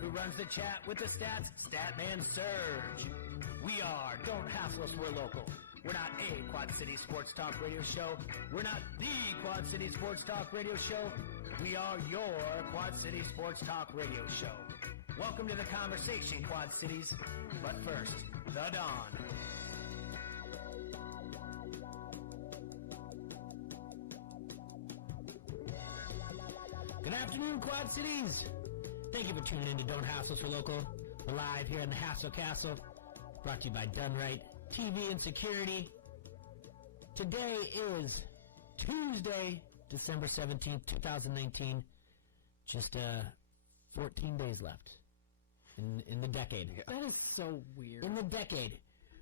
who runs the chat with the stats, Statman Surge. We are Don't Hassle Us, We're Local. We're not a Quad City Sports Talk Radio show. We're not the Quad City Sports Talk Radio show. We are your Quad City Sports Talk Radio show. Welcome to the conversation, Quad Cities. But first, the dawn. Good afternoon, Quad Cities. Thank you for tuning in to Don't Hassle Us, We're Local. We're live here in the Hassle Castle, brought to you by Done Right TV and Security. Today is Tuesday, December 17th, 2019. Just 14 days left in the decade. That is so weird. In the decade.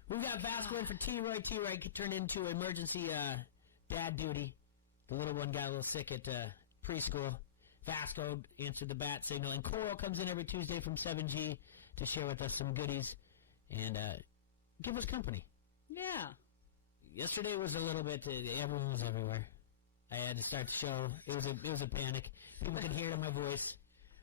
We've got Vasco in for T-Roy. T-Roy turned into emergency dad duty. The little one got a little sick at preschool. Vasco answered the bat signal. And Coral comes in every Tuesday from 7G to share with us some goodies and give us company. Yeah. Yesterday was a little bit, everyone was everywhere. I had to start the show. It was a panic. People could hear it in my voice.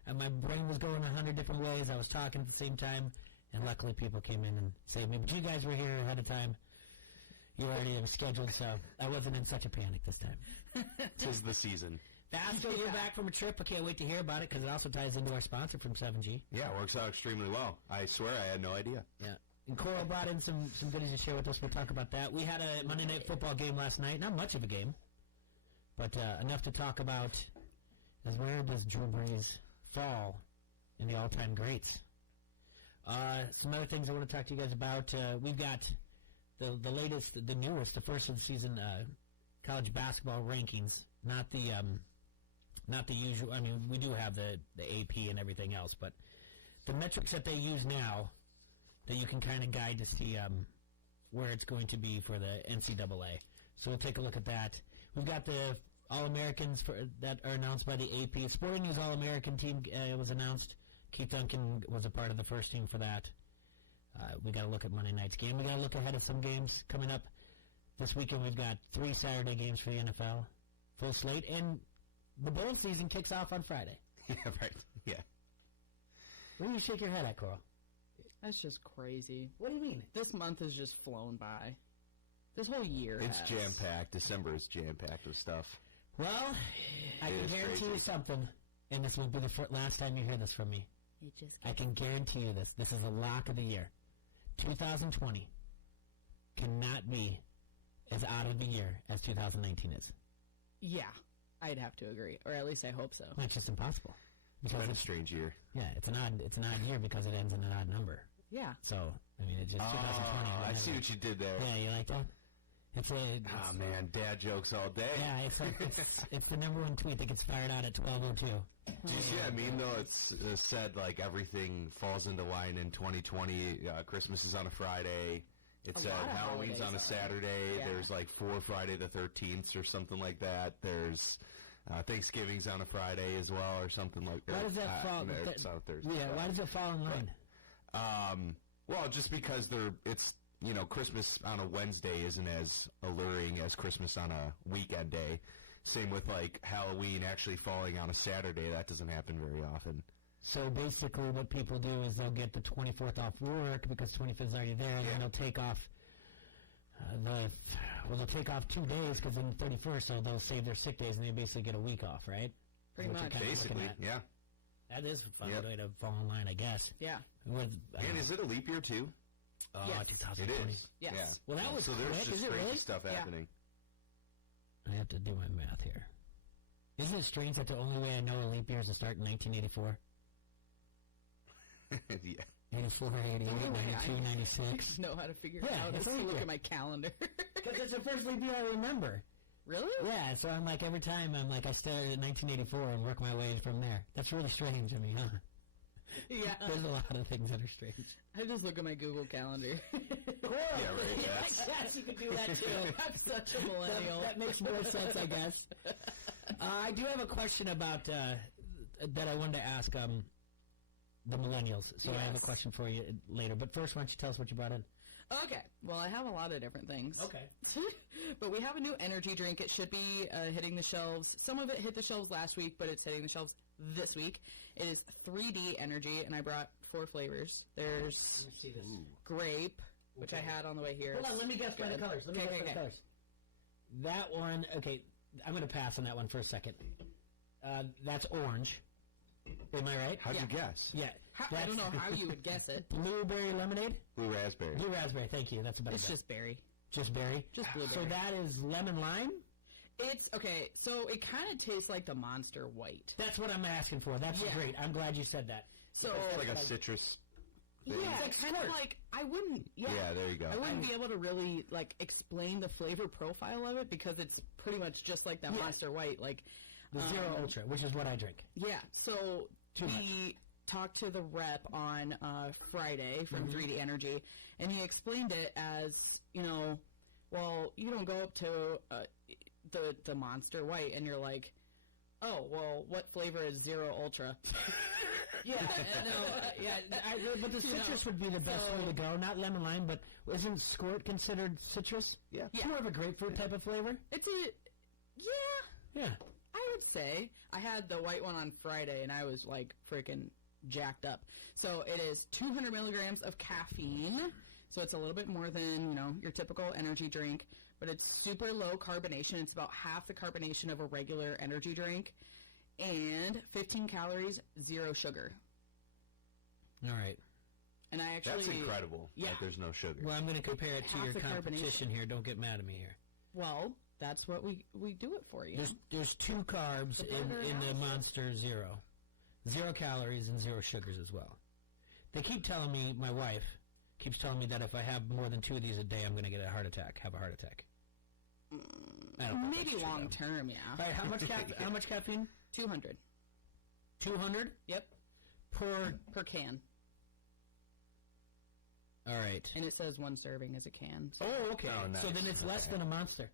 And my brain was going 100 different ways. I was talking at the same time. And luckily people came in and saved me. But you guys were here ahead of time. You already have scheduled, so I wasn't in such a panic this time. 'Tis the season. Vasco, you're back from a trip. I can't wait to hear about it because it also ties into our sponsor from 7G. Yeah, it works out extremely well. I swear I had no idea. Yeah. And Coral brought in some goodies to share with us. We'll talk about that. We had a Monday Night Football game last night. Not much of a game, but enough to talk about. As where does Drew Brees fall in the all-time greats? Some other things I want to talk to you guys about. We've got the latest, the newest, the first of the season college basketball rankings. Not the usual. I mean, we do have the AP and everything else, but the metrics that they use now that you can kind of guide to see where it's going to be for the NCAA. So we'll take a look at that. We've got the All-Americans that are announced by the AP. Sporting News All-American team was announced. Keith Duncan was a part of the first team for that. We got to look at Monday night's game. We got to look ahead of some games coming up this weekend. We've got 3 Saturday games for the NFL, full slate, and the bowl season kicks off on Friday. Yeah, right. Yeah. What do you shake your head at, Coral? That's just crazy. What do you mean? This month has just flown by. This whole year It's has. jam-packed. December is jam-packed with stuff. Well, I can guarantee you something, and this won't be the last time you hear this from me. I can guarantee you this. This is a lock of the year. 2020 cannot be as out of the year as 2019 is. Yeah, I'd have to agree, or at least I hope so. It's just impossible. It's been a strange year. Yeah, it's an odd year because it ends in an odd number. Yeah. So, I mean, it's just 2020. I see what you did there. Yeah, you like that? It's man, dad jokes all day. Yeah, it's the number one tweet that gets fired out at 12:02. Do you see what I mean, though? It's said, like, everything falls into line in 2020. Christmas is on a Friday. It said Halloween's on a Saturday. Yeah. There's, like, 4 Friday the 13th or something like that. There's Thanksgiving's on a Friday as well or something like that. Why does that fall? It's on Thursday. Yeah, why does it fall in line? Well, just because it's, Christmas on a Wednesday isn't as alluring as Christmas on a weekend day. Same with, like, Halloween actually falling on a Saturday. That doesn't happen very often. So basically what people do is they'll get the 24th off work because 25th is already there, and then they'll take off they'll take off 2 days because then the 31st, so they'll save their sick days, and they basically get a week off, right? Pretty much. Basically, yeah. That is a fun way to fall in line, I guess. Yeah. And is it a leap year, too? Yes. 2020. It is. Yes. Yeah. Well, that was so there's quick. just Is it crazy really? stuff happening. I have to do my math here. Isn't it strange that the only way I know a leap year is to start in 1984? Yeah. 84, 88, 92, 96. I know how to figure it Yeah, out. it's Let's right look here. at my calendar. Because it's the first leap year I remember. Really? Yeah, so I'm like, every time I started in 1984 and work my way from there. That's really strange to me, huh? Yeah. There's a lot of things that are strange. I just look at my Google Calendar. Cool. Yeah, right. Yes, you can do that too. I'm such a millennial. That makes more sense, I guess. I do have a question about that I wanted to ask the millennials. So I have a question for you later. But first, why don't you tell us what you brought in? Okay. Well, I have a lot of different things. Okay. But we have a new energy drink. It should be hitting the shelves. Some of it hit the shelves last week, but it's hitting the shelves this week. It is 3D Energy, and I brought 4 flavors. There's Let me see this. grape, which I had on the way here. Hold on, let me guess by the colors. That one, okay, I'm going to pass on that one for a second. That's orange. Am I right? How'd you guess? Yeah. I don't know how you would guess it. Blueberry lemonade? Blue raspberry. Blue raspberry, thank you. That's a better It's guess. just berry. Just berry? Just blueberry. So that is lemon lime? It's, okay, so it kind of tastes like the Monster White. That's what I'm asking for. That's Yeah. great. I'm glad you said that. So It's like a citrus. yeah, it's kind of like, I wouldn't, Yeah, there you go. I wouldn't be able to really, like, explain the flavor profile of it because it's pretty much just like that Monster White, like... The Zero Ultra, which is what I drink. Yeah, so we talked to the rep on Friday from 3D Energy, and he explained it as, you know, well, you don't go up to the Monster White, and you're like, oh, well, what flavor is Zero Ultra? But the citrus would be the best way to go. Not lemon lime, but isn't squirt considered citrus? Yeah. It's more of a grapefruit type of flavor. It's a, Yeah. I would say. I had the white one on Friday, and I was, like, freaking jacked up. So it is 200 milligrams of caffeine, so it's a little bit more than, you know, your typical energy drink, but it's super low carbonation. It's about half the carbonation of a regular energy drink, and 15 calories, 0 sugar. All right. And I actually... That's incredible. Yeah. That there's no sugar. Well, I'm going to compare it to Half your the competition here. Don't get mad at me here. Well, that's what we do it for you. There's 2 carbs in the Monster Zero. 0 calories and 0 sugars as well. They keep telling me, my wife keeps telling me that if I have more than 2 of these a day, I'm going to get a heart attack. I don't know if Maybe that's true, long though. term, yeah. All right, how much caffeine? 200. 200? Yep. Per can. All right. And it says 1 serving as a can. So. Oh, okay. Oh, nice. So then it's less than a Monster.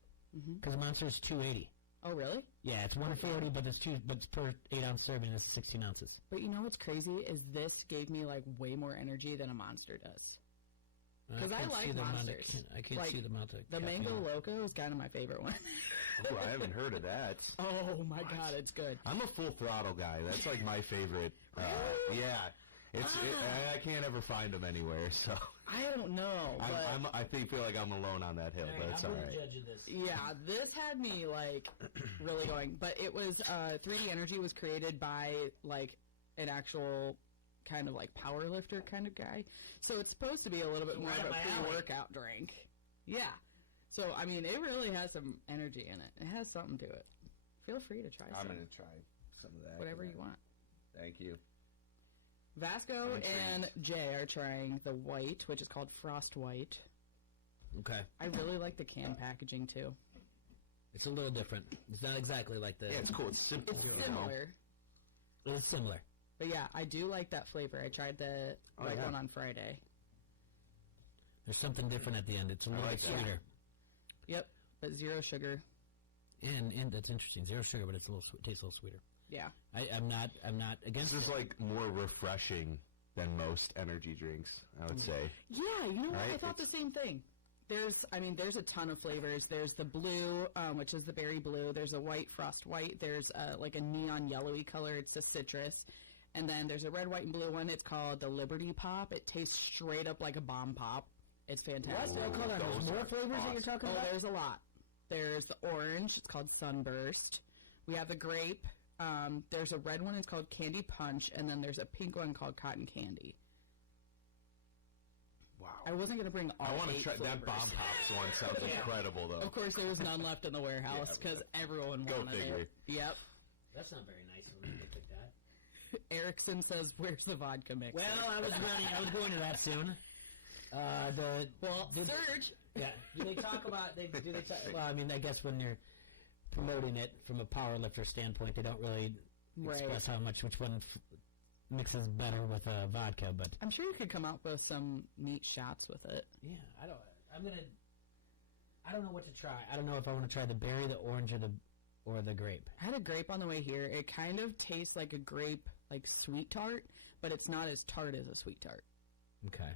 Because a Monster is 280. Oh, really? Yeah, it's 140, but it's per 8-ounce serving. It's 16 ounces. But you know what's crazy is this gave me like way more energy than a Monster does. Because I can't like see the amount of- Monsters. I can't Like, see the amount of The caffeine. Mango Loco is kind of my favorite one. Ooh, I haven't heard of that. Oh my god, it's good. I'm a full throttle guy. That's like my favorite. Yeah. I can't ever find them anywhere, so I don't know, but I feel like I'm alone on that hill, but it's all right. judge of this. yeah, this had me like really going. But it was 3D Energy was created by like an actual kind of like power lifter kind of guy, so it's supposed to be a little bit more Right of up a my alley. pre-workout drink. Yeah, so I mean, it really has some energy in it. It has something to it. Feel free to try I'm some. gonna try some of that. Whatever yeah. you want. Thank you. Vasco I'm and Jay are trying the white, which is called Frost White. Okay. I really like the can packaging too. It's a little different. It's not exactly like the... Yeah, it's cool. It's simple. It's you know? similar, It's similar. but yeah, I do like that flavor. I tried the white yeah. one on Friday. There's something different at the end. It's a little like bit that. sweeter. Yep, but 0 sugar. And that's interesting. 0 sugar, but it's a little tastes a little sweeter. Yeah. I'm not against This is it. like more refreshing than most energy drinks, I would say. Yeah, you know what? I Right? thought the same thing. There's a ton of flavors. There's the blue, which is the berry blue. There's a white, Frost White. There's like a neon yellowy color. It's a citrus. And then there's a red, white, and blue one. It's called the Liberty Pop. It tastes straight up like a bomb pop. It's fantastic. What? Hold on. There's Those more are flavors that you're awesome. talking Oh, about? there's a lot. There's the orange. It's called Sunburst. We have the grape. There's a red one. It's called Candy Punch. And then there's a pink one called Cotton Candy. Wow. I wasn't going to bring all I want to 8 try that flavors. Bomb Pops one. Sounds incredible, though. Of course, there was none left in the warehouse Yeah, because everyone go wanted figure. it. Yep. That's not very nice of them to pick that. Erickson says, "Where's the vodka mix?" Well, I was going to that soon. Surge. Yeah. Do they talk about? Well, I mean, I guess when you're promoting it from a power lifter standpoint, they don't really express how much which one mixes better with vodka. But I'm sure you could come up with some neat shots with it. yeah, I don't know what to try. I don't know if I want to try the berry, the orange, or the grape. I had a grape on the way here. It kind of tastes like a grape, like sweet tart, but it's not as tart as a sweet tart. Okay.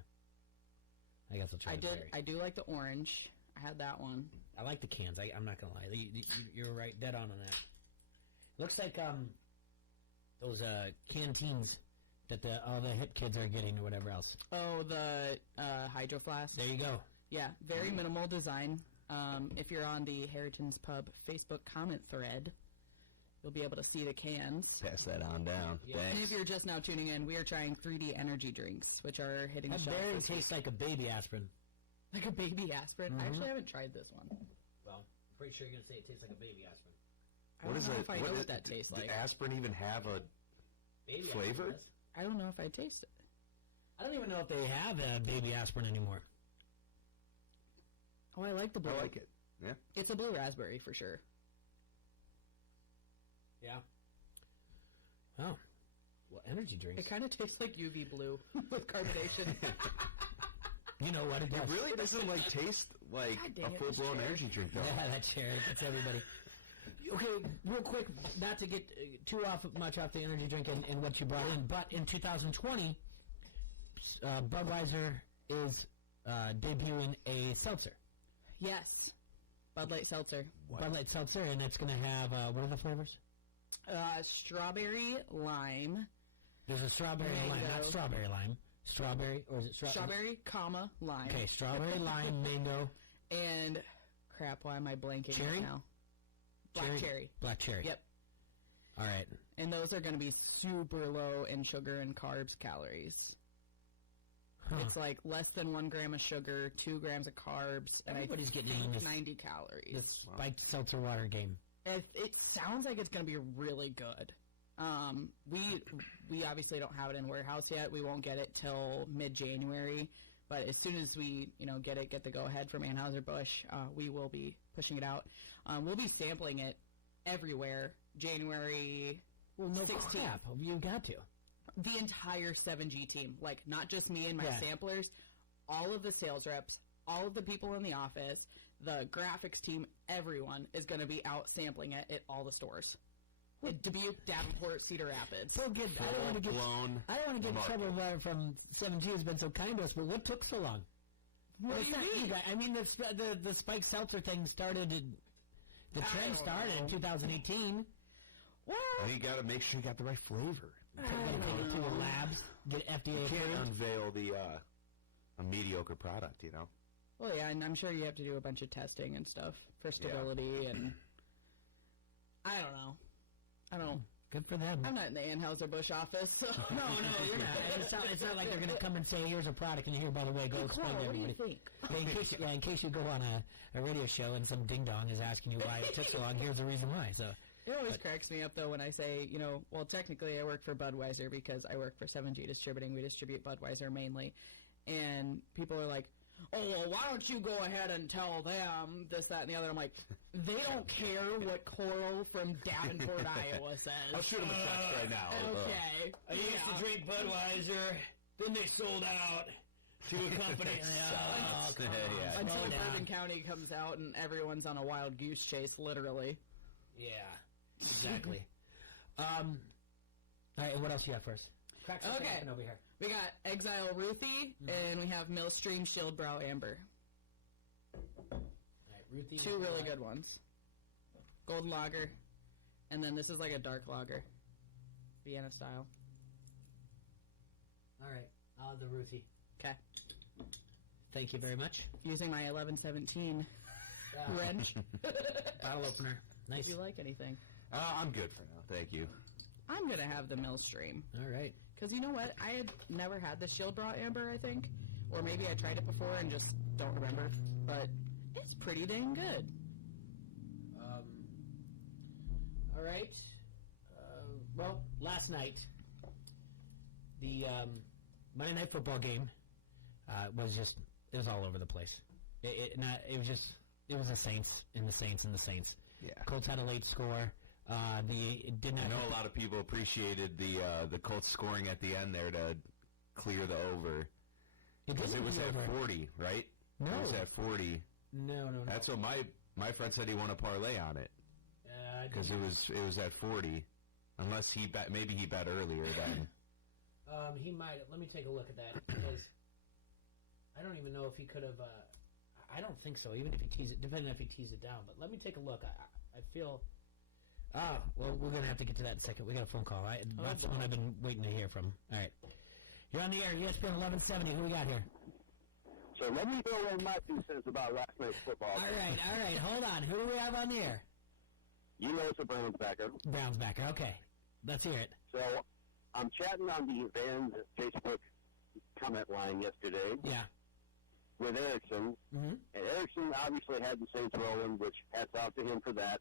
I guess I'll try. the berry. I do like the orange. I had that one. I like the cans. I'm not gonna lie. You're right, dead on that. Looks like those canteens that all the hip kids are getting or whatever else. Oh, the Hydro Flask. There you go. Yeah, very minimal design. If you're on the Harrington's Pub Facebook comment thread, you'll be able to see the cans. Pass that on down. Yeah. And Thanks. if you're just now tuning in, we are trying 3D energy drinks, which are hitting the That shelf. barely this week. tastes like a baby aspirin. Like a baby aspirin. I Mhm. actually haven't tried this one. Well, I'm pretty sure you're going to say it tastes like a baby aspirin. I don't know if I know what that tastes Does like. aspirin even have a Baby Flavor? aspirin does. I don't know if I taste it. I don't even know if they have baby aspirin anymore. Oh, I like the blue. I like it. Yeah. It's a blue raspberry for sure. Yeah. Oh. Well, energy drinks. It kind of tastes like UV blue with carbonation. You know what it It does? really doesn't like taste like God dang a it, full blown Sharon. energy drink though. Yeah, that's Sharon. That's everybody. Okay, real quick, not to get too much off the energy drink and what you brought in, but in 2020, Budweiser is debuting a seltzer. Yes. Bud Light Seltzer. Bud Light Seltzer, and it's going to have, what are the flavors? Strawberry, lime, There's a strawberry and lime, not Mango. strawberry lime. Strawberry, or is it strawberry, comma, lime. Okay, strawberry, lime, mango, And, crap, why am I blanking Cherry? right now? Black cherry. black cherry. Yep. All right. And those are going to be super low in sugar and carbs calories. Huh. It's like less than 1 gram of sugar, 2 grams of carbs, and Everybody's I getting think in this- 90 calories. This spiked seltzer water game. It sounds like it's going to be really good. We obviously don't have it in warehouse yet. We won't get it till mid-January. But as soon as we get the go-ahead from Anheuser-Busch, we will be pushing it out. We'll be sampling it everywhere. January Well, no 16th. crap. You got to. The entire 7G team, like not just me and my Yeah. samplers, all of the sales reps, all of the people in the office, the graphics team, everyone is going to be out sampling it at all the stores. In Dubuque, Davenport, Cedar Rapids. So good. I don't want to get. blown. I don't want to get in market. trouble from 7G has been so kind to us, but what took so long? What Well, do it's you not mean? you guys. I mean, the spike seltzer thing started. The I trend don't started in know. 2018. What? And you got to make sure you got the right flavor. Got to take it through the know. labs, get FDA You can't approved. unveil a mediocre product, you know. Well, yeah, and I'm sure you have to do a bunch of testing and stuff for stability, and I don't know. I don't. Good for them. I'm not in the Anheuser-Busch office, so. No, you're not. It's not like they're going to come and say, "Here's a product," and here, by the way, go Hey, explain Cora, to what do you everybody. think? In case you go on a radio show and some ding dong is asking you why it took so long, here's the reason why. So It always cracks me up, though, when I say, well, technically I work for Budweiser because I work for 7G Distributing. We distribute Budweiser mainly. And people are like, oh, well, why don't you go ahead and tell them this, that, and the other? I'm like, they don't care what Coral from Davenport, Iowa says. I'll shoot him a text right now. Okay. I used to drink Budweiser, then they sold out to a company. Oh, come on. Yeah. Until Slow down. Bourbon County comes out and everyone's on a wild goose chase, literally. Yeah, exactly. All right, and what else you got first? Crack something Okay. open over here. We got Exile Ruthie, and we have Millstream Shield Brow Amber. All right, Ruthie. Two really good ones. Golden Lager, and then this is like a dark lager. Vienna style. All right, I'll have the Ruthie. Okay. Thank you very much. Using my 1117 wrench. Bottle opener. Nice. If you like anything. I'm good for now. Thank you. I'm going to have the Millstream. All right. Because you know what? I had never had the Shield Brow Amber, I think. Or maybe I tried it before and just don't remember. But it's pretty dang good. All right. Well, last night, the Monday Night Football game was all over the place. It was the Saints and the Saints and the Saints. Yeah. Colts had a late score. It did not. I know a lot of people appreciated the Colts scoring at the end there to clear the over. Because it was at 40, right? No. It was at 40. No. That's what my friend said he won a parlay on it. Because it was at 40. Unless maybe he bet earlier then. He might. Let me take a look at that because I don't even know if he could have. I don't think so. Even if he teased it, depending on if he teased it down. But let me take a look. I feel Oh, well, we're going to have to get to that in a second. We got a phone call. That's the one I've been waiting to hear from. All right. You're on the air, ESPN 1170. Who we got here? So let me throw in my 2 cents about last night's football. All right. Hold on. Who do we have on the air? You know it's a Browns backer. Browns backer. Okay. Let's hear it. So I'm chatting on the Vans Facebook comment line yesterday. Yeah. With Erickson. Mm-hmm. And Erickson obviously had the Saints rolling, which hats off to him for that.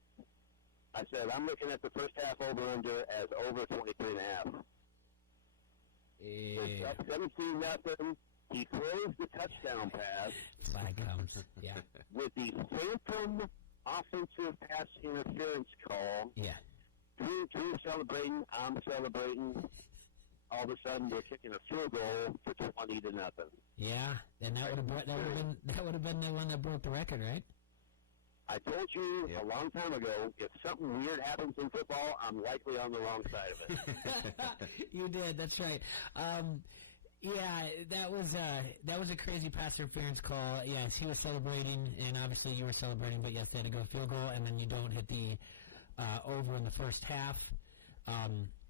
I said, I'm looking at the first half over-under as over 23.5. It's up 17-0. He throws the touchdown pass. Flag comes. Yeah. With the phantom offensive pass interference call. Yeah. Drew celebrating. I'm celebrating. All of a sudden, we're kicking a field goal for 20-0. Yeah, and that would have been the one that broke the record, right? I told you a long time ago, if something weird happens in football, I'm likely on the wrong side of it. You did. That's right. Yeah, that was a crazy pass interference call. Yes, he was celebrating, and obviously you were celebrating, but yes, they had to go field goal, and then you don't hit the over in the first half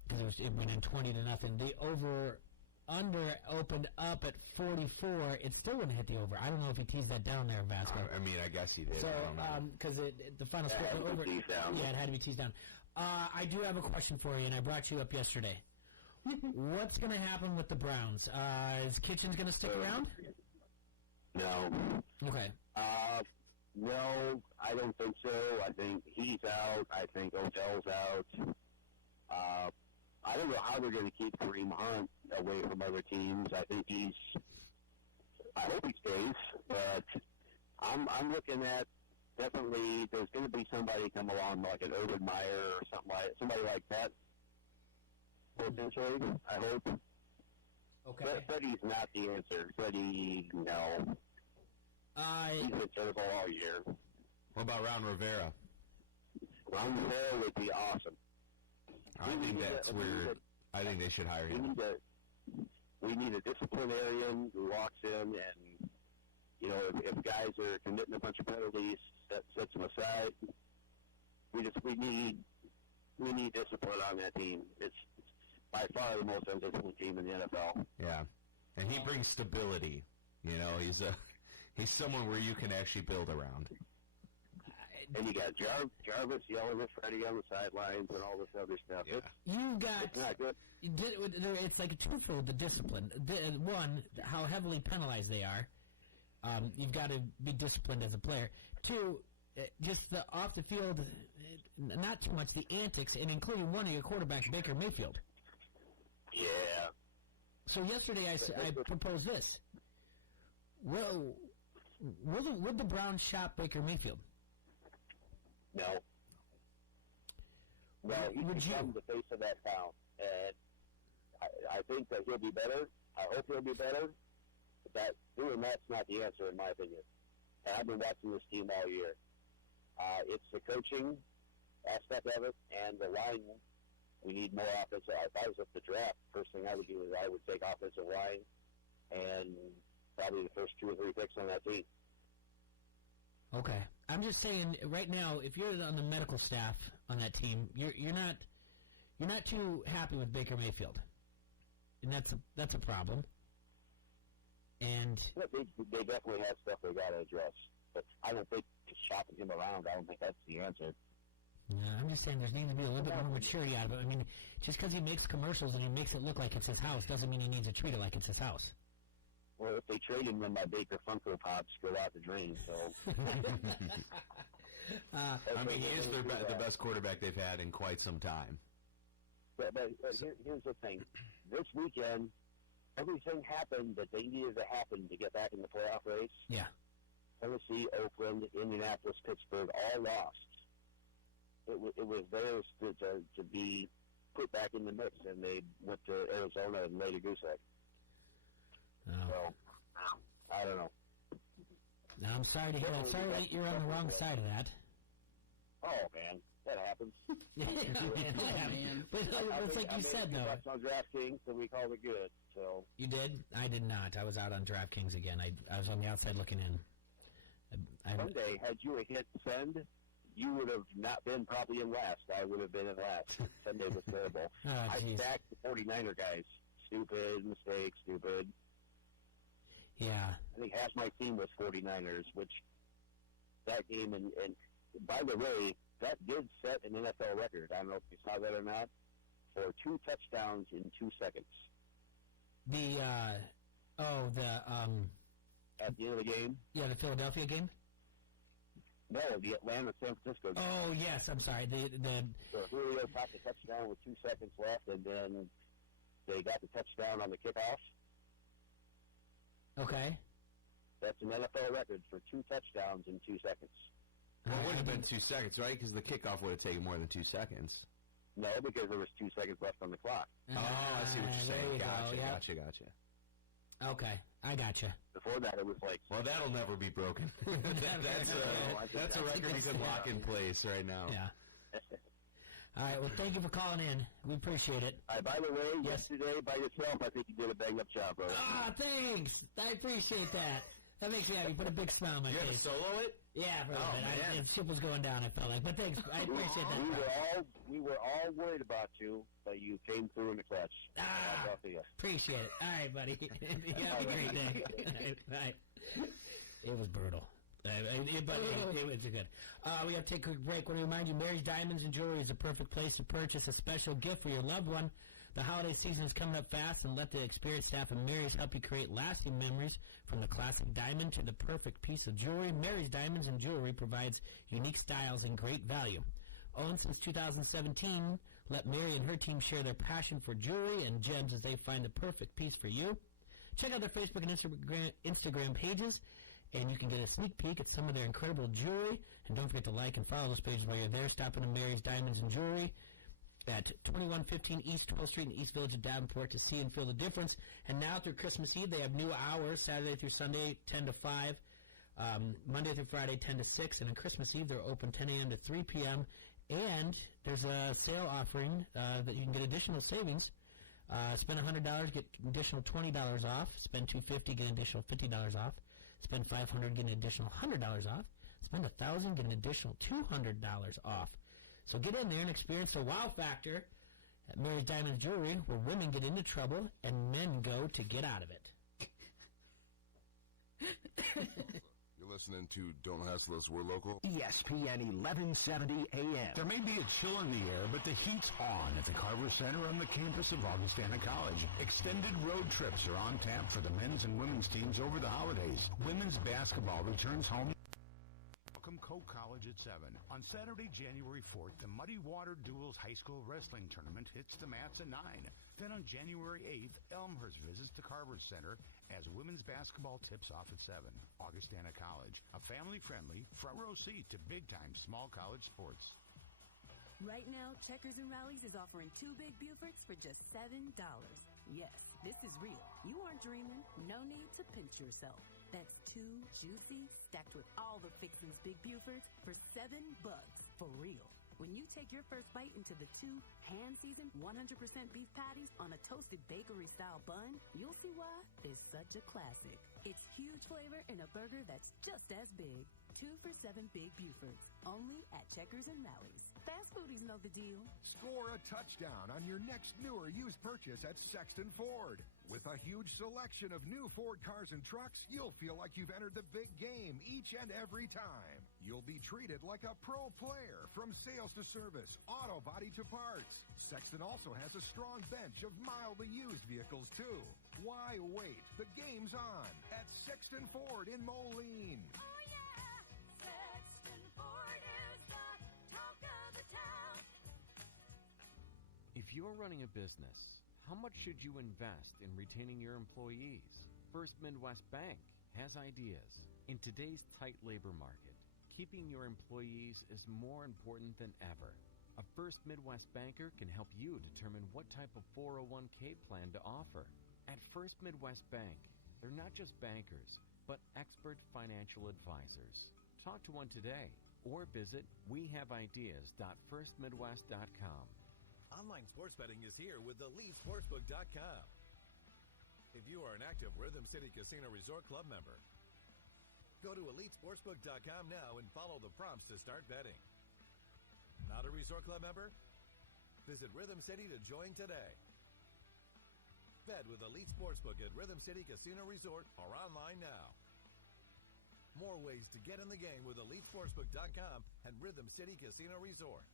because it went in 20-0. The over-under opened up at 44. It still wouldn't hit the over. I don't know if he teased that down there, Vasco. I mean, I guess he did. So, because the final score over. Yeah, it had to be teased down. I do have a question for you, and I brought you up yesterday. What's going to happen with the Browns? Is Kitchens going to stick around? No. Okay. No, I don't think so. I think he's out. I think Odell's out. I don't know how they're going to keep Kareem Hunt away from other teams. I think I hope he stays, but I'm looking at definitely there's going to be somebody come along like an Urban Meyer or somebody like that. Potentially, I hope. Okay. Freddie's not the answer. Freddie, no. He's been terrible all year. What about Ron Rivera? Ron Rivera would be awesome. I think that's weird. I think they should hire him. We need a disciplinarian who walks in and, you know, if guys are committing a bunch of penalties, sets them aside. We need discipline on that team. It's by far the most undisciplined team in the NFL. Yeah, and he brings stability. You know, he's someone where you can actually build around. And you got Jarvis yelling at Freddie on the sidelines and all this other stuff. Yeah. It's not good. It's like a twofold, the discipline. One, how heavily penalized they are. You've got to be disciplined as a player. Two, just the off the field, not too much the antics, and including one of your quarterbacks, Baker Mayfield. Yeah. So yesterday I proposed this. Well, would the Browns shop Baker Mayfield? No. Well, he's become the face of that town, and I think that he'll be better. I hope he'll be better. But doing that's not the answer, in my opinion. And I've been watching this team all year. It's the coaching aspect of it, and the line. We need more offensive. If I was at the draft, first thing I would do is I would take offensive line and probably the first 2 or 3 picks on that team. Okay. I'm just saying right now, if you're on the medical staff on that team, you're not too happy with Baker Mayfield, and that's a problem. And they definitely have stuff they got to address, but I don't think shopping him around. I don't think that's the answer. No, I'm just saying there needs to be a little bit more maturity out of it. I mean, just because he makes commercials and he makes it look like it's his house doesn't mean he needs to treat it like it's his house. Well, if they trade him, then my Baker Funko Pops go out the drain. So, I mean, he is the best quarterback they've had in quite some time. But here's the thing: this weekend, everything happened that they needed to happen to get back in the playoff race. Yeah. Tennessee, Oakland, Indianapolis, Pittsburgh all lost. It was theirs to be put back in the mix, and they went to Arizona and laid a goose egg. Oh. So, I don't know. No, I'm sorry to hear that. Sorry that you're on the wrong side of that. Oh, man. That happens. Man. But it's like you said, though. I on DraftKings, so we called it good. So you did? I did not. I was out on DraftKings again. I was on the outside looking in. Sunday, had you a hit send, you would have not been probably in last. I would have been in last. Sunday was terrible. Oh, I geez. stacked the 49er guys. Stupid mistake, stupid. Yeah. I think half my team was 49ers, which that game, and by the way, that did set an NFL record. I don't know if you saw that or not, for 2 touchdowns in 2 seconds. At the end of the game? The Philadelphia game? No, the Atlanta-San Francisco game. Oh, yes, I'm sorry. So Julio caught the touchdown with 2 seconds left, and then they got the touchdown on the kickoff. Okay. That's an NFL record for 2 touchdowns in 2 seconds. Well, it wouldn't have been 2 seconds, right? Because the kickoff would have taken more than 2 seconds. No, because there was 2 seconds left on the clock. Oh, I see what you're saying. Gotcha. Gotcha. Okay, I gotcha. Before that, it was like... Well, that'll never be broken. That's a record you can lock in place right now. Yeah. All right, well, thank you for calling in. We appreciate it. By the way, yesterday, by yourself, I think you did a bang-up job, bro. Ah, thanks. I appreciate that. That makes me happy. Put a big smile on my You had to face. solo it? Yeah, bro. man. The ship was going down, I felt like. But thanks. I appreciate that. We were all worried about you, but you came through in the clutch. Ah, appreciate it. All right, buddy. You have a great day. Bye. It was brutal. But it was good. We have to take a quick break. I want to remind you, Mary's Diamonds and Jewelry is a perfect place to purchase a special gift for your loved one. The holiday season is coming up fast, and let the experienced staff of Mary's help you create lasting memories from the classic diamond to the perfect piece of jewelry. Mary's Diamonds and Jewelry provides unique styles and great value. Owned since 2017, let Mary and her team share their passion for jewelry and gems as they find the perfect piece for you. Check out their Facebook and Instagram pages, and you can get a sneak peek at some of their incredible jewelry. And don't forget to like and follow those pages while you're there. Stop into Mary's Diamonds and Jewelry at 2115 East 12th Street in East Village of Davenport to see and feel the difference. And now through Christmas Eve, they have new hours, Saturday through Sunday, 10 to 5, Monday through Friday, 10 to 6, and on Christmas Eve, they're open 10 a.m. to 3 p.m., and there's a sale offering that you can get additional savings. Spend $100, get additional $20 off. Spend $250, get an additional $50 off. Spend $500, get an additional $100 off. Spend $1,000, get an additional $200 off. So get in there and experience the wow factor at Mary's Diamond Jewelry, where women get into trouble and men go to get out of it. You're listening to Don't Hassle Us, We're Local. ESPN 1170 AM. There may be a chill in the air, but the heat's on at the Carver Center on the campus of Augustana College. Extended road trips are on tap for the men's and women's teams over the holidays. Women's basketball returns home. Welcome Coe College at 7. On Saturday, January 4th, the Muddy Water Duels High School Wrestling Tournament hits the mats at 9. Then on January 8th, Elmhurst visits the Carver Center as women's basketball tips off at 7. Augustana College, a family-friendly, front-row seat to big-time small college sports. Right now, Checkers and Rallies is offering 2 Big Bufords for just $7. Yes, this is real. You aren't dreaming. No need to pinch yourself. That's 2 juicy, stacked with all the fixings Big Bufords for $7 for real. When you take your first bite into the 2 hand-seasoned 100% beef patties on a toasted bakery-style bun, you'll see why it's such a classic. It's huge flavor in a burger that's just as big. 2 for $7 Big Bufords, only at Checkers and Rallies. Fast foodies know the deal. Score a touchdown on your next new or used purchase at Sexton Ford. With a huge selection of new Ford cars and trucks, you'll feel like you've entered the big game each and every time. You'll be treated like a pro player from sales to service, auto body to parts. Sexton also has a strong bench of mildly used vehicles, too. Why wait? The game's on at Sexton Ford in Moline. Oh, yeah! Sexton Ford is the talk of the town. If you're running a business, how much should you invest in retaining your employees? First Midwest Bank has ideas. In today's tight labor market, keeping your employees is more important than ever. A First Midwest banker can help you determine what type of 401k plan to offer. At First Midwest Bank, they're not just bankers, but expert financial advisors. Talk to one today or visit wehaveideas.firstmidwest.com. Online sports betting is here with EliteSportsbook.com. If you are an active Rhythm City Casino Resort Club member, go to EliteSportsbook.com now and follow the prompts to start betting. Not a Resort Club member? Visit Rhythm City to join today. Bet with Elite Sportsbook at Rhythm City Casino Resort or online now. More ways to get in the game with EliteSportsbook.com and Rhythm City Casino Resort.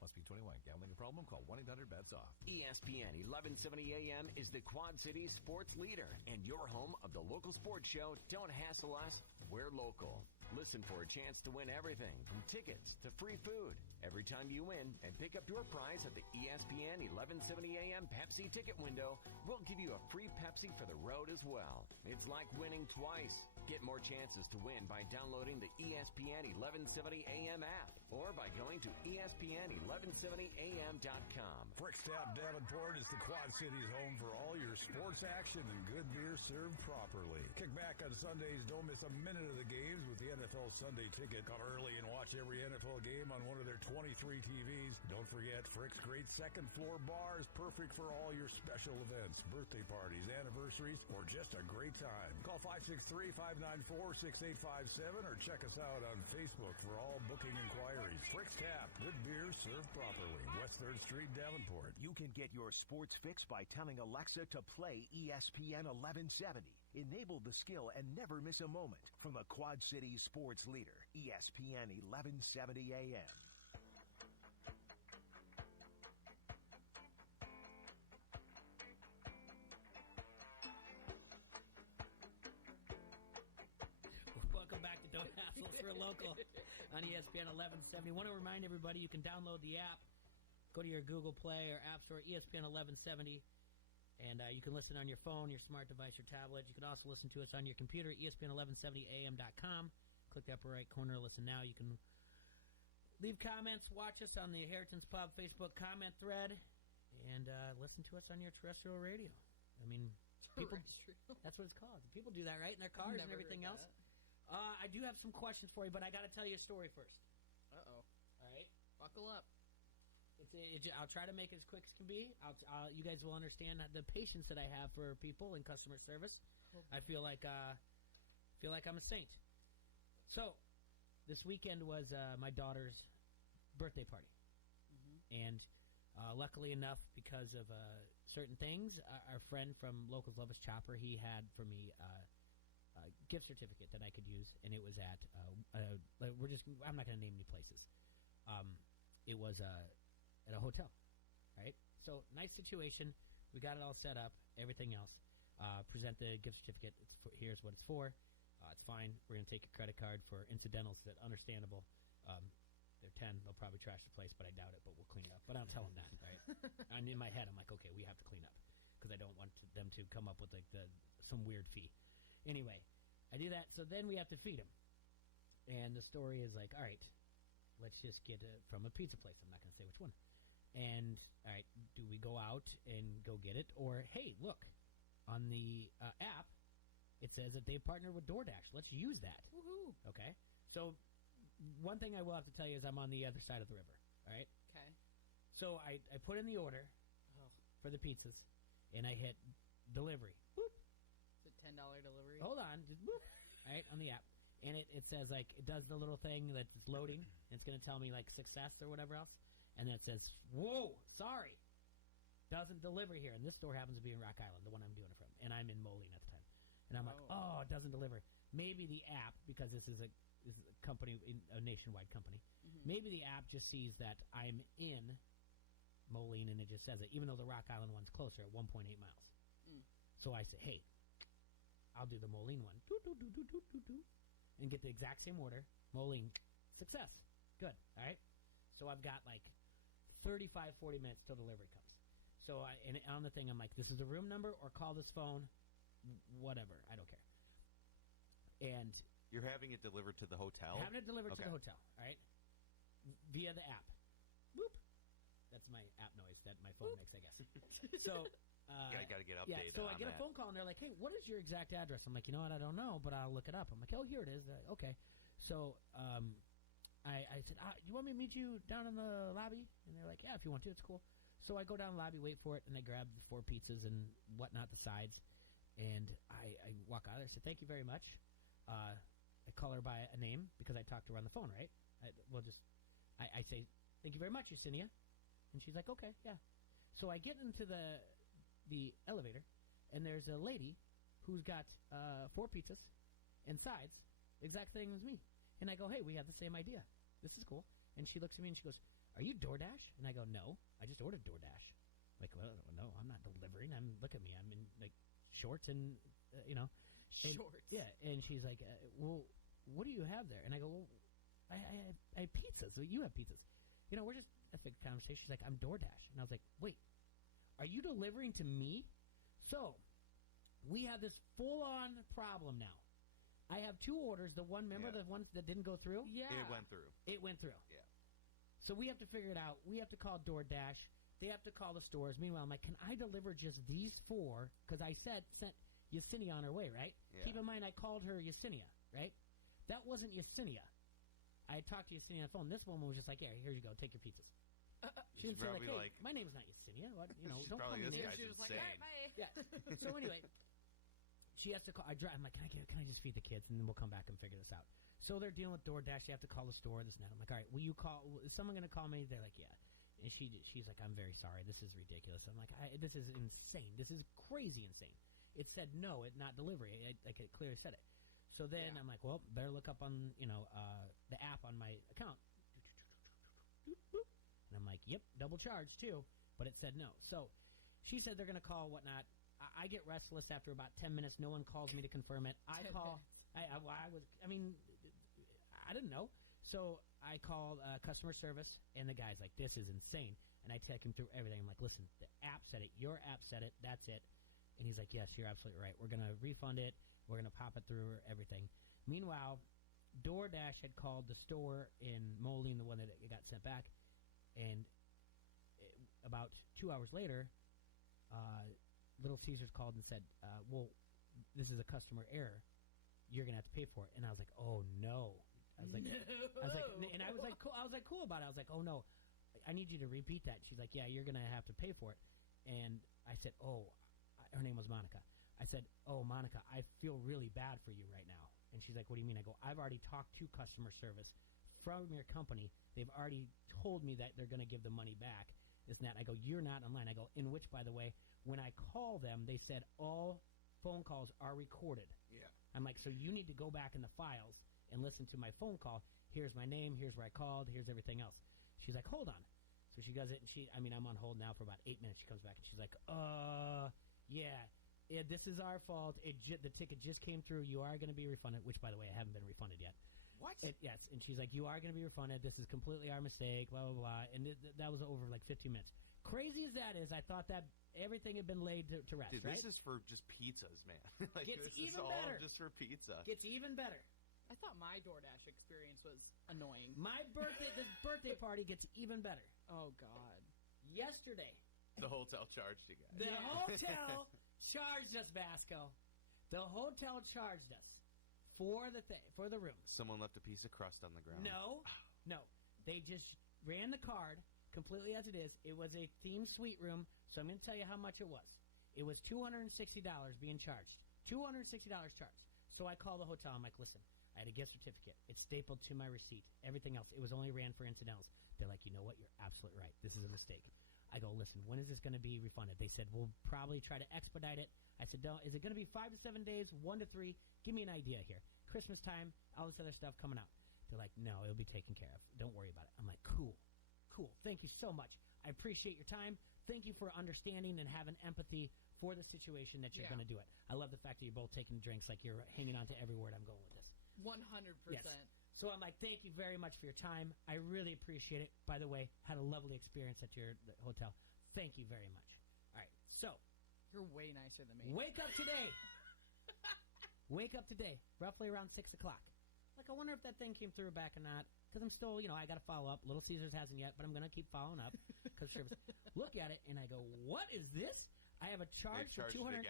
Must be 21. Gambling problem? Call 1-800-BETS-OFF. ESPN 1170 AM is the Quad Cities sports leader and your home of the local sports show. Don't hassle us. We're local. Listen for a chance to win everything from tickets to free food. Every time you win and pick up your prize at the ESPN 1170 AM Pepsi ticket window, we'll give you a free Pepsi for the road as well. It's like winning twice. Get more chances to win by downloading the ESPN 1170 AM app or by going to ESPN1170am.com. Frickstap Davenport is the Quad Cities home for all your sports action and good beer served properly. Kick back on Sundays. Don't miss a minute of the games with the NFL Sunday Ticket. Come early and watch every NFL game on one of their 23 TVs. Don't forget Frick's great second floor bar is perfect for all your special events, birthday parties, anniversaries, or just a great time. Call 563-594-6857 or check us out on Facebook for all booking inquiries. Frick's Tap, good beer served properly. West 3rd Street, Davenport. You can get your sports fix by telling Alexa to play ESPN 1170. Enable the skill and never miss a moment from the Quad Cities sports leader, ESPN 1170 AM. Welcome back to Don't Hassle for Local on ESPN 1170. Want to remind everybody you can download the app. Go to your Google Play or App Store, ESPN 1170. And you can listen on your phone, your smart device, your tablet. You can also listen to us on your computer, ESPN1170am.com. Click the upper right corner, listen now. You can leave comments, watch us on the Inheritance Pub Facebook comment thread, and listen to us on your terrestrial radio. I mean, people, that's what it's called. People do that, right, in their cars and everything else? I do have some questions for you, but I got to tell you a story first. Uh-oh. All right? Buckle up. I'll try to make it as quick as can be. You guys will understand the patience that I have for people in customer service. I feel like I'm a saint. So, this weekend was my daughter's birthday party, and luckily enough, because of certain things, our friend from Locals Love Us Chopper, he had for me a gift certificate that I could use, and it was at I'm not going to name any places. It was at a hotel, right? So, nice situation. We got it all set up, everything else. Present the gift certificate. Here's what it's for. It's fine. We're going to take your credit card for incidentals. That's understandable. They're 10. They'll probably trash the place, but I doubt it, but we'll clean it up. But I don't tell them that, right? And in my head, I'm like, okay, we have to clean up because I don't want them to come up with like some weird fee. Anyway, I do that. So then we have to feed them. And the story is like, all right, let's just get it from a pizza place. I'm not going to say which one. And, all right, do we go out and go get it? Or, hey, look, on the app, it says that they partner with DoorDash. Let's use that. Woohoo. Okay? So, one thing I will have to tell you is I'm on the other side of the river, all right? Okay. So, I put in the order for the pizzas, and I hit delivery. Boop. It's a $10 delivery. Hold on. Just boop. All right, on the app. And it says, like, it does the little thing that's loading. And it's going to tell me, like, success or whatever else. And then it says, whoa, sorry, doesn't deliver here. And this store happens to be in Rock Island, the one I'm doing it from. And I'm in Moline at the time. And I'm like, oh, it doesn't deliver. Maybe the app, because this is a company, a nationwide company, maybe the app just sees that I'm in Moline and it just says it, even though the Rock Island one's closer at 1.8 miles. So I say, hey, I'll do the Moline one. And get the exact same order. Moline, success. Good. All right. So I've got like 35, 40 minutes till delivery comes. So and on the thing, I'm like, this is a room number or call this phone, whatever. I don't care. And you're having it delivered to the hotel? Having it delivered to the hotel, all right? Via the app. Boop. That's my app noise that my phone makes, I guess. So I got to get updated. Yeah, so I get a phone call, and they're like, hey, what is your exact address? I'm like, you know what, I don't know, but I'll look it up. I'm like, oh, here it is. Okay. So I said, you want me to meet you down in the lobby? And they're like, yeah, if you want to, it's cool. So I go down the lobby, wait for it, and I grab the 4 pizzas and whatnot, the sides. And I walk out of there and say, thank you very much. I call her by a name because I talked to her on the phone, right? I say, Thank you very much, Yesenia. And she's like, okay, yeah. So I get into the elevator, and there's a lady who's got 4 pizzas and sides, exact thing as me. And I go, hey, we have the same idea. This is cool. And she looks at me and she goes, are you DoorDash? And I go, no, I just ordered DoorDash. Like, well, no, I'm not delivering. Look at me. I'm in, like, shorts and, Shorts. Yeah, and she's like, well, what do you have there? And I go, well, I have pizzas. So you have pizzas. We're just a big conversation. She's like, I'm DoorDash. And I was like, wait, are you delivering to me? So we have this full-on problem now. I have 2 orders. The one, remember the ones that didn't go through? Yeah. It went through. It went through. Yeah. So we have to figure it out. We have to call DoorDash. They have to call the stores. Meanwhile, I'm like, can I deliver just these 4? Because I sent Yesenia on her way, right? Yeah. Keep in mind, I called her Yesenia, right? That wasn't Yesenia. I had talked to Yesenia on the phone. This woman was just like, here you go. Take your pizzas. She didn't say, like, hey, my name's not Yesenia. What, don't call me names. She was like, all right, bye. Yeah. So anyway, she has to call. I'm like, can I just feed the kids, and then we'll come back and figure this out. So they're dealing with DoorDash. They have to call the store, this and that. I'm like, all right, will you call? Is someone going to call me? They're like, yeah. And she's like, I'm very sorry. This is ridiculous. I'm like, this is insane. This is crazy insane. It said no, not delivery. It clearly said it. So then I'm like, well, better look up on the app on my account. And I'm like, yep, double charge too. But it said no. So she said they're going to call whatnot. I get restless after about 10 minutes. No one calls me to confirm it. I call. I didn't know. So I called customer service, and the guy's like, this is insane. And I take him through everything. I'm like, listen, the app said it. Your app said it. That's it. And he's like, yes, you're absolutely right. We're going to refund it. We're going to pop it through everything. Meanwhile, DoorDash had called the store in Moline, the one that it got sent back. And about 2 hours later, Little Caesars called and said, well, this is a customer error. You're going to have to pay for it. And I was like, oh, no. I was like, cool about it. I was like, oh, no, I need you to repeat that. She's like, yeah, you're going to have to pay for it. And I said, her name was Monica. I said, oh, Monica, I feel really bad for you right now. And she's like, what do you mean? I go, I've already talked to customer service from your company. They've already told me that they're going to give the money back. This and that. I go, you're not online. I go, in which, by the way, when I call them, they said all phone calls are recorded. Yeah. I'm like, so you need to go back in the files and listen to my phone call. Here's my name. Here's where I called. Here's everything else. She's like, hold on. So she does it, and I'm on hold now for about 8 minutes. She comes back, and she's like, yeah, this is our fault. The ticket just came through. You are going to be refunded, which, by the way, I haven't been refunded yet. What? Yes, and she's like, you are going to be refunded. This is completely our mistake, blah, blah, blah. And that was over like 15 minutes. Crazy as that is, I thought that everything had been laid to rest, Dude, right? this is for just pizzas, man. Like, Gets this even is all better. just for pizza. Gets even better. I thought my DoorDash experience was annoying. The birthday party gets even better. Oh, God. Yesterday. The hotel charged you guys. The hotel charged us, Vasco. The hotel charged us for the room. Someone left a piece of crust on the ground. No. They just ran the card completely as it is. It was a themed suite room, so I'm going to tell you how much it was. It was $260 being charged. $260 charged. So I call the hotel. I'm like, listen, I had a gift certificate. It's stapled to my receipt. Everything else, it was only ran for incidentals. They're like, you know what? You're absolutely right. This is a mistake. I go, listen, when is this going to be refunded? They said, we'll probably try to expedite it. I said, is it going to be 5 to 7 days, 1 to 3? Give me an idea here. Christmas time, all this other stuff coming out. They're like, no, it'll be taken care of. Don't worry about it. I'm like, cool. Thank you so much. I appreciate your time. Thank you for understanding and having empathy for the situation that you're going to do it. I love the fact that you're both taking drinks like you're hanging on to every word I'm going with this. 100%. Yes. So I'm like, thank you very much for your time. I really appreciate it. By the way, had a lovely experience at the hotel. Thank you very much. All right, so. You're way nicer than me. Wake up today. Roughly around 6 o'clock. Like, I wonder if that thing came through back or not. Because I'm still, I got to follow up. Little Caesars hasn't yet, but I'm going to keep following up. Because look at it, and I go, what is this? I have a charge for $285.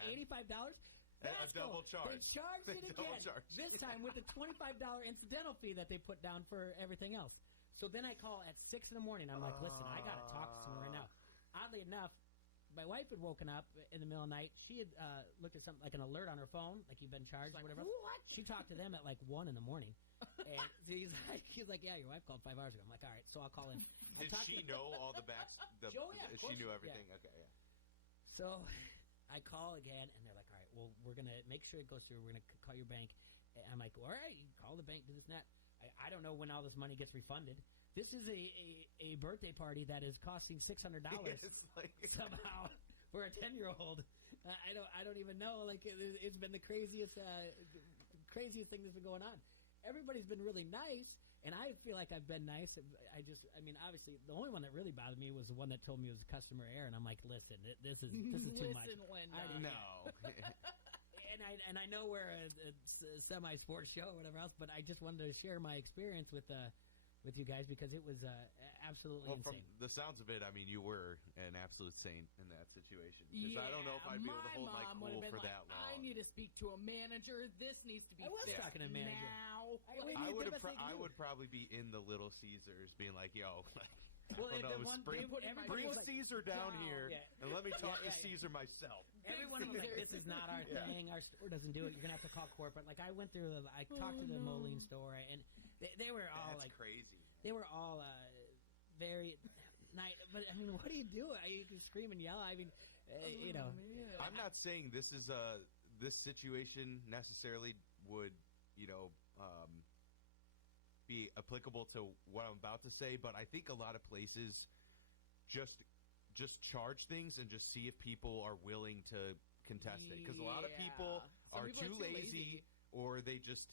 A double charge. They charged it again. This time with the $25 incidental fee that they put down for everything else. So then I call at 6 in the morning. I'm like, listen, I got to talk to someone right now. Oddly enough, my wife had woken up in the middle of the night. She had looked at something like an alert on her phone, like you've been charged or whatever. What? She talked to them at like 1 in the morning, and he's like, yeah, your wife called 5 hours ago. I'm like, all right, so I'll call in. Did she know all the backs? She knew everything. Yeah. Okay, yeah. So I call again, and they're like, all right, well, we're going to make sure it goes through. We're going to call your bank. And I'm like, all right, you call the bank, do this and that. I don't know when all this money gets refunded. This is a birthday party that is costing $600 somehow for a 10-year-old. I don't even know. Like it's been the craziest thing that's been going on. Everybody's been really nice, and I feel like I've been nice. I mean, obviously, the only one that really bothered me was the one that told me it was customer error, and I'm like, listen, this is too much. Listen, Linda. No. And I know we're a semi-sports show or whatever else, but I just wanted to share my experience with you guys because it was absolutely From insane. the sounds of it, I mean, you were an absolute saint in that situation. Because I don't know if I'd be able to hold my cool for that long. I need to speak to a manager. This needs to be talking to a manager. now. I would probably be in the Little Caesars being like, yo, Well, bring Caesar down here and let me talk to yeah. Caesar myself. Everyone was like, this is not our thing. Our store doesn't do it. You're going to have to call corporate. Like, I went through, I talked to the Moline store, and they were all That's like... crazy. They were all very nice. But, I mean, what do you do? You can scream and yell. I mean, you know. I'm not saying this is this situation necessarily would, be applicable to what I'm about to say, but I think a lot of places just charge things and just see if people are willing to contest it, because a lot of people are too lazy, or they just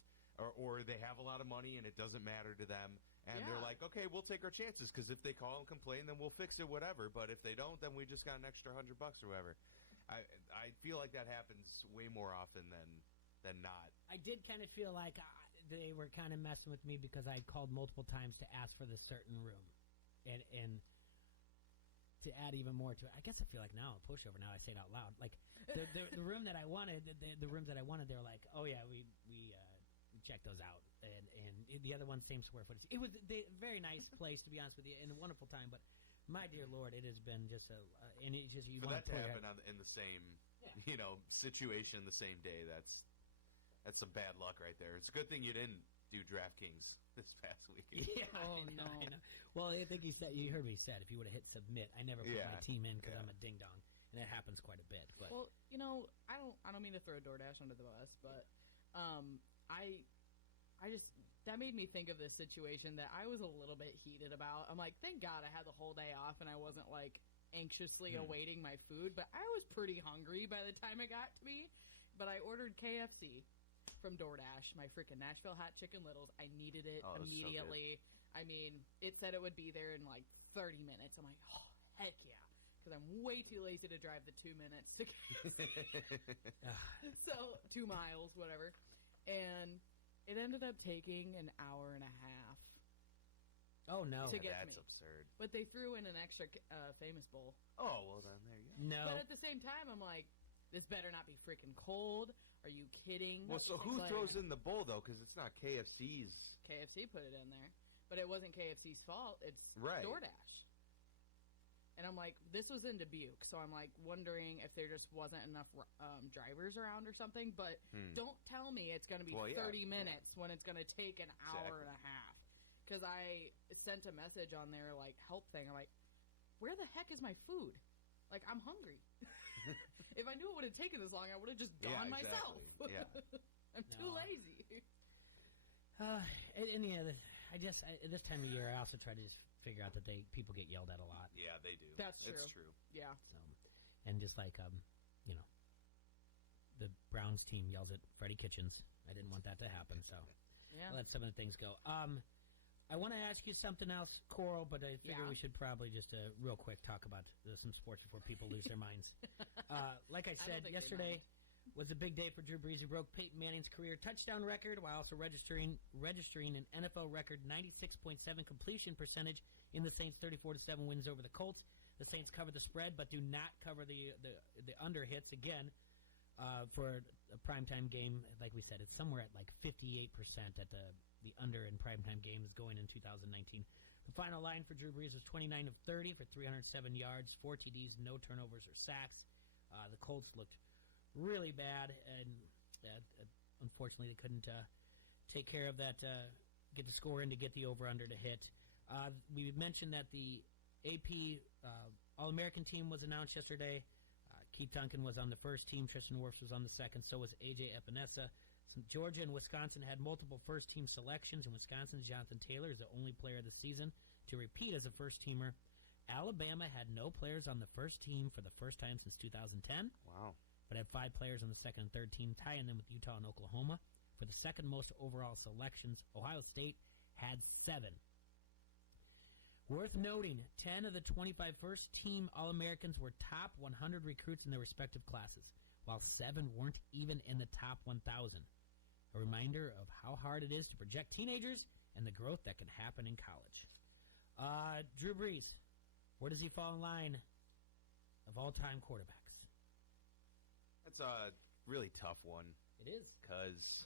or they have a lot of money and it doesn't matter to them, and they're like, okay, we'll take our chances, because if they call and complain, then we'll fix it, whatever. But if they don't, then we just got an extra $100 or whatever. I feel like that happens way more often than not. I did kind of feel like they were kind of messing with me because I called multiple times to ask for this certain room, and to add even more to it. I guess I feel like now a pushover. Now I say it out loud. Like the room that I wanted, the rooms that I wanted, they're like, oh yeah, we checked those out, and the other one, same square footage. It was a very nice place, to be honest with you, and a wonderful time. But my dear Lord, it has been just and it's just you for want that to to happen in the same situation the same day. That's some bad luck right there. It's a good thing you didn't do DraftKings this past weekend. Yeah. Oh no. I know. Well, I think you heard me said if you would have hit submit, I never put my team in because I'm a ding dong, and that happens quite a bit. But well, I don't mean to throw DoorDash under the bus, but I just that made me think of this situation that I was a little bit heated about. I'm like, thank God I had the whole day off and I wasn't like anxiously awaiting my food, but I was pretty hungry by the time it got to me. But I ordered KFC from DoorDash, my freaking Nashville hot chicken littles. I needed it immediately. I mean, it said it would be there in like 30 minutes. I'm like, oh, heck yeah. Because I'm way too lazy to drive the 2 minutes to so 2 miles, whatever. And it ended up taking an hour and a half. Oh, no. That's absurd. But they threw in an extra famous bowl. Oh, well, then there you go. No. But at the same time, I'm like, this better not be freaking cold. Are you kidding? Well, so who throws in the bowl, though? Because it's not KFC's. KFC put it in there. But it wasn't KFC's fault. It's DoorDash. And I'm like, this was in Dubuque, so I'm like wondering if there just wasn't enough drivers around or something. But don't tell me it's going to be 30 minutes when it's going to take an hour and a half. Because I sent a message on their like help thing. I'm like, where the heck is my food? Like, I'm hungry. If I knew it would have taken this long, I would have just gone myself. Yeah. I'm too lazy. This time of year, I also try to just figure out that people get yelled at a lot. Yeah, they do. That's true. It's true. Yeah. So, and just like the Browns team yells at Freddie Kitchens. I didn't want that to happen, so let some of the things go. I want to ask you something else, Coral, but I figure we should probably just real quick talk about some sports before people lose their minds. Like I said, yesterday was a big day for Drew Brees. He broke Peyton Manning's career touchdown record while also registering an NFL record 96.7 completion percentage in the Saints' 34-7 wins over the Colts. The Saints cover the spread, but do not cover the under hits again for a primetime game. Like we said, it's somewhere at like 58% at the under in primetime games going in 2019 for The final line for Drew Brees was 29 of 30 for 307 yards, 4 TDs, no turnovers or sacks. The Colts looked really bad, and unfortunately they couldn't take care of that, get the score in to get the over-under to hit. We mentioned that the AP All-American team was announced yesterday. Keith Duncan was on the first team. Tristan Wirfs was on the second. So was A.J. Epinesa. Georgia and Wisconsin had multiple first-team selections. In Wisconsin, Jonathan Taylor is the only player of the season to repeat as a first-teamer. Alabama had no players on the first team for the first time since 2010. Wow. But had 5 players on the second and third team, tying them with Utah and Oklahoma. For the second most overall selections, Ohio State had 7. Worth noting, 10 of the 25 first-team All-Americans were top 100 recruits in their respective classes, while 7 weren't even in the top 1,000. A reminder of how hard it is to project teenagers and the growth that can happen in college. Drew Brees, where does he fall in line of all-time quarterbacks? That's a really tough one. It is. Because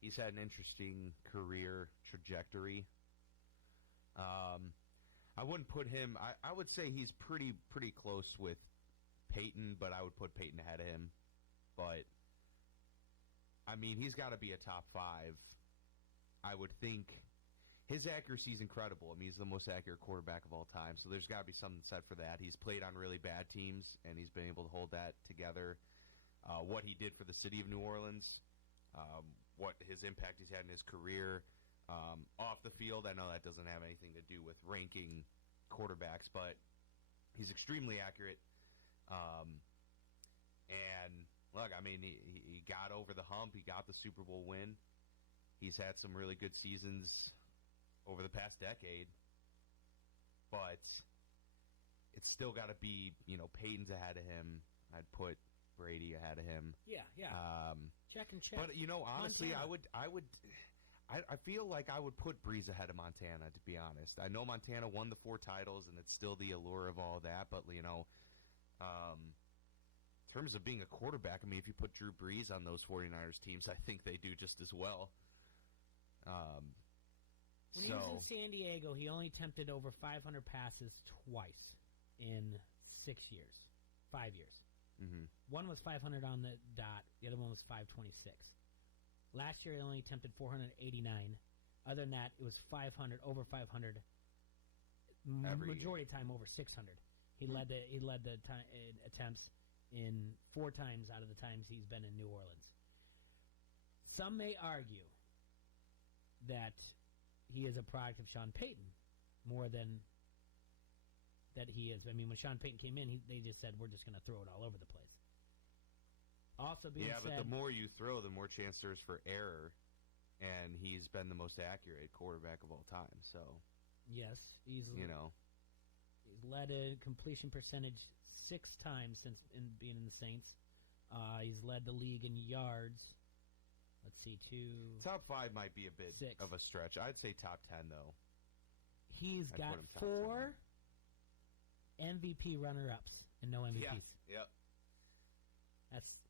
he's had an interesting career trajectory. I wouldn't put him. I would say he's pretty close with Peyton, but I would put Peyton ahead of him. But I mean, he's got to be a top 5. I would think his accuracy is incredible. I mean, he's the most accurate quarterback of all time. So there's got to be something said for that. He's played on really bad teams, and he's been able to hold that together. What he did for the city of New Orleans, what his impact he's had in his career. Off the field, I know that doesn't have anything to do with ranking quarterbacks, but he's extremely accurate. And look, I mean, he got over the hump. He got the Super Bowl win. He's had some really good seasons over the past decade, but it's still got to be, Peyton's ahead of him. I'd put Brady ahead of him. Yeah. Check and check. But honestly, Montana. I feel like I would put Breeze ahead of Montana, to be honest. I know Montana won the 4 titles, and it's still the allure of all that. But, in terms of being a quarterback, I mean, if you put Drew Brees on those 49ers teams, I think they do just as well. When he was in San Diego, he only attempted over 500 passes twice in 6 years. 5 years. Mm-hmm. One was 500 on the dot. The other one was 526. Last year, he only attempted 489. Other than that, it was 500, over 500. Majority of the time, over 600. He led the time in attempts in 4 times out of the times he's been in New Orleans. Some may argue that he is a product of Sean Payton more than that he is. I mean, when Sean Payton came in, they just said, we're just going to throw it all over the place. Also being said, but the more you throw, the more chance there is for error, and he's been the most accurate quarterback of all time. So, yes, he's led a completion percentage 6 times since being in the Saints. He's led the league in yards. Let's see, 2. Top 5 might be a bit 6. of a stretch. I'd say top 10 though. He's got 4 MVP runner-ups and no MVPs. Yep.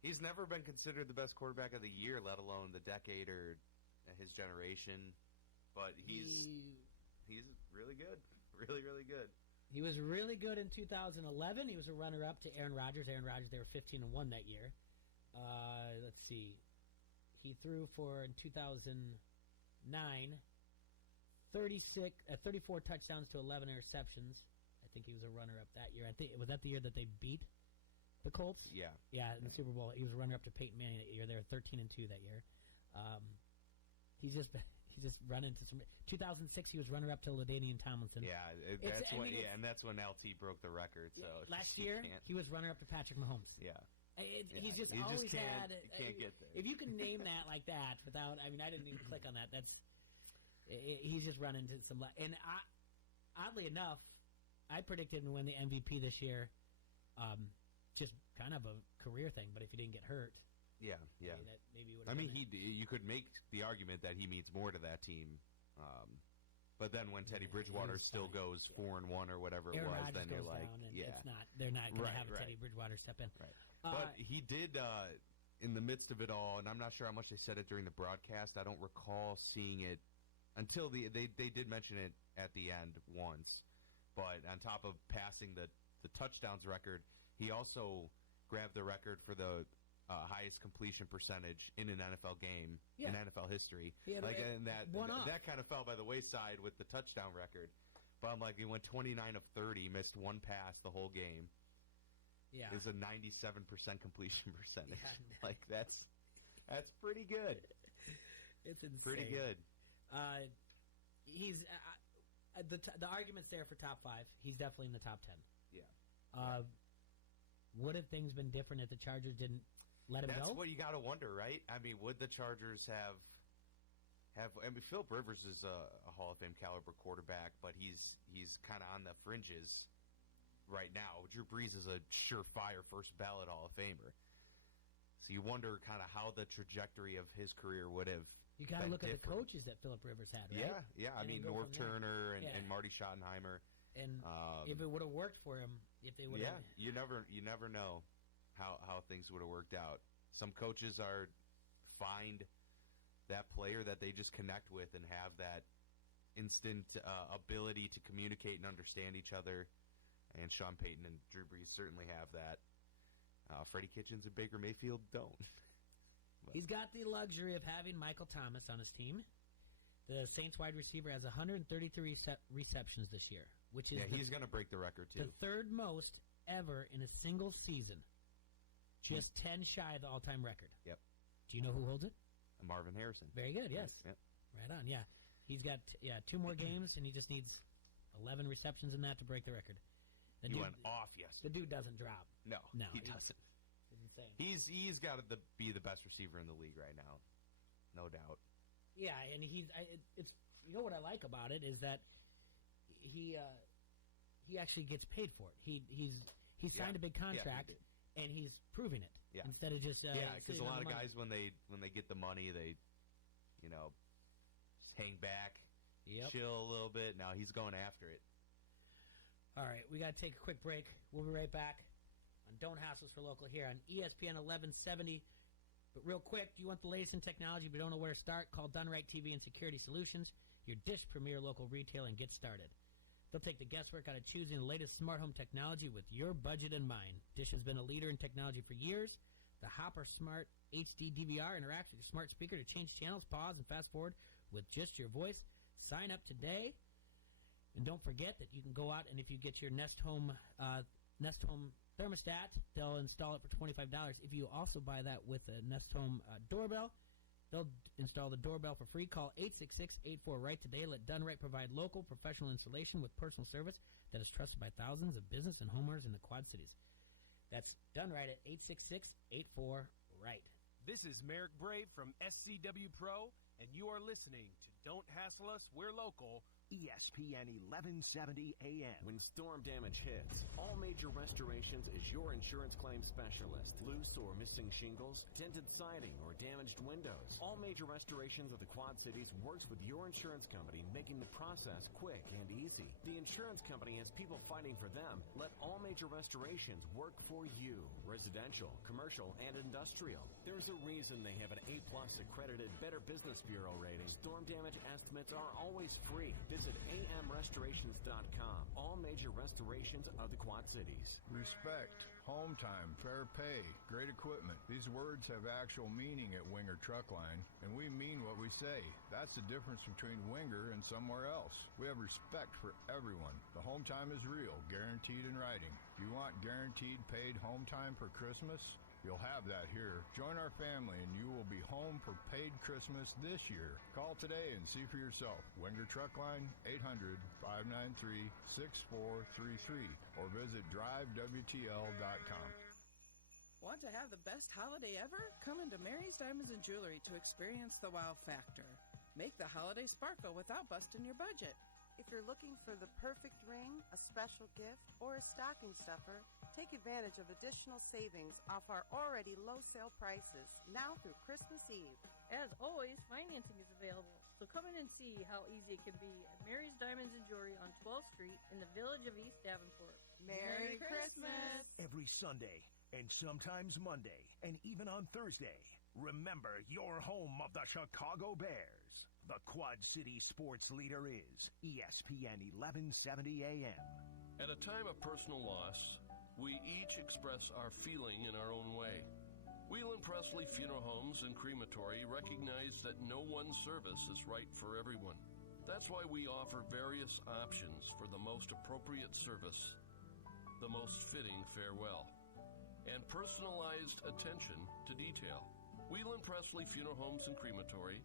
He's never been considered the best quarterback of the year, let alone the decade or his generation. But he's really good. Really, really good. He was really good in 2011. He was a runner-up to Aaron Rodgers. Aaron Rodgers, they were 15-1 that year. Let's see. He threw for, in 2009, 34 touchdowns to 11 interceptions. I think he was a runner-up that year. Was that the year that they beat the Colts? Yeah. Yeah, in the Super Bowl. He was a runner-up to Peyton Manning that year. They were 13-2 that year. He's just run into some. 2006, he was runner-up to LaDainian Tomlinson. Yeah, that's when LT broke the record. So last year, he was runner-up to Patrick Mahomes. Yeah. He's just always had. You can't get there. If you can name that like that without, I didn't even click on that. He's just run into some. And oddly enough, I predicted him to win the MVP this year. Just kind of a career thing, but if he didn't get hurt, yeah. You could make the argument that he means more to that team. But then when Teddy Bridgewater still goes 4-1 or whatever it Aaron was, Rodgers then you're goes like, down and they're not going to have Teddy Bridgewater step in. Right. But he did, in the midst of it all, and I'm not sure how much they said it during the broadcast. I don't recall seeing it until they did mention it at the end once. But on top of passing the touchdowns record, he also grabbed the record for the highest completion percentage in an NFL game in NFL history. And that kind of fell by the wayside with the touchdown record. But I'm like, he went 29 of 30, missed one pass the whole game. Yeah, is a 97% completion percentage. Yeah. Like that's pretty good. It's insane. Pretty good. He's the argument's there for top 5. He's definitely in the top 10. Yeah. Would have things been different if the Chargers didn't let him go? That's what you got to wonder, right? I mean, would the Chargers have? I mean, Philip Rivers is a Hall of Fame caliber quarterback, but he's kind of on the fringes right now. Drew Brees is a surefire first ballot Hall of Famer. So you wonder kind of how the trajectory of his career would have. You got to look at the coaches that Philip Rivers had, right? Yeah. I mean, Norv Turner and Marty Schottenheimer. And if it would have worked for him, if they would have. Yeah, you never know how things would have worked out. Some coaches find that player that they just connect with and have that instant ability to communicate and understand each other. And Sean Payton and Drew Brees certainly have that. Freddie Kitchens and Baker Mayfield don't. He's got the luxury of having Michael Thomas on his team. The Saints wide receiver has 133 receptions this year, which is he's going to break the record too. The third most ever in a single season. Just 10 shy of the all-time record. Yep. Do you know who holds it? Marvin Harrison. Very good. Yes. Yep. Right on. Yeah. He's got 2 more games, and he just needs 11 receptions in that to break the record. He went off yesterday. The dude doesn't drop. No, he doesn't. It's insane. He's got to be the best receiver in the league right now, no doubt. Yeah, and it's you know what I like about it is that he actually gets paid for it. He signed a big contract and he's proving it. Yeah. Instead of just because a lot of guys when they get the money they just hang back, chill a little bit. Now he's going after it. All right, we got to take a quick break. We'll be right back on Don't Hassle Us for Local here on ESPN 1170. But real quick, do you want the latest in technology but don't know where to start? Call Done Right TV and Security Solutions, your Dish Premier local retailer, and get started. They'll take the guesswork out of choosing the latest smart home technology with your budget in mind. Dish has been a leader in technology for years. The Hopper Smart HD DVR interacts with your smart speaker to change channels, pause, and fast forward with just your voice. Sign up today. And don't forget that you can go out and if you get your Nest Home thermostat, they'll install it for $25. If you also buy that with a Nest Home doorbell, they'll install the doorbell for free. Call 866-84-RIGHT today. Let Done Right provide local professional installation with personal service that is trusted by thousands of business and homeowners in the Quad Cities. That's Done Right at 866-84-RIGHT. This is Merrick Brave from SCW Pro, and you are listening to Don't Hassle Us, We're Local. ESPN 1170 AM. When storm damage hits, All Major Restorations is your insurance claim specialist. Loose or missing shingles, dented siding, or damaged windows. All Major Restorations of the Quad Cities works with your insurance company, making the process quick and easy. The insurance company has people fighting for them. Let All Major Restorations work for you. Residential, commercial, and industrial. There's a reason they have an A+ accredited Better Business Bureau rating. Storm damage estimates are always free. Visit amrestorations.com. All Major Restorations of the Quad Cities. Respect, home time, fair pay, great equipment. These words have actual meaning at Winger Truck Line, and we mean what we say. That's the difference between Winger and somewhere else. We have respect for everyone. The home time is real, guaranteed in writing. If you want guaranteed paid home time for Christmas, you'll have that here. Join our family and you will be home for paid Christmas this year. Call today and see for yourself. Wenger Truck Line, 800-593-6433 or visit drivewtl.com. Want to have the best holiday ever? Come into Mary's Diamonds and Jewelry to experience the wow factor. Make the holiday sparkle without busting your budget. If you're looking for the perfect ring, a special gift, or a stocking stuffer, take advantage of additional savings off our already low sale prices now through Christmas Eve. As always, financing is available, so come in and see how easy it can be at Mary's Diamonds and Jewelry on 12th Street in the village of East Davenport. Merry Christmas! Every Sunday, and sometimes Monday, and even on Thursday, remember your home of the Chicago Bears. The Quad City sports leader is ESPN 1170 AM. At a time of personal loss, we each express our feeling in our own way. Whelan Presley Funeral Homes and Crematory recognize that no one service is right for everyone. That's why we offer various options for the most appropriate service, the most fitting farewell, and personalized attention to detail. Whelan Presley Funeral Homes and Crematory,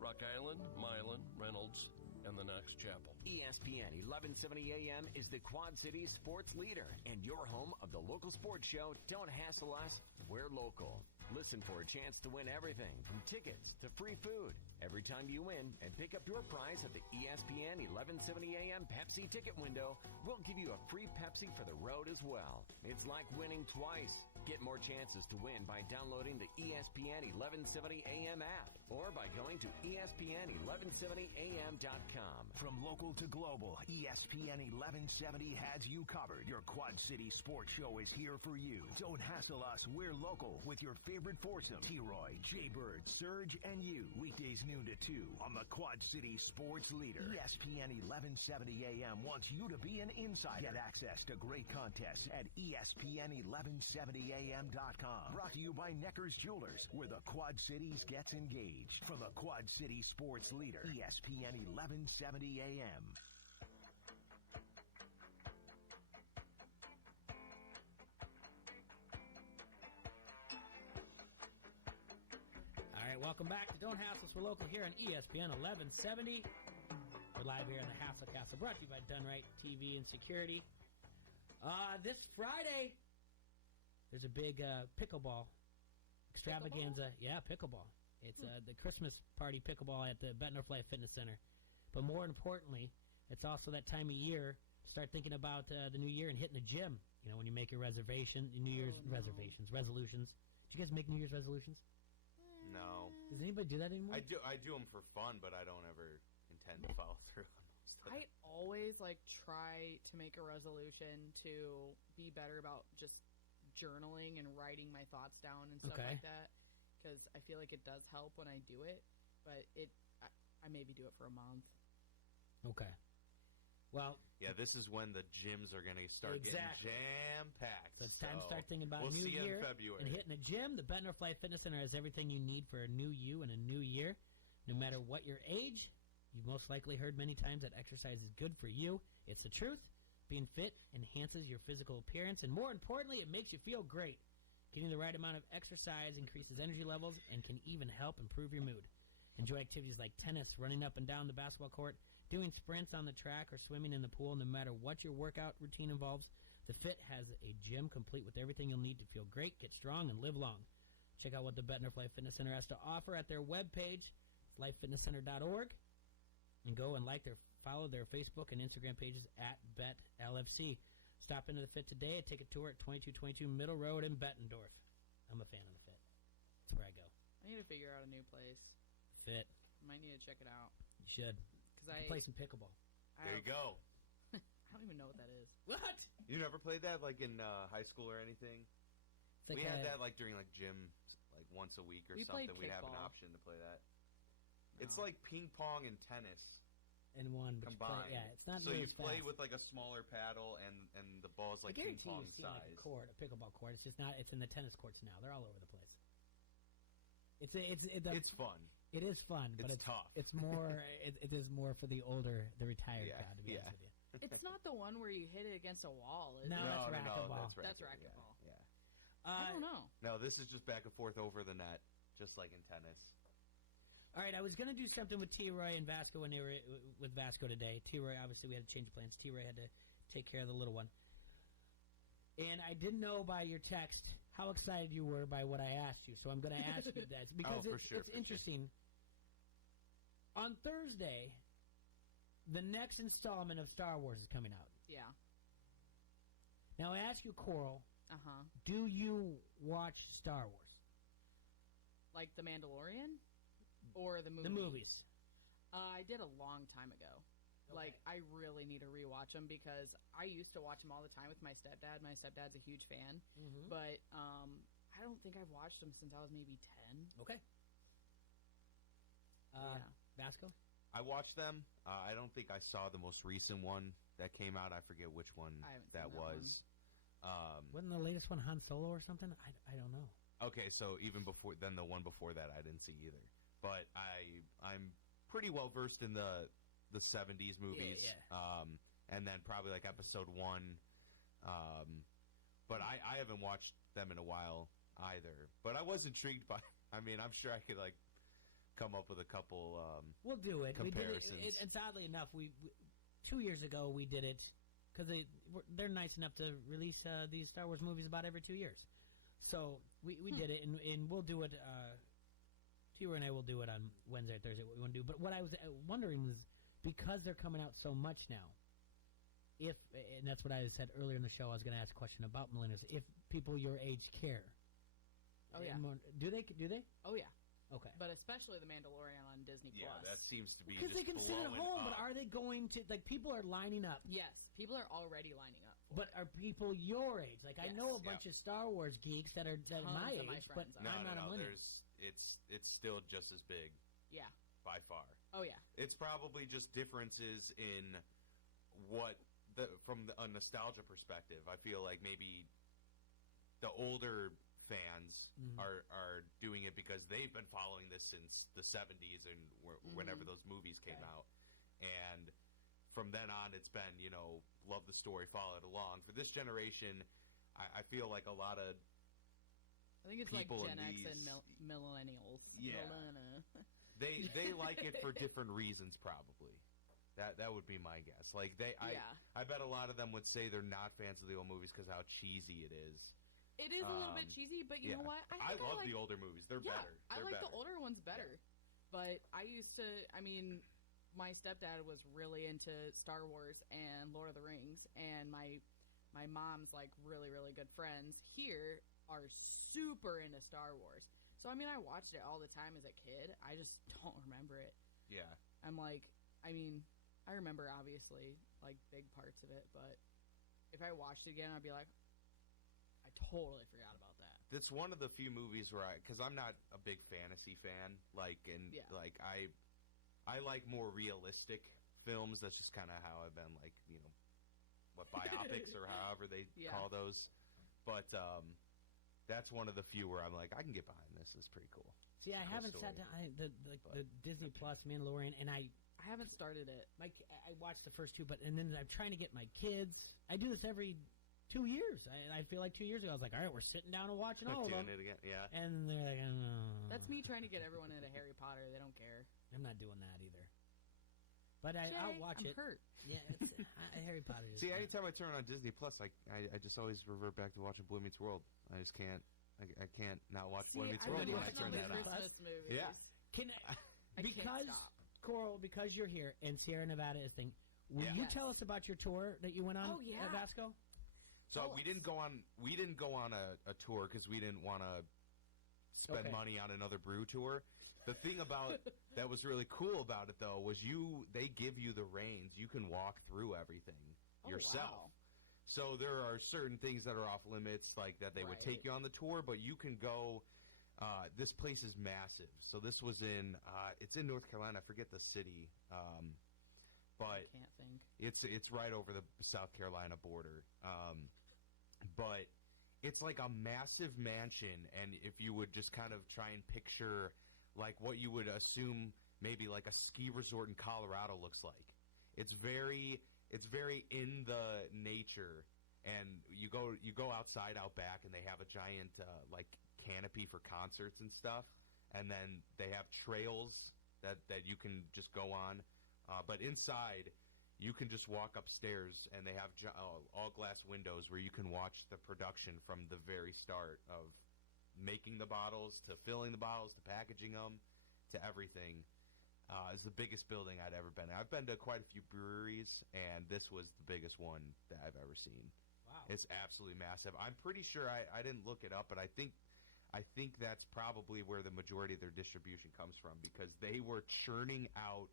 Rock Island, Milan, Reynolds, and the Knox Chapel. ESPN 1170 AM is the Quad Cities sports leader and your home of the local sports show. Don't hassle us, we're local. Listen for a chance to win everything from tickets to free food. Every time you win and pick up your prize at the ESPN 1170 AM Pepsi ticket window, we'll give you a free Pepsi for the road as well. It's like winning twice. Get more chances to win by downloading the ESPN 1170 AM app or by going to ESPN1170am.com. From local to global, ESPN 1170 has you covered. Your Quad City sports show is here for you. Don't hassle us, we're local with your favorite foursome, T-Roy, J-Bird, Surge, and you. Weekdays noon to 2 on the Quad City sports leader. ESPN 1170 AM wants you to be an insider. Get access to great contests at ESPN1170am.com. Brought to you by Necker's Jewelers, where the Quad Cities gets engaged. From the Quad City sports leader, ESPN 1170 AM. All right, welcome back to Don't Hassle Us. We're local here on ESPN 1170. We're live here in the Hassle Castle, brought to you by Done Right TV and Security. This Friday, there's a big pickleball extravaganza. Pickleball? Yeah, pickleball. It's the Christmas party pickleball at the Bettendorf Life Fitness Center. But more importantly, it's also that time of year to start thinking about the new year and hitting the gym. You know, when you make your reservation, your New Year's resolutions. Did you guys make New Year's resolutions? No. Does anybody do that anymore? I do them for fun, but I don't ever intend to follow through on those. I always try to make a resolution to be better about just journaling and writing my thoughts down and stuff like that, because I feel like it does help when I do it, but I maybe do it for a month. Okay. Well, yeah, this is when the gyms are going to start getting jam-packed. So it's time to start thinking about we'll a new see you year in February. and hitting a gym. The Bettendorf Life Fitness Center has everything you need for a new you and a new year. No matter what your age, you've most likely heard many times that exercise is good for you. It's the truth. Being fit enhances your physical appearance, and more importantly, it makes you feel great. Getting the right amount of exercise increases energy levels and can even help improve your mood. Enjoy activities like tennis, running up and down the basketball court, doing sprints on the track, or swimming in the pool. No matter what your workout routine involves, The Fit has a gym complete with everything you'll need to feel great, get strong, and live long. Check out what the Bettendorf Life Fitness Center has to offer at their webpage, lifefitnesscenter.org, and go and follow their Facebook and Instagram pages at BetLFC. Stop into the Fit today and take a tour at 2222 Middle Road in Bettendorf. I'm a fan of the Fit. That's where I go. I need to figure out a new place. Fit. Might need to check it out. You should. Play some pickleball. There you go. I don't even know what that is. What? You never played that in high school or anything? Like we had that during gym once a week or we something. We'd have an option to play that. No. It's like ping pong and tennis. And one combined. It's not so really you play fast. with a smaller paddle and the ball's like ping pong size. A pickleball court. It's just not. It's in the tennis courts now. They're all over the place. It's fun. It is fun, but it's tough. It's more. it is more for the retired crowd. To be honest with you. It's not the one where you hit it against a wall, is no, it? That's racquetball. That's racquetball. Yeah. I don't know. No, this is just back and forth over the net, just like in tennis. All right, I was going to do something with T-Roy and Vasco when they were with Vasco today. T-Roy, obviously, we had to change plans. T-Roy had to take care of the little one. And I didn't know by your text how excited you were by what I asked you, so I'm going to ask you this. Because it's interesting. On Thursday, the next installment of Star Wars is coming out. Yeah. Now, I ask you, Coral, Uh-huh. do you watch Star Wars? Like The Mandalorian? Or the movie? The movies. I did a long time ago. Okay. I really need to rewatch them because I used to watch them all the time with my stepdad. My stepdad's a huge fan. Mm-hmm. But I don't think I've watched them since I was maybe 10. Okay. Yeah. Vasco? I watched them. I don't think I saw the most recent one that came out. I forget which one I haven't that seen that was. Wasn't the latest one Han Solo or something? I don't know. Okay, so even before then, the one before that I didn't see either. But I'm pretty well versed in the 70s movies. Yeah. And then probably like episode 1. But I haven't watched them in a while either. But I was intrigued by. I mean, I'm sure I could like come up with a couple. We'll do it. Comparisons. We did it, and oddly enough, we 2 years ago we did it because they're nice enough to release these Star Wars movies about every 2 years. So we did it, and we'll do it. Tua and I will do it on Wednesday or Thursday. What we want to do, but what I was wondering was because they're coming out so much now. And that's what I said earlier in the show. I was going to ask a question about millennials. If people your age care, Oh yeah. Do they? Oh yeah. Okay. But especially The Mandalorian on Disney Plus. Yeah, that seems to be Because they can sit at home, but are they going to people are lining up? Yes, people are already lining up. But are people your age? Like I Yes. know a bunch of Star Wars geeks that are Tons my of my age, but friends I'm not a millennial. It's still just as big. Yeah. By far. Oh yeah. It's probably just differences in what from a nostalgia perspective. I feel like maybe the older fans are doing it because they've been following this since the 70s and whenever those movies came out. And from then on, it's been, love the story, follow it along. For this generation, I feel like a lot of I think it's like people Gen in X these- and millennials. Yeah. They like it for different reasons, probably. That would be my guess. Like I bet a lot of them would say they're not fans of the old movies because how cheesy it is. It is a little bit cheesy, but you know what? I think love like, the older movies. They're better. I They're like better. the older ones better. But I used to. I mean, my stepdad was really into Star Wars and Lord of the Rings, and my mom's like really really good friends here are super into Star Wars. So I mean, I watched it all the time as a kid. I just don't remember it. Yeah. I'm like, I mean, I remember obviously like big parts of it, but if I watched it again, I'd be like, I totally forgot about that. It's one of the few movies where because I'm not a big fantasy fan, like I like more realistic films. That's just kind of how I've been, like what biopics or however they call those. But that's one of the few where I'm like, I can get behind this. It's pretty cool. See, I haven't sat down the Disney Plus Mandalorian, and I haven't started it. I watched the first two, and then I'm trying to get my kids. I do this every 2 years. I feel like 2 years ago I was like, all right, we're sitting down and watching all of them. Doing it again, yeah. And they're like, That's me trying to get everyone into Harry Potter. They don't care. I'm not doing that either. But I'll watch it. Hurt. Yeah, it's, Harry Potter. See, anytime I turn on Disney Plus, I just always revert back to watching Boy Meets World. I just can't. I can't not watch Boy Meets World when I turn that on. Christmas movies. Yeah. Because Coral, because you're here and Sierra Nevada is thing. Will you tell us about your tour that you went on at Vasco? So we didn't go on a tour because we didn't want to spend money on another brew tour. The thing about that was really cool about it though was they give you the reins. You can walk through everything yourself. Wow. So there are certain things that are off limits, like that they would take you on the tour, but you can go. This place is massive. So this was it's in North Carolina. I forget the city, but I can't think. It's right over the South Carolina border. But it's like a massive mansion, and if you would just kind of try and picture like what you would assume maybe like a ski resort in Colorado looks like. It's very in the nature, and you go outside out back, and they have a giant like canopy for concerts and stuff, and then they have trails that you can just go on, but inside you can just walk upstairs, and they have all glass windows where you can watch the production from the very start of making the bottles to filling the bottles to packaging them to everything. It's the biggest building I'd ever been in. I've been to quite a few breweries, and this was the biggest one that I've ever seen. Wow. It's absolutely massive. I'm pretty sure I didn't look it up, but I think that's probably where the majority of their distribution comes from, because they were churning out.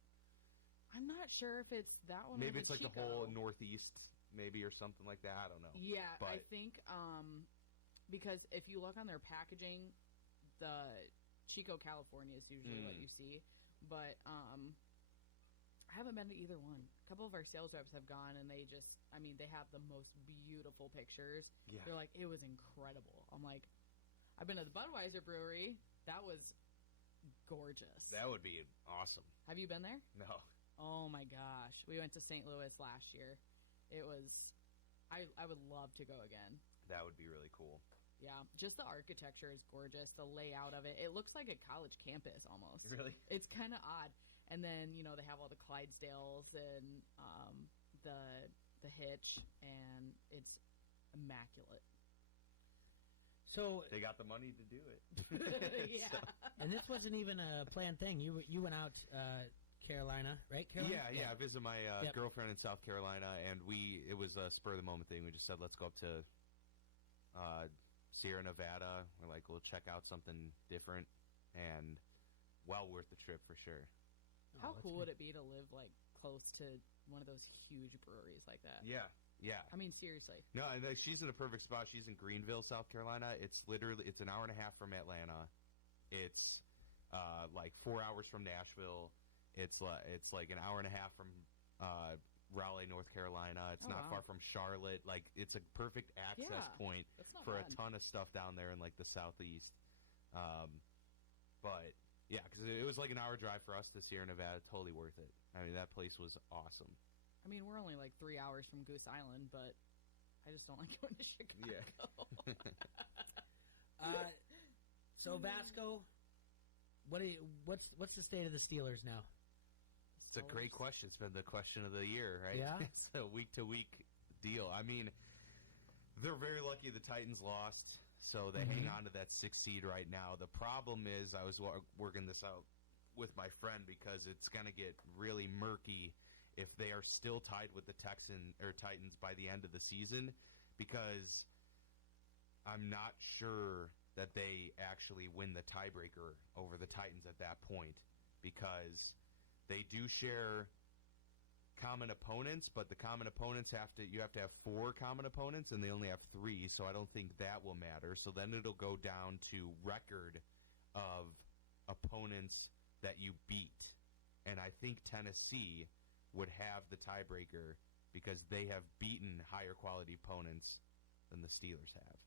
I'm not sure if it's that one. Maybe or it's like Chico. the whole Northeast, maybe, or something like that. I don't know. Yeah, but I think because if you look on their packaging, the Chico, California is usually what you see, But I haven't been to either one. A couple of our sales reps have gone, and they just, I mean, they have the most beautiful pictures. Yeah. They're like, it was incredible. I'm like, I've been to the Budweiser brewery. That was gorgeous. That would be awesome. Have you been there? No. Oh my gosh. We went to St. Louis last year. It was, I would love to go again. That would be really cool. Yeah, just the architecture is gorgeous. The layout of it. It looks like a college campus almost. Really? It's kind of odd. And then, you know, they have all the Clydesdales and the Hitch, and it's immaculate. So they got the money to do it. Yeah. So. And this wasn't even a planned thing. You went out Carolina, right? Carolina? Yeah. I visited my girlfriend in South Carolina, and it was a spur of the moment thing. We just said, let's go up to Sierra Nevada. We're like, we'll check out something different, and well worth the trip for sure. How cool would it be to live like close to one of those huge breweries like that? Yeah. I mean, seriously. No, and she's in a perfect spot. She's in Greenville, South Carolina. It's an hour and a half from Atlanta. It's like 4 hours from Nashville. It's like an hour and a half from Raleigh, North Carolina. It's not far from Charlotte. Like, it's a perfect access point for a ton of stuff down there in like the southeast. But yeah, because it was like an hour drive for us to Sierra Nevada. Totally worth it. I mean, that place was awesome. I mean, we're only like 3 hours from Goose Island, but I just don't like going to Chicago. Yeah. So Vasco, what's the state of the Steelers now? It's a great question. It's been the question of the year, right? Yeah. It's a week-to-week deal. I mean, they're very lucky the Titans lost, so they hang on to that 6th seed right now. The problem is, I was working this out with my friend because it's going to get really murky if they are still tied with the Titans by the end of the season, because I'm not sure that they actually win the tiebreaker over the Titans at that point, because they do share common opponents, but the common opponents you have to have 4 common opponents, and they only have 3, so I don't think that will matter. So then it'll go down to record of opponents that you beat, and I think Tennessee would have the tiebreaker because they have beaten higher quality opponents than the Steelers have.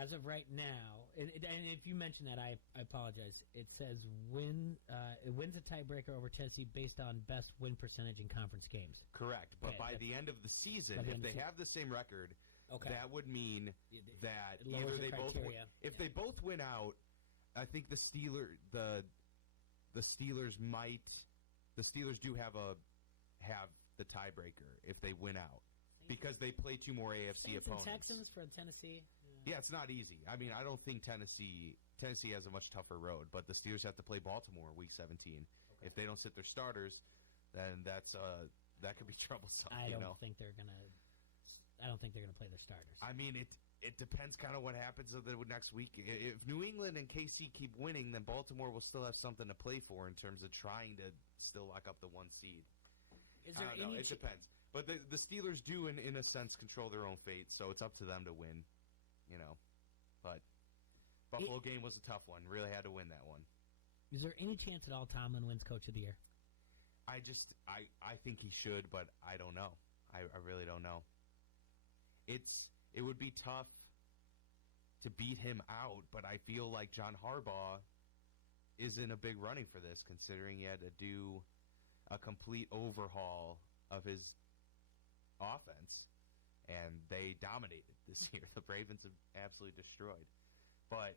As of right now, and if you mention that, I apologize. It says it wins a tiebreaker over Tennessee based on best win percentage in conference games. Correct, but Okay, by the end of the season, if they have the same record, that would mean that It lowers either the they both criteria. if they both win out, I think the Steelers do have the tiebreaker if they win out, because they play 2 more AFC Saints opponents. and Texans for Tennessee. Yeah, it's not easy. I mean, I don't think Tennessee has a much tougher road, but the Steelers have to play Baltimore Week 17. If they don't sit their starters, then that could be troublesome. I don't think they're gonna play their starters. I mean, it depends kind of what happens the next week. If New England and KC keep winning, then Baltimore will still have something to play for in terms of trying to still lock up the 1 seed. Is there I don't know. It depends. But the Steelers do, in a sense, control their own fate, so it's up to them to win. But Buffalo game was a tough one. Really had to win that one. Is there any chance at all Tomlin wins Coach of the Year? I think he should, but I don't know. I really don't know. It would be tough to beat him out, but I feel like John Harbaugh is in a big running for this, considering he had to do a complete overhaul of his offense, and they dominated this year. The Ravens have absolutely destroyed. But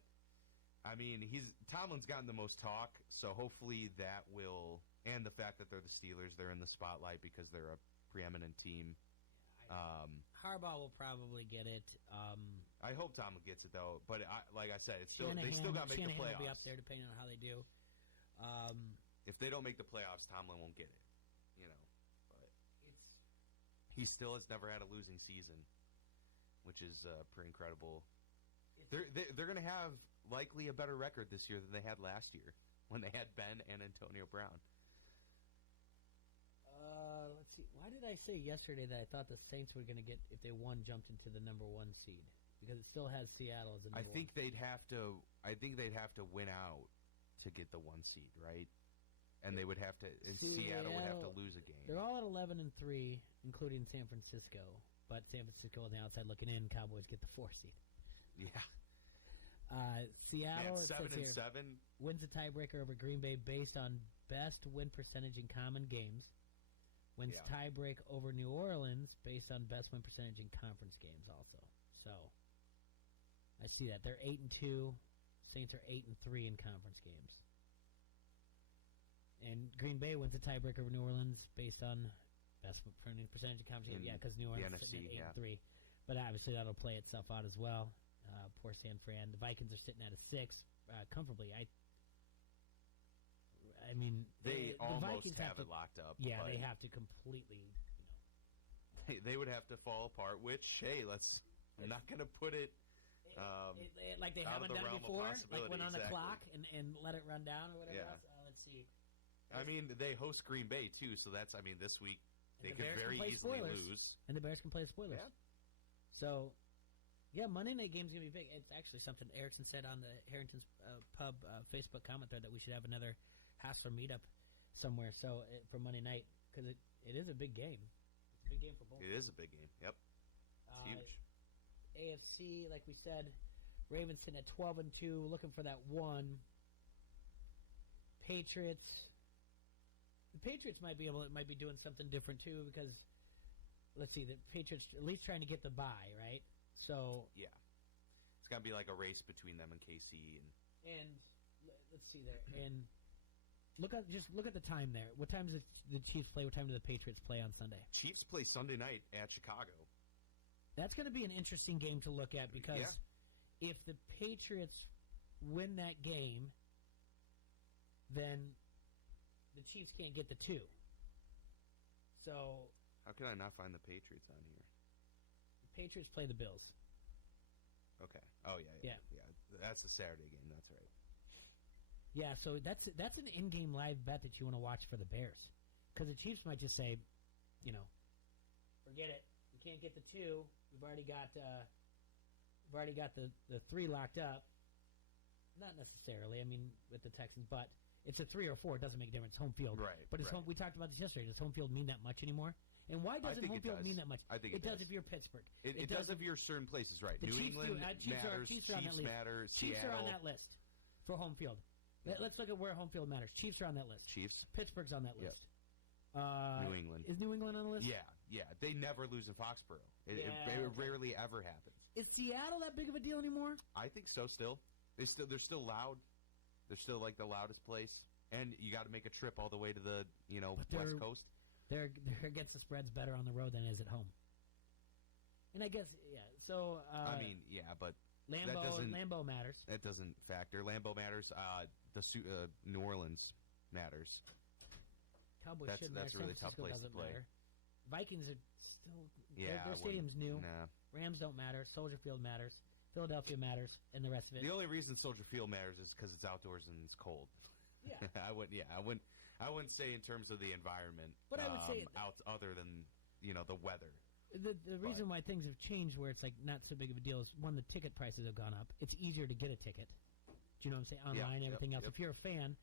I mean, Tomlin's gotten the most talk, so hopefully that will, and the fact that they're the Steelers, they're in the spotlight because they're a preeminent team. Harbaugh will probably get it. I hope Tomlin gets it though, but like I said, they still got to make the playoffs. Will be up there depending on how they do. If they don't make the playoffs, Tomlin won't get it. But he still has never had a losing season, which is pretty incredible. They're going to have likely a better record this year than they had last year when they had Ben and Antonio Brown. Let's see. Why did I say yesterday that I thought the Saints were going to get, if they won, jumped into the number 1 seed? Because it still has Seattle as a number 1. I think they'd have to win out to get the 1 seed, right? and they would have to. And Seattle would have to lose a game. They're all at 11-3, including San Francisco. But San Francisco on the outside looking in, Cowboys get the 4 seed. Yeah. Seattle 7-7 wins the tiebreaker over Green Bay based on best win percentage in common games. Wins tiebreak over New Orleans based on best win percentage in conference games also. So I see that. They're 8-2. Saints are 8-3 in conference games. And Green Bay wins the tiebreaker over New Orleans based on best win percentage in conference games. Yeah, because New Orleans is sitting at 8-3. But obviously that'll play itself out as well. Poor San Fran. The Vikings are sitting at a 6 comfortably. I mean, they almost Vikings have it locked up. Yeah, they have to completely. They would have to fall apart. Which, hey, I'm not going to put it. Like they haven't done it before, like went on the clock and let it run down or whatever else. Let's see. I mean, they host Green Bay too, so that's. I mean, this week they could very easily lose, and the Bears can play the spoilers. Yeah. So. Yeah, Monday night game's going to be big. It's actually something Erickson said on the Harrington's Pub Facebook comment thread that we should have another Hassler meetup somewhere for Monday night because it is a big game. It's a big game for both. It is a big game. Yep. It's huge. AFC, like we said, Ravens sitting at 12-2, looking for that 1. Patriots. The Patriots might be doing something different too because let's see, the Patriots at least trying to get the bye, right? So yeah, it's gonna be like a race between them and KC and let's see there and look at the time there. What time does the Chiefs play? What time do the Patriots play on Sunday? Chiefs play Sunday night at Chicago. That's going to be an interesting game to look at because if the Patriots win that game, then the Chiefs can't get the 2. So how can I not find the Patriots on here? Patriots play the Bills. Okay. Oh yeah. That's the Saturday game. That's right. Yeah, so that's an in-game live bet that you want to watch for the Bears, because the Chiefs might just say, forget it. We can't get the 2. We've already got the 3 locked up. Not necessarily. I mean, with the Texans, but it's a 3 or 4. It doesn't make a difference. Home field, right? But it's home. We talked about this yesterday. Does home field mean that much anymore? And why doesn't home field mean that much? I think it does if you're Pittsburgh. It does if you're certain places, right? New England matters. Chiefs matter. Chiefs Seattle. are on that list for home field. Let's look at where home field matters. Chiefs are on that list. Chiefs. Pittsburgh's on that list. New England. Is New England on the list? Yeah. They never lose in Foxborough. It rarely ever happens. Is Seattle that big of a deal anymore? I think so. Still, they're still loud. They're still like the loudest place, and you got to make a trip all the way to the West Coast. They're against the spreads better on the road than it is at home. And I guess, so... but Lambeau matters. That doesn't factor. Lambeau matters. New Orleans matters. Cowboys shouldn't matter. That's a really tough place to play. Matter. Vikings are still... their stadium's new. Nah. Rams don't matter. Soldier Field matters. Philadelphia matters, and the rest of it. The only reason Soldier Field matters is because it's outdoors and it's cold. Yeah. I wouldn't say in terms of the environment, but I would say other than the weather. The reason why things have changed, where it's like not so big of a deal, is one, the ticket prices have gone up. It's easier to get a ticket. Do you know what I'm saying? Online, everything else. If you're a fan,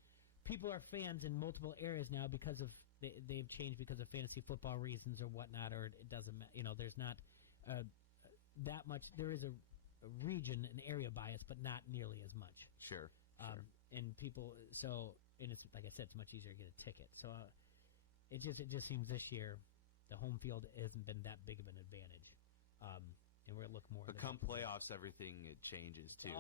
people are fans in multiple areas now because of they've changed because of fantasy football reasons or whatnot, or it doesn't matter. There's not that much. There is a region, an area bias, but not nearly as much. Sure. And people, and it's like I said, it's much easier to get a ticket. So it just seems this year the home field hasn't been that big of an advantage, and we're look more. But come playoffs, everything it changes too.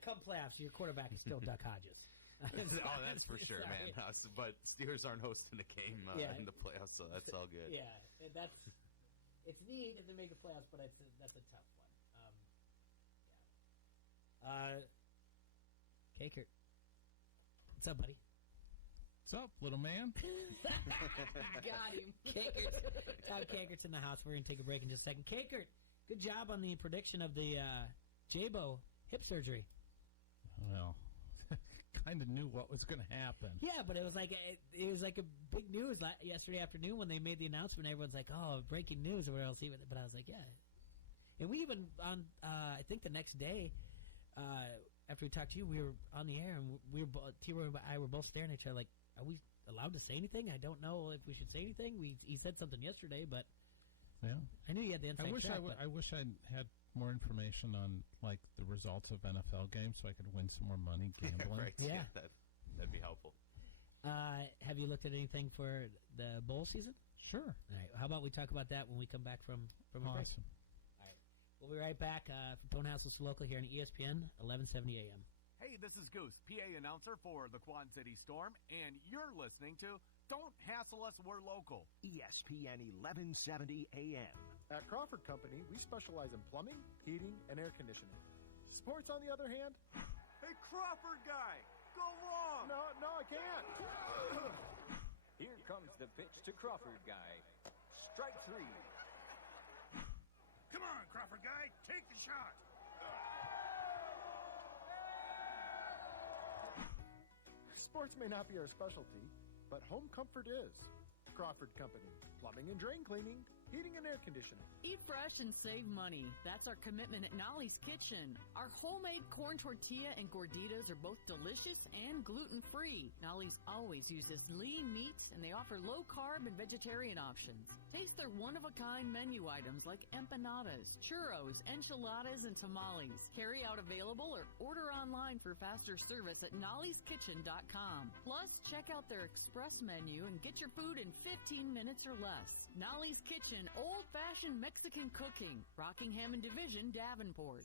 Come playoffs, your quarterback is still Duck Hodges. That's for sure, man. But Steelers aren't hosting a game in the playoffs, so that's all good. Yeah, it's neat if they make the playoffs, but that's a tough one. Kakert. What's up, buddy? What's up, little man? Got him. Todd Kakert's in the house. We're going to take a break in just a second. Kakert, good job on the prediction of the Jabo hip surgery. Well, kind of knew what was going to happen. Yeah, but it was like a big news yesterday afternoon when they made the announcement. Everyone's like, "Oh, breaking news," or where else? But I was like, "Yeah." And we even on I think the next day after we talked to you, we were on the air, and T-Roy and I were both staring at each other like, are we allowed to say anything? I don't know if we should say anything. He said something yesterday, but yeah, I knew you had the inside track. I wish I had more information on like the results of NFL games so I could win some more money gambling. Right. Yeah, that'd be helpful. Have you looked at anything for the bowl season? Sure. All right. How about we talk about that when we come back from a break? Awesome. All right. We'll be right back from Don't Hassle Us Local here on ESPN 1170 AM. Hey, this is Goose, PA announcer for the Quad City Storm, and you're listening to Don't Hassle Us, We're Local. ESPN 1170 AM. At Crawford Company, we specialize in plumbing, heating, and air conditioning. Sports, on the other hand... Hey, Crawford guy, go long! No, I can't. Here comes the pitch to Crawford guy. Strike three. Come on, Crawford guy, take the shot. Sports may not be our specialty, but home comfort is. Crawford Company, plumbing and drain cleaning, heating and air conditioning. Eat fresh and save money. That's our commitment at Nolly's Kitchen. Our homemade corn tortilla and gorditas are both delicious and gluten-free. Nolly's always uses lean meats, and they offer low-carb and vegetarian options. Taste their one-of-a-kind menu items like empanadas, churros, enchiladas, and tamales. Carry out available or order online for faster service at nollyskitchen.com. Plus, check out their express menu and get your food in 15 minutes or less. Nolly's Kitchen, old-fashioned Mexican cooking. Rockingham and Division, Davenport.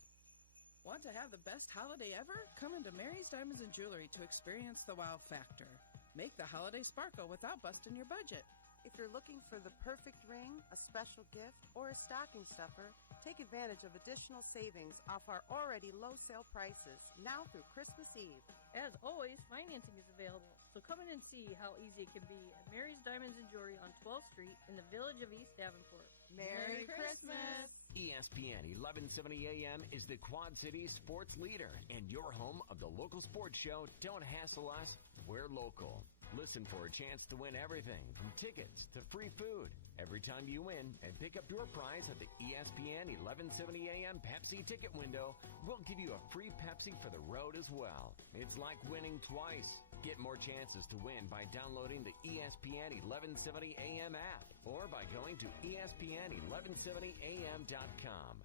Want to have the best holiday ever? Come into Mary's Diamonds and Jewelry to experience the wow factor. Make the holiday sparkle without busting your budget. If you're looking for the perfect ring, a special gift, or a stocking stuffer, take advantage of additional savings off our already low sale prices now through Christmas Eve. As always, financing is available, so come in and see how easy it can be at Mary's Diamonds and Jewelry on 12th Street in the village of East Davenport. Merry Christmas! ESPN 1170 AM is the Quad Cities sports leader and your home of the local sports show. Don't hassle us, we're local. Listen for a chance to win everything from tickets to free food. Every time you win and pick up your prize at the ESPN 1170 AM Pepsi ticket window, we'll give you a free Pepsi for the road as well. It's like winning twice. Get more chances to win by downloading the ESPN 1170 AM app or by going to ESPN1170am.com.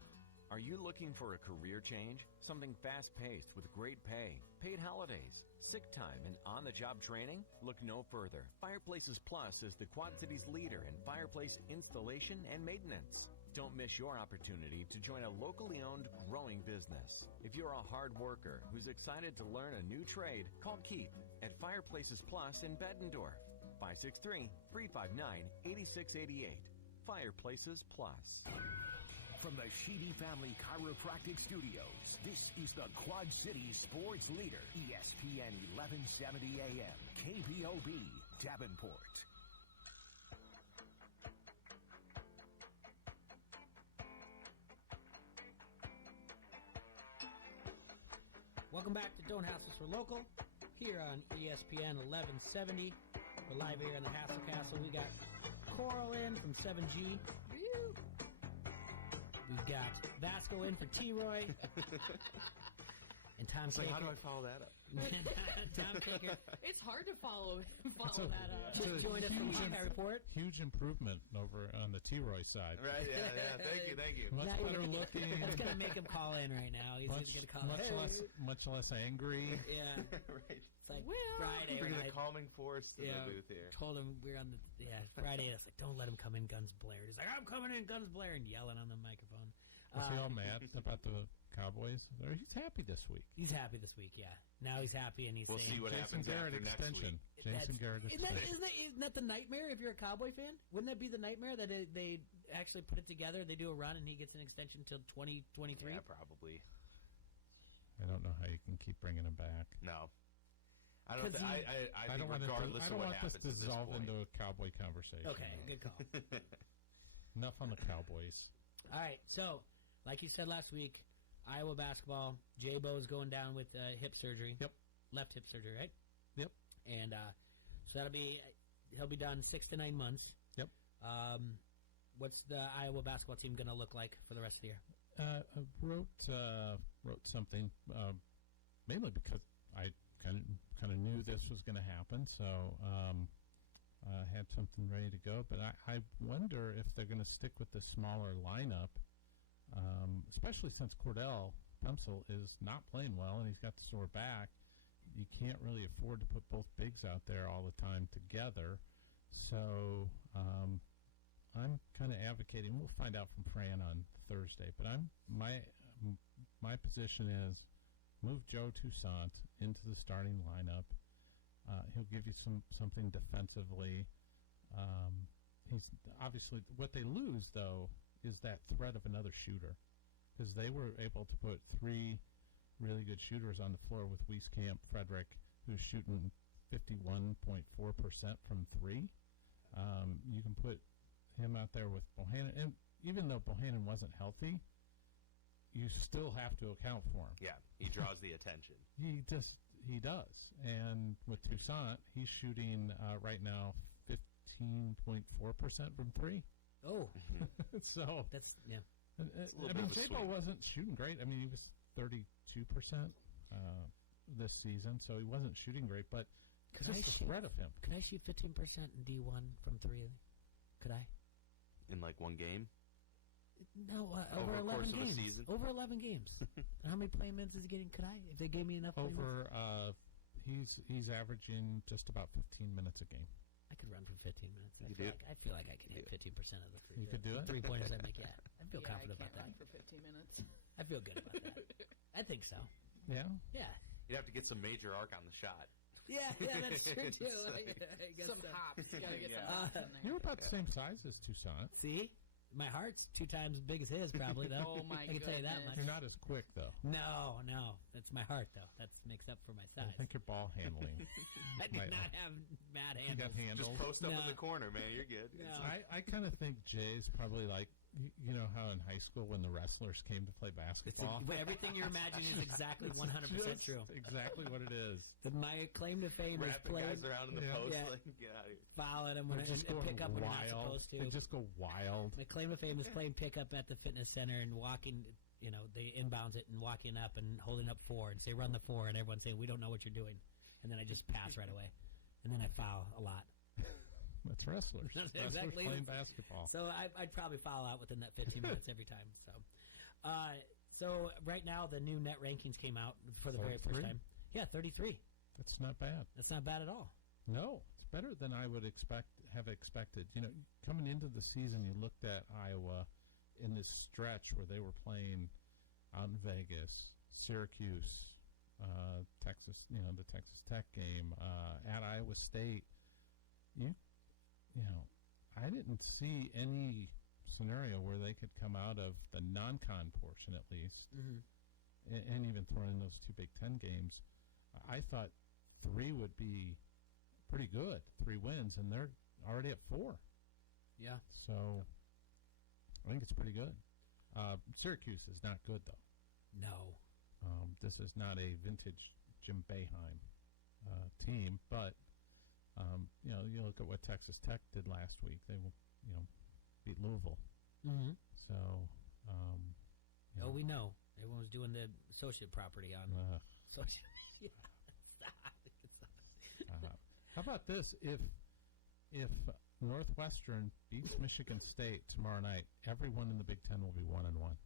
Are you looking for a career change? Something fast-paced with great pay, paid holidays, sick time, and on-the-job training? Look no further. Fireplaces Plus is the Quad Cities leader in fireplace installation and maintenance. Don't miss your opportunity to join a locally owned, growing business. If you're a hard worker who's excited to learn a new trade, call Keith at Fireplaces Plus in Bettendorf. 563-359-8688. Fireplaces Plus. From the Sheedy Family Chiropractic Studios, this is the Quad Cities sports leader, ESPN 1170 AM, KBOB, Davenport. Welcome back to Don't Hassle Us, We're Local here on ESPN 1170. We're live here in the Hassle Castle. We got Coral in from 7G. We've got Vasco in for T-Roy. And Tom It's like, how do I follow that up? Tom Kicker. It's hard to follow that up. Joined us from Sky Report. Huge improvement over on the T-Roy side. Right, yeah. Thank you. Much better looking. That's going to make him call in right now. He's going to get a call. Much less angry. Yeah. Right. It's like Friday. Bring right? the calming force to the booth here. Told him we're on the Friday. It's like, don't let him come in guns blaring. He's like, I'm coming in guns blaring, yelling on the microphone. Was he all mad about the Cowboys? He's happy this week. He's happy this week, yeah. Now he's happy, and he's We'll see what Jason happens Garrett after extension. next week. Jason Garrett extension. Isn't that the nightmare if you're a Cowboy fan? Wouldn't that be the nightmare that they actually put it together, they do a run, and he gets an extension until 2023? Yeah, probably. I don't know how you can keep bringing him back. No. I don't think regardless I don't of what want this happens to dissolve into a Cowboy conversation. Okay, good call. Enough on the Cowboys. All right, so, like you said last week, Iowa basketball, J-Bo's going down with hip surgery. Yep. Left hip surgery, right? Yep. And so he'll be done 6 to 9 months. Yep. What's the Iowa basketball team going to look like for the rest of the year? I wrote something mainly because I kind of knew this was going to happen, so I had something ready to go. But I wonder if they're going to stick with the smaller lineup, especially since Cordell Pemsel is not playing well and he's got the sore back. You can't really afford to put both bigs out there all the time together. So I'm kind of advocating. We'll find out from Fran on Thursday. But my position is move Joe Toussaint into the starting lineup. He'll give you something defensively. He's obviously what they lose though is that threat of another shooter, because they were able to put 3 really good shooters on the floor with Wieskamp, Frederick, who's shooting 51.4% from 3. You can put him out there with Bohannon, and even though Bohannon wasn't healthy, you still have to account for him. Yeah, he draws the attention. He does. And with Toussaint, he's shooting right now 15.4% from 3. Oh. So that's, yeah. I mean, J-Bo wasn't shooting great. I mean, he was 32% this season, so he wasn't shooting great, but just the threat of him. Could I shoot 15% in D1 from 3? Could I? In like one game? No, over 11 course games. of a season? Over 11 games. How many play minutes is he getting? Could I? If they gave me enough play minutes? He's averaging just about 15 minutes a game. I could run for 15 minutes. I feel like I could hit 15% of the You could do it? 3 pointers I make, yeah. I feel confident I about can't that. run for 15 minutes. I feel good about that. I think so. Yeah? Yeah. You'd have to get some major arc on the shot. Yeah, that's true too. Some hops. You gotta get some hops in there. You're about the same size as Toussaint. See? My heart's 2 times as big as his, probably, though. Oh, my I can tell you that much. You're not as quick, though. No. That's my heart, though. That makes up for my size. I think your ball handling. I do not have mad You handles. got handles. Just post up in the corner, man. You're good. No. I kind of think Jay's probably like, you know how in high school when the wrestlers came to play basketball? Everything you're imagining is exactly 100% true. Exactly what it is. My claim to fame is Wrapping playing. guys around in the post. Like, get out of here. Fouling them and pick up when you're not supposed to. They just go wild. My claim to fame is playing pickup at the fitness center and walking, they inbounds it and walking up and holding up 4 and say, run the 4, and everyone saying, we don't know what you're doing. And then I just pass right away. And then I foul a lot. That's wrestlers. Exactly. Wrestlers playing basketball. So I'd probably foul out within that 15 minutes every time. So right now the new net rankings came out for the very first time. Yeah, 33. That's not bad. That's not bad at all. No, it's better than I would have expected. Coming into the season, you looked at Iowa in this stretch where they were playing out in Vegas, Syracuse, Texas, the Texas Tech game, at Iowa State. I didn't see any scenario where they could come out of the non-con portion at least, and even throw in those 2 Big Ten games. I thought 3 would be pretty good, 3 wins, and they're already at 4. Yeah. So I think it's pretty good. Syracuse is not good, though. No. This is not a vintage Jim Boeheim team, but you look at what Texas Tech did last week. They, beat Louisville. Mm-hmm. So, we know. Everyone was doing the associate property on social media. Stop. How about this? If Northwestern beats Michigan State tomorrow night, everyone in the Big Ten will be 1-1.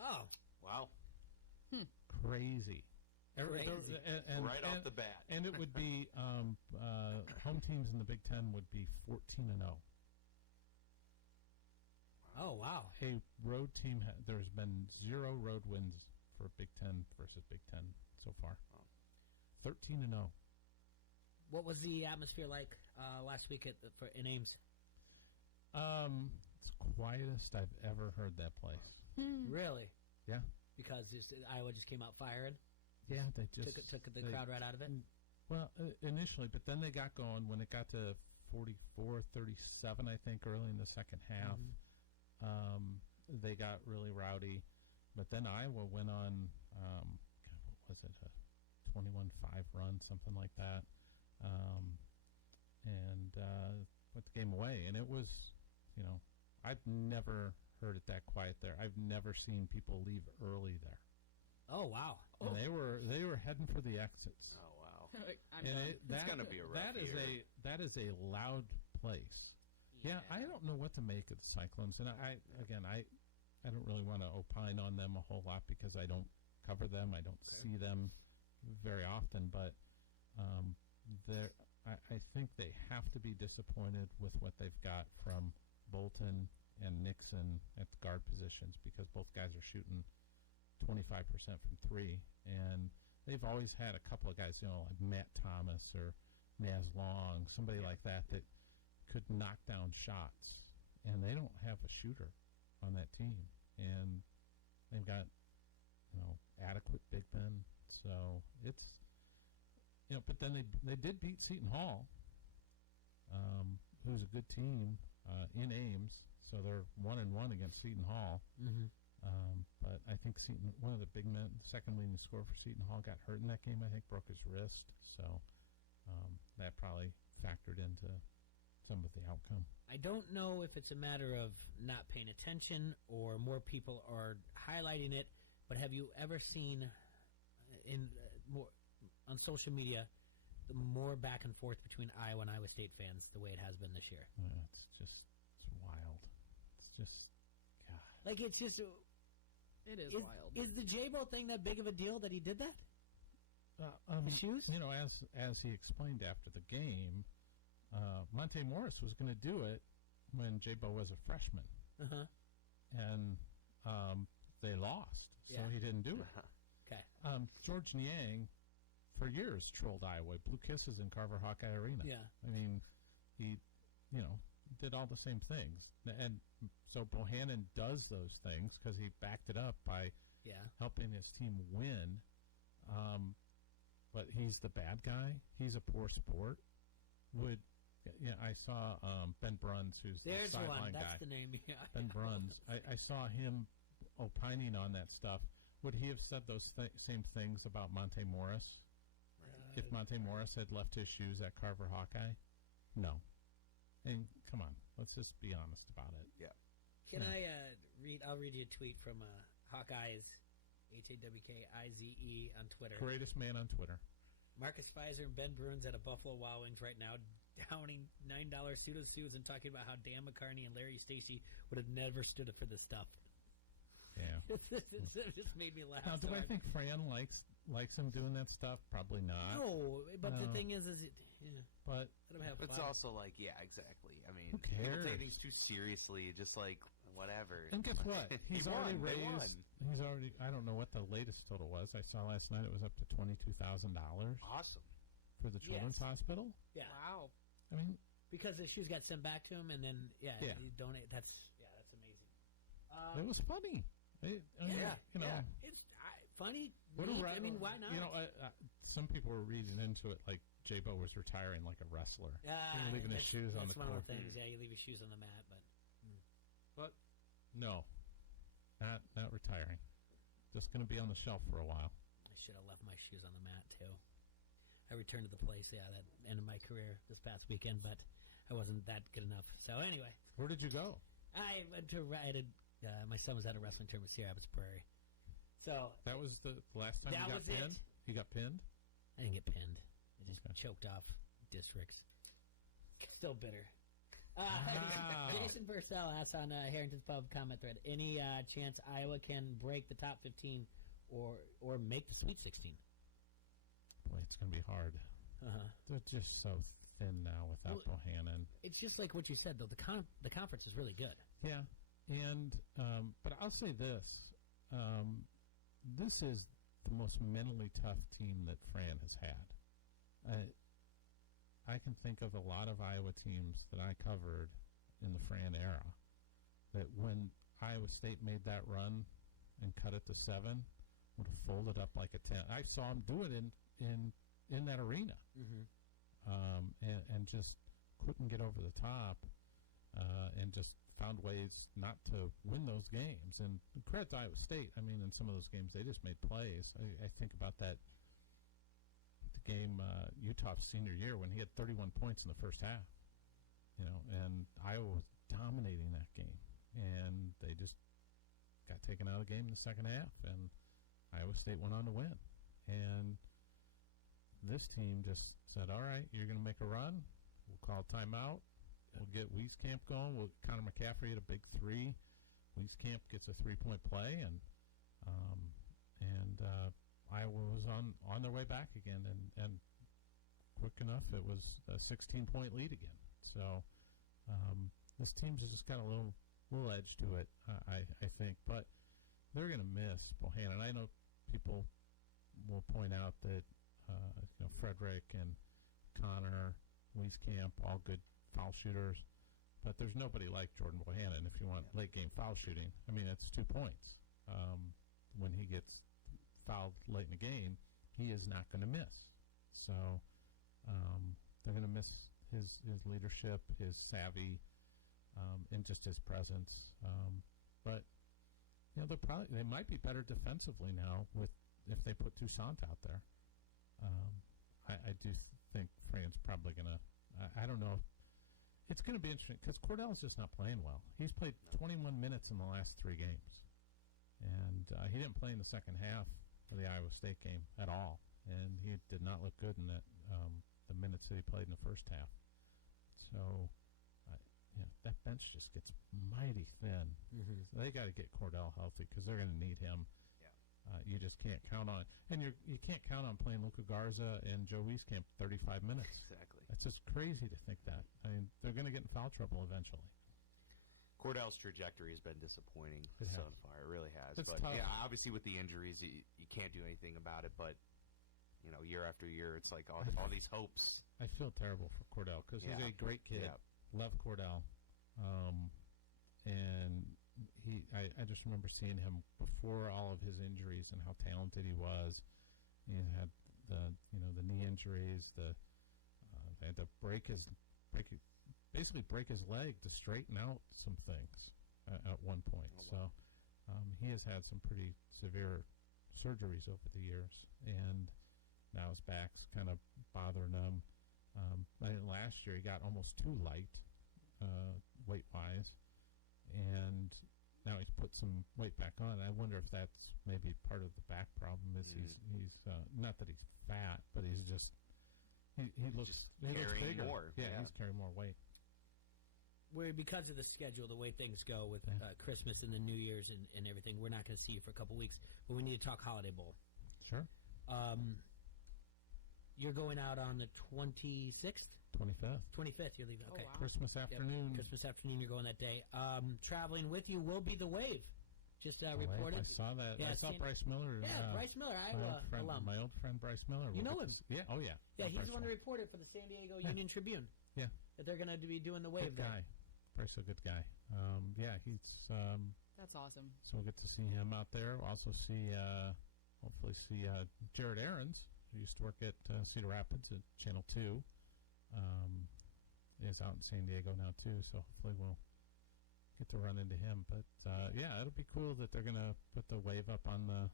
Oh, wow! Crazy. Right off the bat. And it would be home teams in the Big Ten would be 14-0. Oh, wow. A road team, there's been 0 road wins for Big Ten versus Big Ten so far. 13-0. What was the atmosphere like last week in Ames? It's quietest I've ever heard that place. Really? Yeah. Because Iowa just came out firing? Yeah, they just took the crowd right out of it. Well, initially, but then they got going when it got to 44-37, I think, early in the second half. They got really rowdy, but then Iowa went on, what was it, a 21-5 run, something like that, and put the game away. And it was, I've never heard it that quiet there. I've never seen people leave early there. Oh, wow. and they were heading for the exits. Oh wow! I'm And It's gonna be a rough year. that is a loud place. Yeah, I don't know what to make of the Cyclones, and I don't really want to opine on them a whole lot because I don't cover them. I don't see them very often, but I think they have to be disappointed with what they've got from Bolton and Nixon at the guard positions because both guys are shooting 25% from three, and they've always had a couple of guys, like Matt Thomas or Naz Long, somebody like that could knock down shots, and they don't have a shooter on that team, and they've got adequate big men, so it's but then they did beat Seton Hall, who's a good team in Ames, so they're 1-1 against Seton Hall. Mm-hmm. But I think one of the big men, second leading scorer for Seton Hall, got hurt in that game. I think broke his wrist, so that probably factored into some of the outcome. I don't know if it's a matter of not paying attention or more people are highlighting it, but have you ever seen more on social media the more back and forth between Iowa and Iowa State fans the way it has been this year? It's wild. It's just, God. Like, it's just... It is wild. Is the J-Bo thing that big of a deal that he did that? The shoes? As he explained after the game, Monte Morris was going to do it when J-Bo was a freshman. Uh-huh. And they lost, so he didn't do it. Okay. George Niang, for years, trolled Iowa. Blew kisses in Carver Hawkeye Arena. Yeah. I mean, he, did all the same things. And so Bohannon does those things because he backed it up by helping his team win. But he's the bad guy. He's a poor sport. I saw Ben Bruns, who's the sideline guy. That's the name. Yeah, Ben Bruns. I saw him opining on that stuff. Would he have said those same things about Monte Morris? If Monte Morris had left his shoes at Carver Hawkeye? No. And come on, let's just be honest about it. Yeah. Can I read? I'll read you a tweet from Hawkeyes, HAWKIZE on Twitter. Greatest man on Twitter. Marcus Pfizer and Ben Bruns at a Buffalo Wild Wings right now, downing $9 pseudo-suits and talking about how Dan McCarney and Larry Stacey would have never stood up for this stuff. Yeah. It just made me laugh. Now, do I think Fran likes him doing that stuff? Probably not. No, but the thing is it. Yeah. But let him have it's fun. also like, yeah, exactly. I mean, who cares? People take things too seriously, just like whatever. And guess what? He's already won. raised. He's already. I don't know what the latest total was. I saw last night it was up to $22,000. Awesome. For the Children's Hospital. Yeah. Wow. I mean, because the shoes got sent back to him, and then he donate. That's amazing. It was funny. It's funny. I mean, why not? Some people were reading into it like J-Bo was retiring like a wrestler, leaving his shoes on the court. That's one of the things. Yeah, you leave your shoes on the mat, but no, not retiring. Just going to be on the shelf for a while. I should have left my shoes on the mat too. I returned to the place. Yeah, that ended my career this past weekend, but I wasn't that good enough. So anyway, where did you go? I went to my son was at a wrestling tournament here at Prairie. So that was the last time you got pinned? He got pinned? I didn't get pinned. I just choked off districts. Still bitter. Jason Purcell asks on Harrington's Pub comment thread, any chance Iowa can break the top 15 or make the Sweet 16? Boy, it's going to be hard. They're just so thin now without Bohannon. It's just like what you said, though. The conference is really good. Yeah. And but I'll say this. This is the most mentally tough team that Fran has had. I can think of a lot of Iowa teams that I covered in the Fran era that when Iowa State made that run and cut it to 7, would have folded up like a 10. I saw them do it in that arena, and just couldn't get over the top, and just found ways not to win those games. And credit to Iowa State. I mean, in some of those games, they just made plays. I think about the game Utah's senior year when he had 31 points in the first half, and Iowa was dominating that game, and they just got taken out of the game in the second half, and Iowa State went on to win. And this team just said, all right, you're going to make a run. We'll call timeout. We'll get Wieskamp going. Connor McCaffrey had a big 3. Wieskamp gets a 3-point play, and Iowa was on their way back again, and quick enough, it was a 16-point lead again. So this team's just got a little edge to it, I think. But they're going to miss Bohannon. I know people will point out that Frederick and Connor, Wieskamp, all good foul shooters, but there's nobody like Jordan Bohannon if you want late-game foul shooting. I mean, it's 2 points. When he gets fouled late in the game, he is not going to miss. So they're going to miss his leadership, his savvy, and just his presence. But they might be better defensively now if they put Toussaint out there. I do think Fran's probably going to. I don't know. It's going to be interesting because Cordell's just not playing well. He's played 21 minutes in the last 3 games, and he didn't play in the second half of the Iowa State game at all, and he did not look good in that the minutes that he played in the first half. So, that bench just gets mighty thin. Mm-hmm. So they got to get Cordell healthy because they're going to need him. You just can't count on it. And you can't count on playing Luka Garza and Joe Wieskamp 35 minutes. Exactly. It's just crazy to think that. I mean, they're going to get in foul trouble eventually. Cordell's trajectory has been disappointing so far. It really has. It's but tough. yeah, obviously with the injuries, you can't do anything about it. But year after year, it's like all these hopes. I feel terrible for Cordell because he's a great kid. Yeah. Love Cordell, and I just remember seeing him before all of his injuries and how talented he was. He had the knee injuries. They had to basically break his leg to straighten out some things at one point. So he has had some pretty severe surgeries over the years, and now his back's kind of bothering him. I think last year he got almost too light weight-wise, and now he's put some weight back on. I wonder if that's maybe part of the back problem. Is he's not that he's fat, but he's just he looks carrying bigger. more. Yeah, he's carrying more weight. Because of the schedule, the way things go with Christmas and the New Year's and everything, we're not going to see you for a couple weeks. But we need to talk Holiday Bowl. Sure. You're going out on the 26th? 25th, you're leaving. Okay. Wow. Christmas afternoon. Yep. Christmas afternoon, you're going that day. Traveling with you will be the Wave. Just reported. I saw that. Yeah, I saw Bryce Miller. Bryce Miller, Iowa alum. My old friend Bryce Miller. You know him? Yeah. Oh, yeah. Yeah, he's the one that reported for the San Diego Union Tribune. Yeah. That they're going to be doing the Wave good guy. Bryce is a good guy. He's. That's awesome. So we'll get to see him out there. We'll also hopefully see Jared Aarons, who used to work at Cedar Rapids at Channel 2. Is out in San Diego now too, so hopefully we'll get to run into him. But it'll be cool that they're going to put the Wave up on the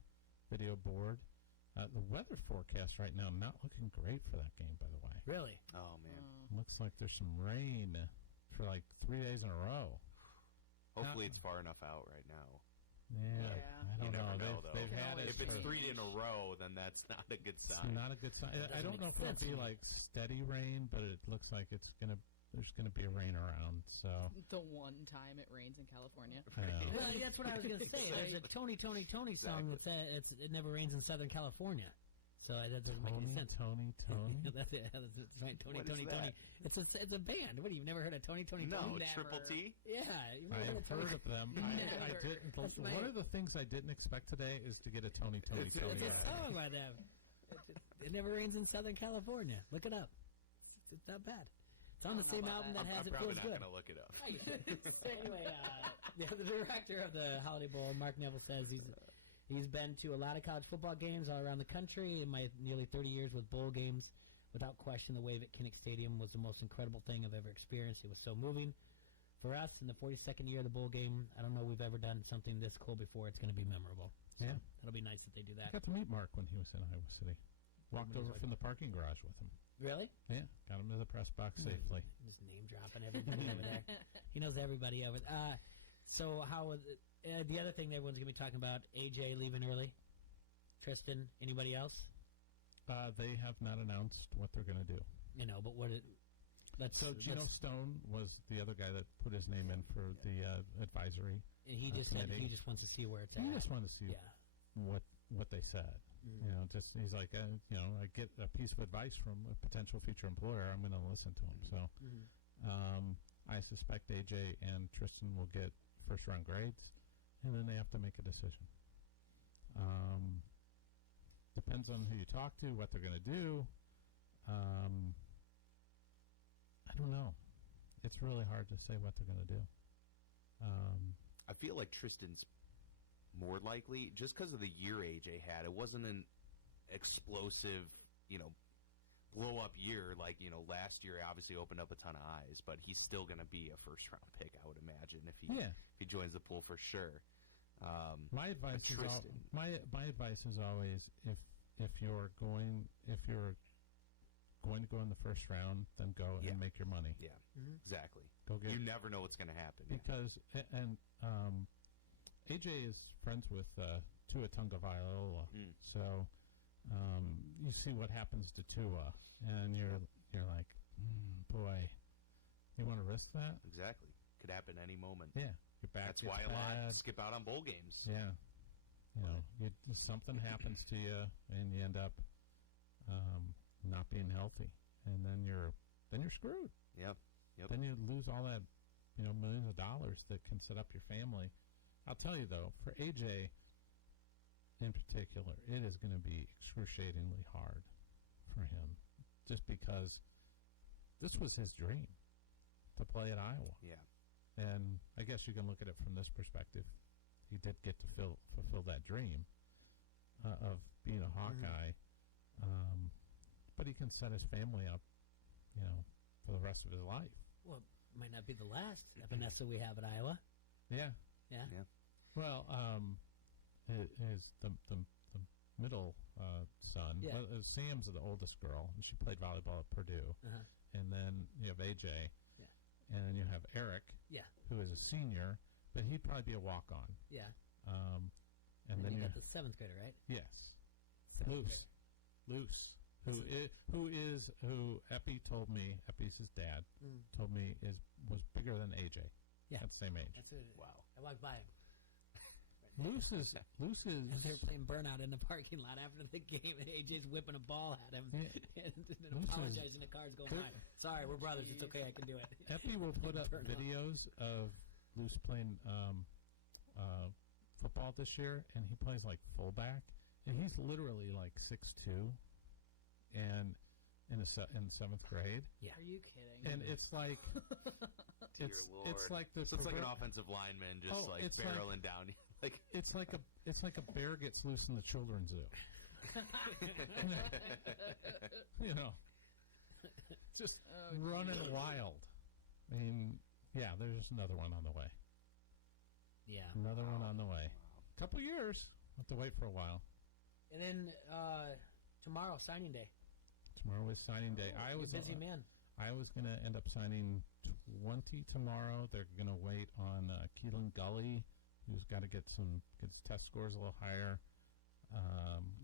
video board. The weather forecast right now not looking great for that game, by the way. Really? Oh man, looks like there's some rain for like 3 days in a row. Hopefully it's far enough out right now. Yeah. I don't know. They've had it. If it's 3 in a row, then that's not a good sign. It's not a good sign. I don't know if it'll be like steady rain, but it looks like there's going to be a rain around. So the one time it rains in California. Well, that's what I was going to say. There's a Tony song that says it never rains in Southern California. So that doesn't make any sense. Tony. That's it. That's right. Tony. It's a band. What, you've never heard of Tony? No, Tony? Triple T? Yeah. I've heard of them. I didn't. One of the things I didn't expect today is to get a Tony. It's a song by them. It never rains in Southern California. Look it up. It's not bad. It's on the same album that has It Feels Good. I'm probably not going to look it up. Anyway, the director of the Holiday Bowl, Mark Neville, says he's been to a lot of college football games all around the country in my nearly 30 years with bowl games. Without question, the Wave at Kinnick Stadium was the most incredible thing I've ever experienced. It was so moving. For us, in the 42nd year of the bowl game, I don't know we've ever done something this cool before. It's going to be memorable. So yeah. That'll be nice that they do that. I got to meet Mark when he was in Iowa City. Walked over from the parking garage with him. Really? Yeah. Got him to the press box safely. Just name dropping everybody over there. He knows everybody over there. So how the other thing that everyone's going to be talking about, AJ leaving early. Tristan, anybody else? They have not announced what they're going to do. But what it... Geno Stone was the other guy that put his name in for the advisory. And he just said he just wants to see where it's at. He just wanted to see what they said. Mm-hmm. He's like, I get a piece of advice from a potential future employer. I'm going to listen to him. So, I suspect AJ and Tristan will get first round grades, and then they have to make a decision. Depends on who you talk to, what they're going to do. I don't know. It's really hard to say what they're going to do. I feel like Tristan's more likely, just because of the year AJ had. It wasn't an explosive, blow-up year like, last year obviously opened up a ton of eyes, but he's still going to be a first-round pick, I would imagine, if he joins the pool for sure. My advice is always if you're going to go in the first round, then go and make your money. Yeah, exactly. Go get. You never know what's going to happen. Because AJ is friends with Tua Tagovailoa, so you see what happens to Tua, and you're like, boy, you want to risk that? Exactly. Could happen any moment. Yeah, your back. That's why a lot skip out on bowl games. Yeah, something happens to you, and you end up not being healthy, and then you're screwed. Yep. Then you lose all that, millions of dollars that can set up your family. I'll tell you though, for AJ in particular, it is going to be excruciatingly hard for him, just because this was his dream to play at Iowa. Yeah. And I guess you can look at it from this perspective. He did get to fulfill that dream of being a Hawkeye, but he can set his family up, for the rest of his life. Well, it might not be the last Ebenezer we have at Iowa. Yeah. Yeah. Well, his the middle son. Yeah. Well, Sam's the oldest girl, and she played volleyball at Purdue. And then you have AJ. Yeah. And then you have Eric. Yeah. Who is a senior, but he'd probably be a walk-on. Yeah. And then you got the 7th grader, right? Yes. Loose. Who Epi told me, Epi's his dad, told me was bigger than AJ. Yeah. At the same age. That's what it is. Wow. I walked by him. Loose is. They were playing Burnout in the parking lot after the game, and AJ's whipping a ball at him and apologizing. The car's going by. Sorry, we're brothers. It's okay. I can do it. Epi will put up videos of Loose playing football this year, and he plays like fullback, and he's literally like 6'2", and in 7th grade. Yeah. Are you kidding? And it's like it's like this. So it's like an offensive lineman just barreling down. Like it's like a bear gets loose in the children's zoo. Just running wild. I mean, yeah, there's another one on the way. Yeah, another one on the way. Couple years. Have to wait for a while. And then tomorrow, signing day. Tomorrow is signing day. I was a busy man. I was going to end up signing 20 tomorrow. They're going to wait on Keelan Gully, who's got to get his test scores a little higher.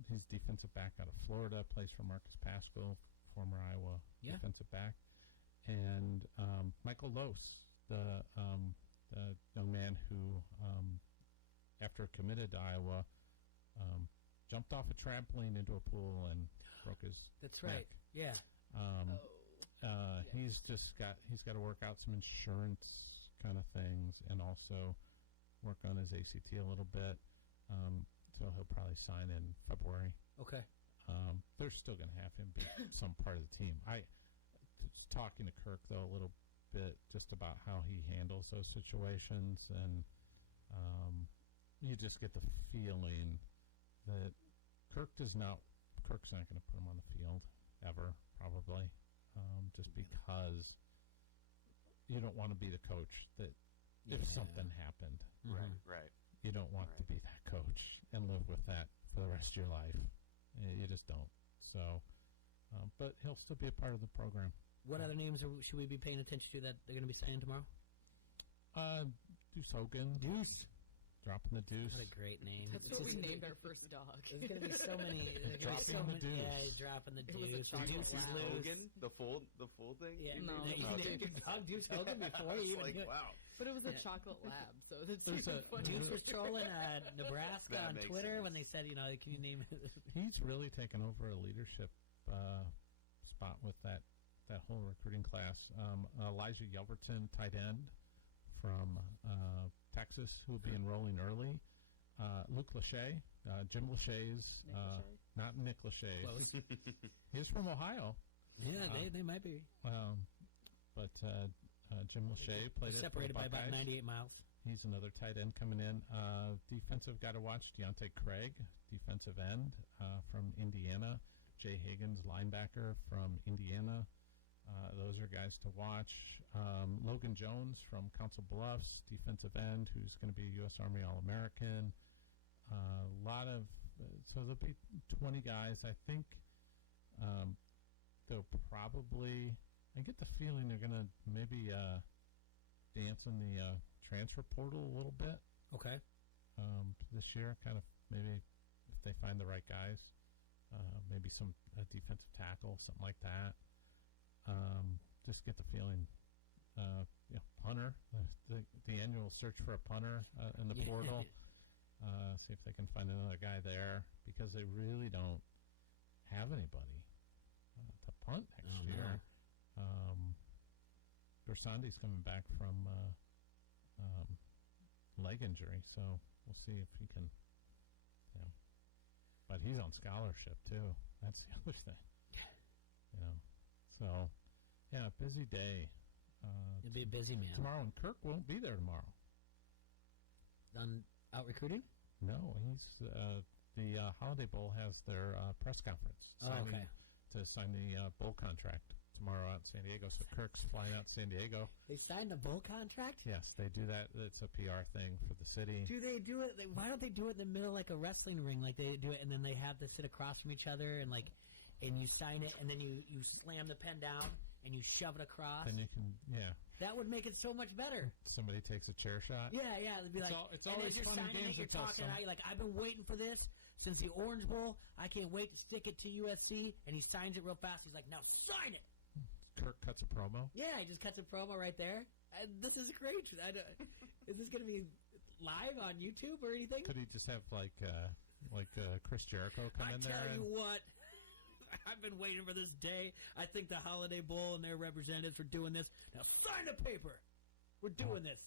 He's defensive back out of Florida, plays for Marcus Pascal, former Iowa defensive back. And Michael Lose, the young man who, after committed to Iowa, jumped off a trampoline into a pool and broke his That's neck. right. Yeah. He's got to work out some insurance kind of things, and also work on his ACT a little bit. So he'll probably sign in February. Okay. They're still going to have him be some part of the team. I was talking to Kirk though a little bit just about how he handles those situations, and you just get the feeling that Kirk's not going to put him on the field ever, probably, just because you don't want to be the coach that if something happened, right, you don't want to be that coach and live with that for the rest of your life. You just don't. So, but he'll still be a part of the program. What other names should we be paying attention to that they're going to be signing tomorrow? Deuce Hogan. Deuce. Dropping the deuce. What a great name. That's what we named our first dog. There's going to be so many. Dropping the deuce. Yeah, he's dropping the It was a deuce. The chocolate deuce is lab. loose. Hogan, the full thing. Yeah, No. you named your dog Deuce Hogan before you even knew it. Wow. But it was a Yeah. chocolate lab, so that's There's even a- funny. Deuce was trolling Nebraska That on makes Twitter sense. when they said, can you name it? He's really taken over a leadership spot with that whole recruiting class. Elijah Yelverton, tight end from Texas, who will be enrolling early. Luke Lachey, Jim Lachey's, not Nick Lachey. Close. He's from Ohio. Yeah, they might be. But Jim Lachey played it Separated for the by about Buckeyes. 98 miles. He's another tight end coming in. Defensive guy to watch, Deontay Craig, defensive end from Indiana. Jay Higgins, linebacker from Indiana. Those are guys to watch. Logan Jones from Council Bluffs, defensive end, who's going to be a U.S. Army All-American. A lot of so there'll be 20 guys. I think they'll probably. I get the feeling they're going to maybe dance in the transfer portal a little bit. Okay. This year, kind of maybe if they find the right guys, maybe some defensive tackle, something like that. Just get the feeling. Punter, the annual search for a punter in the portal. See if they can find another guy there because they really don't have anybody to punt next year. Bersandi's coming back from leg injury, so we'll see if he can. But he's on scholarship too. That's the other thing. So yeah, busy day. It'll be a busy man. Tomorrow, and Kirk won't be there tomorrow. Out recruiting? No, he's the Holiday Bowl has their press conference to sign the bowl contract tomorrow out in San Diego. So Kirk's flying out to San Diego. They signed a bowl contract? Yes, they do that. It's a PR thing for the city. Do they do it? Why don't they do it in the middle like a wrestling ring? Like they do it, and then they have to sit across from each other, and you sign it, and then you slam the pen down, and you shove it across. Then you can, That would make it so much better. Somebody takes a chair shot. Yeah. It'd be it's and always as you're fun and signing games it, you're until talking out. You're like, I've been waiting for this since the Orange Bowl. I can't wait to stick it to USC. And he signs it real fast. He's like, now sign it. Kirk cuts a promo. Yeah, he just cuts a promo right there. This is great. Is this going to be live on YouTube or anything? Could he just have like Chris Jericho come in there? I tell you what. I've been waiting for this day. I think the Holiday Bowl and their representatives are doing this. Now sign the paper. We're doing this.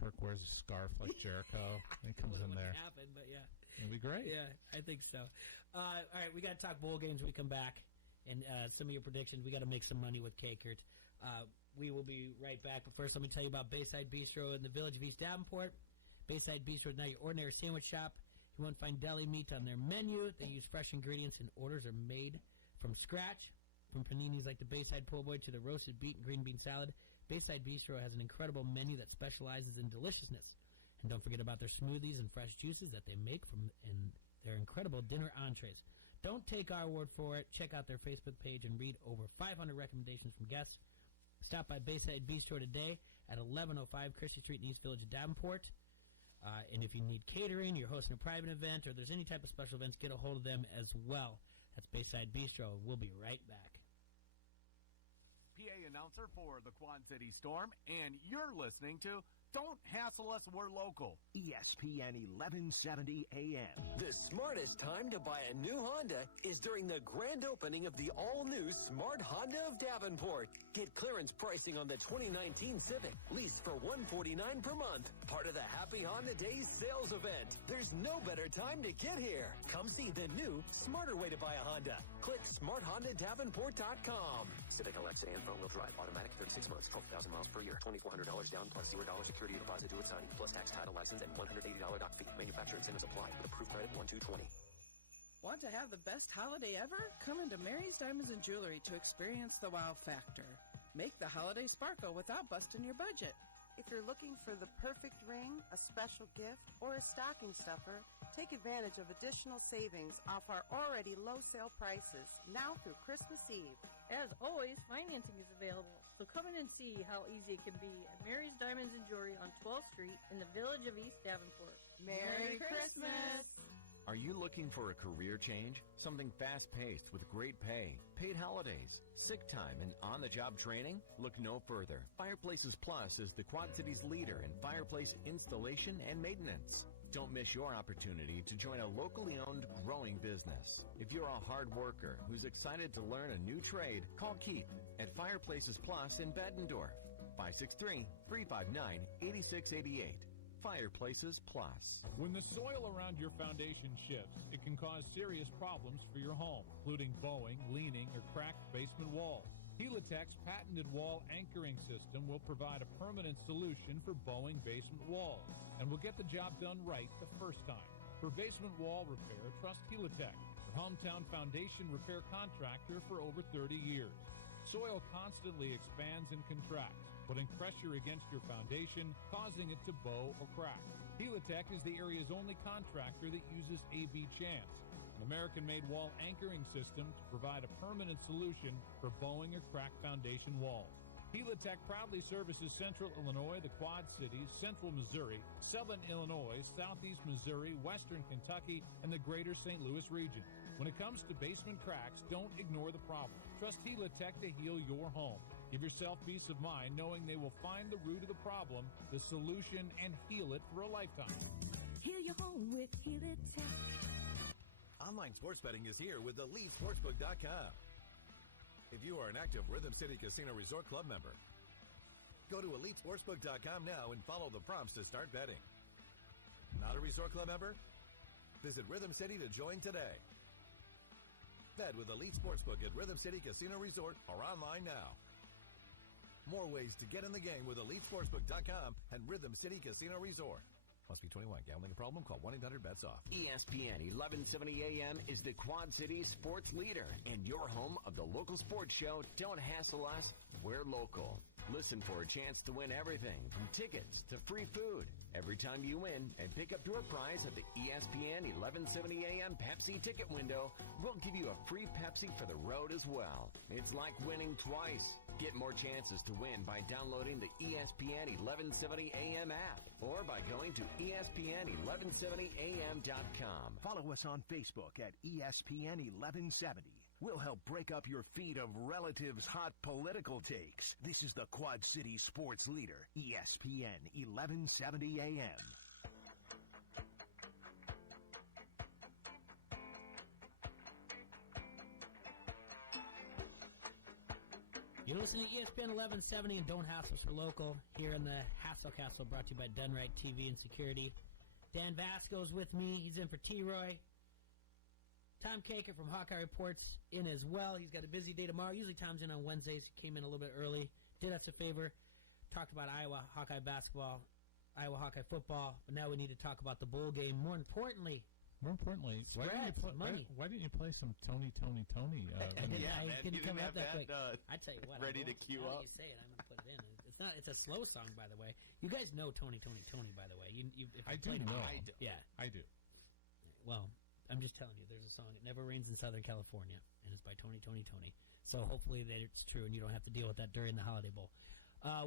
Kirk wears a scarf like Jericho. And he comes in there. Happen, but yeah. It'll be great. Yeah, I think so. All right, we got to talk bowl games when we come back. And some of your predictions. We got to make some money with K-Kurt. We will be right back. But first, let me tell you about Bayside Bistro in the village of East Davenport. Bayside Bistro is now your ordinary sandwich shop. You won't find deli meat on their menu. They use fresh ingredients, and orders are made from scratch. From paninis like the Bayside Po' Boy to the roasted beet and green bean salad, Bayside Bistro has an incredible menu that specializes in deliciousness. And don't forget about their smoothies and fresh juices that they make from their incredible dinner entrees. Don't take our word for it. Check out their Facebook page and read over 500 recommendations from guests. Stop by Bayside Bistro today at 1105 Christie Street in East Village of Davenport. And if you need catering, you're hosting a private event, or there's any type of special events, get a hold of them as well. That's Bayside Bistro. We'll be right back. PA announcer for the Quad City Storm, and you're listening to Don't Hassle Us, We're Local. ESPN 1170 AM. The smartest time to buy a new Honda is during the grand opening of the all-new Smart Honda of Davenport. Get clearance pricing on the 2019 Civic, leased for $149 per month. Part of the Happy Honda Days sales event. There's no better time to get here. Come see the new, smarter way to buy a Honda. Click smarthondadavenport.com. Civic LX sedan, front-wheel drive, automatic, 36 months, 12,000 miles per year, $2,400 down plus $0 security deposit due at signing, plus tax, title, license, and $180 dock fee. Manufacturer incentives apply. With approved credit 1220. Want to have the best holiday ever? Come into Mary's Diamonds and Jewelry to experience the wow factor. Make the holiday sparkle without busting your budget. If you're looking for the perfect ring, a special gift, or a stocking stuffer, take advantage of additional savings off our already low sale prices now through Christmas Eve. As always, financing is available, so come in and see how easy it can be at Mary's Diamonds and Jewelry on 12th Street in the village of East Davenport. Merry Christmas! Are you looking for a career change? Something fast-paced with great pay, paid holidays, sick time, and on-the-job training? Look no further. Fireplaces Plus is the Quad Cities leader in fireplace installation and maintenance. Don't miss your opportunity to join a locally owned, growing business. If you're a hard worker who's excited to learn a new trade, call Keith at Fireplaces Plus in Bettendorf, 563-359-8688. Fireplaces Plus. When the soil around your foundation shifts, it can cause serious problems for your home, including bowing, leaning, or cracked basement walls. Helitech's patented wall anchoring system will provide a permanent solution for bowing basement walls and will get the job done right the first time. For basement wall repair, trust Helitech, your hometown foundation repair contractor for over 30 years. Soil constantly expands and contracts, putting pressure against your foundation, causing it to bow or crack. Helitech is the area's only contractor that uses AB Chance, an American-made wall anchoring system to provide a permanent solution for bowing or cracked foundation walls. Helitech proudly services Central Illinois, the Quad Cities, Central Missouri, Southern Illinois, Southeast Missouri, Western Kentucky, and the greater St. Louis region. When it comes to basement cracks, don't ignore the problem. Trust Helitech to heal your home. Give yourself peace of mind knowing they will find the root of the problem, the solution, and heal it for a lifetime. Heal your home with Helitech. Online sports betting is here with EliteSportsbook.com. If you are an active Rhythm City Casino Resort Club member, go to EliteSportsbook.com now and follow the prompts to start betting. Not a Resort Club member? Visit Rhythm City to join today. Bet with Elite Sportsbook at Rhythm City Casino Resort or online now. More ways to get in the game with EliteSportsbook.com and Rhythm City Casino Resort. Must be 21. Gambling problem? Call 1-800-BETS-OFF. ESPN 1170 AM is the Quad Cities sports leader and your home of the local sports show. Don't hassle us. We're local. Listen for a chance to win everything from tickets to free food. Every time you win and pick up your prize at the ESPN 1170 AM Pepsi ticket window, we'll give you a free Pepsi for the road as well. It's like winning twice. Get more chances to win by downloading the ESPN 1170 AM app or by going to ESPN1170am.com. Follow us on Facebook at ESPN 1170. We'll help break up your feed of relatives' hot political takes. This is the Quad City sports leader, ESPN 1170 AM. You're listening to ESPN 1170 and Don't Hassle Us for Local here in the Hassle Castle, brought to you by Dunright TV and Security. Dan Vasco's with me. He's in for T-Roy. Tom Kaker from Hawkeye Reports in as well. He's got a busy day tomorrow. Usually Tom's in on Wednesdays. He came in a little bit early. Did us a favor. Talked about Iowa Hawkeye basketball, Iowa Hawkeye football. But now we need to talk about the bowl game. More importantly, spreads, money. Why didn't you play some Tony? I couldn't come have up that quick. that I tell you what, ready to queue up. You say it, I'm gonna put it in. It's not. It's a slow song, by the way. You guys know Tony, by the way. If I you do know. Yeah, I do. Well, I'm just telling you, there's a song. It never rains in Southern California, and it's by Tony. So hopefully that it's true, and you don't have to deal with that during the Holiday Bowl.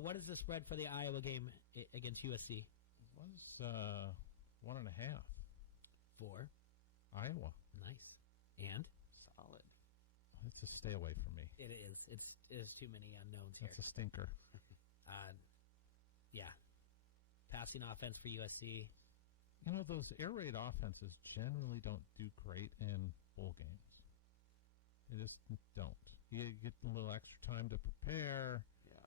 What is the spread for the Iowa game against USC? It was 1.5 for Iowa. Nice and solid. It's a stay away from me. It is. It is too many unknowns here. It's a stinker. Yeah. Passing offense for USC. You know, those air raid offenses generally don't do great in bowl games. They just don't. You get a little extra time to prepare. Yeah.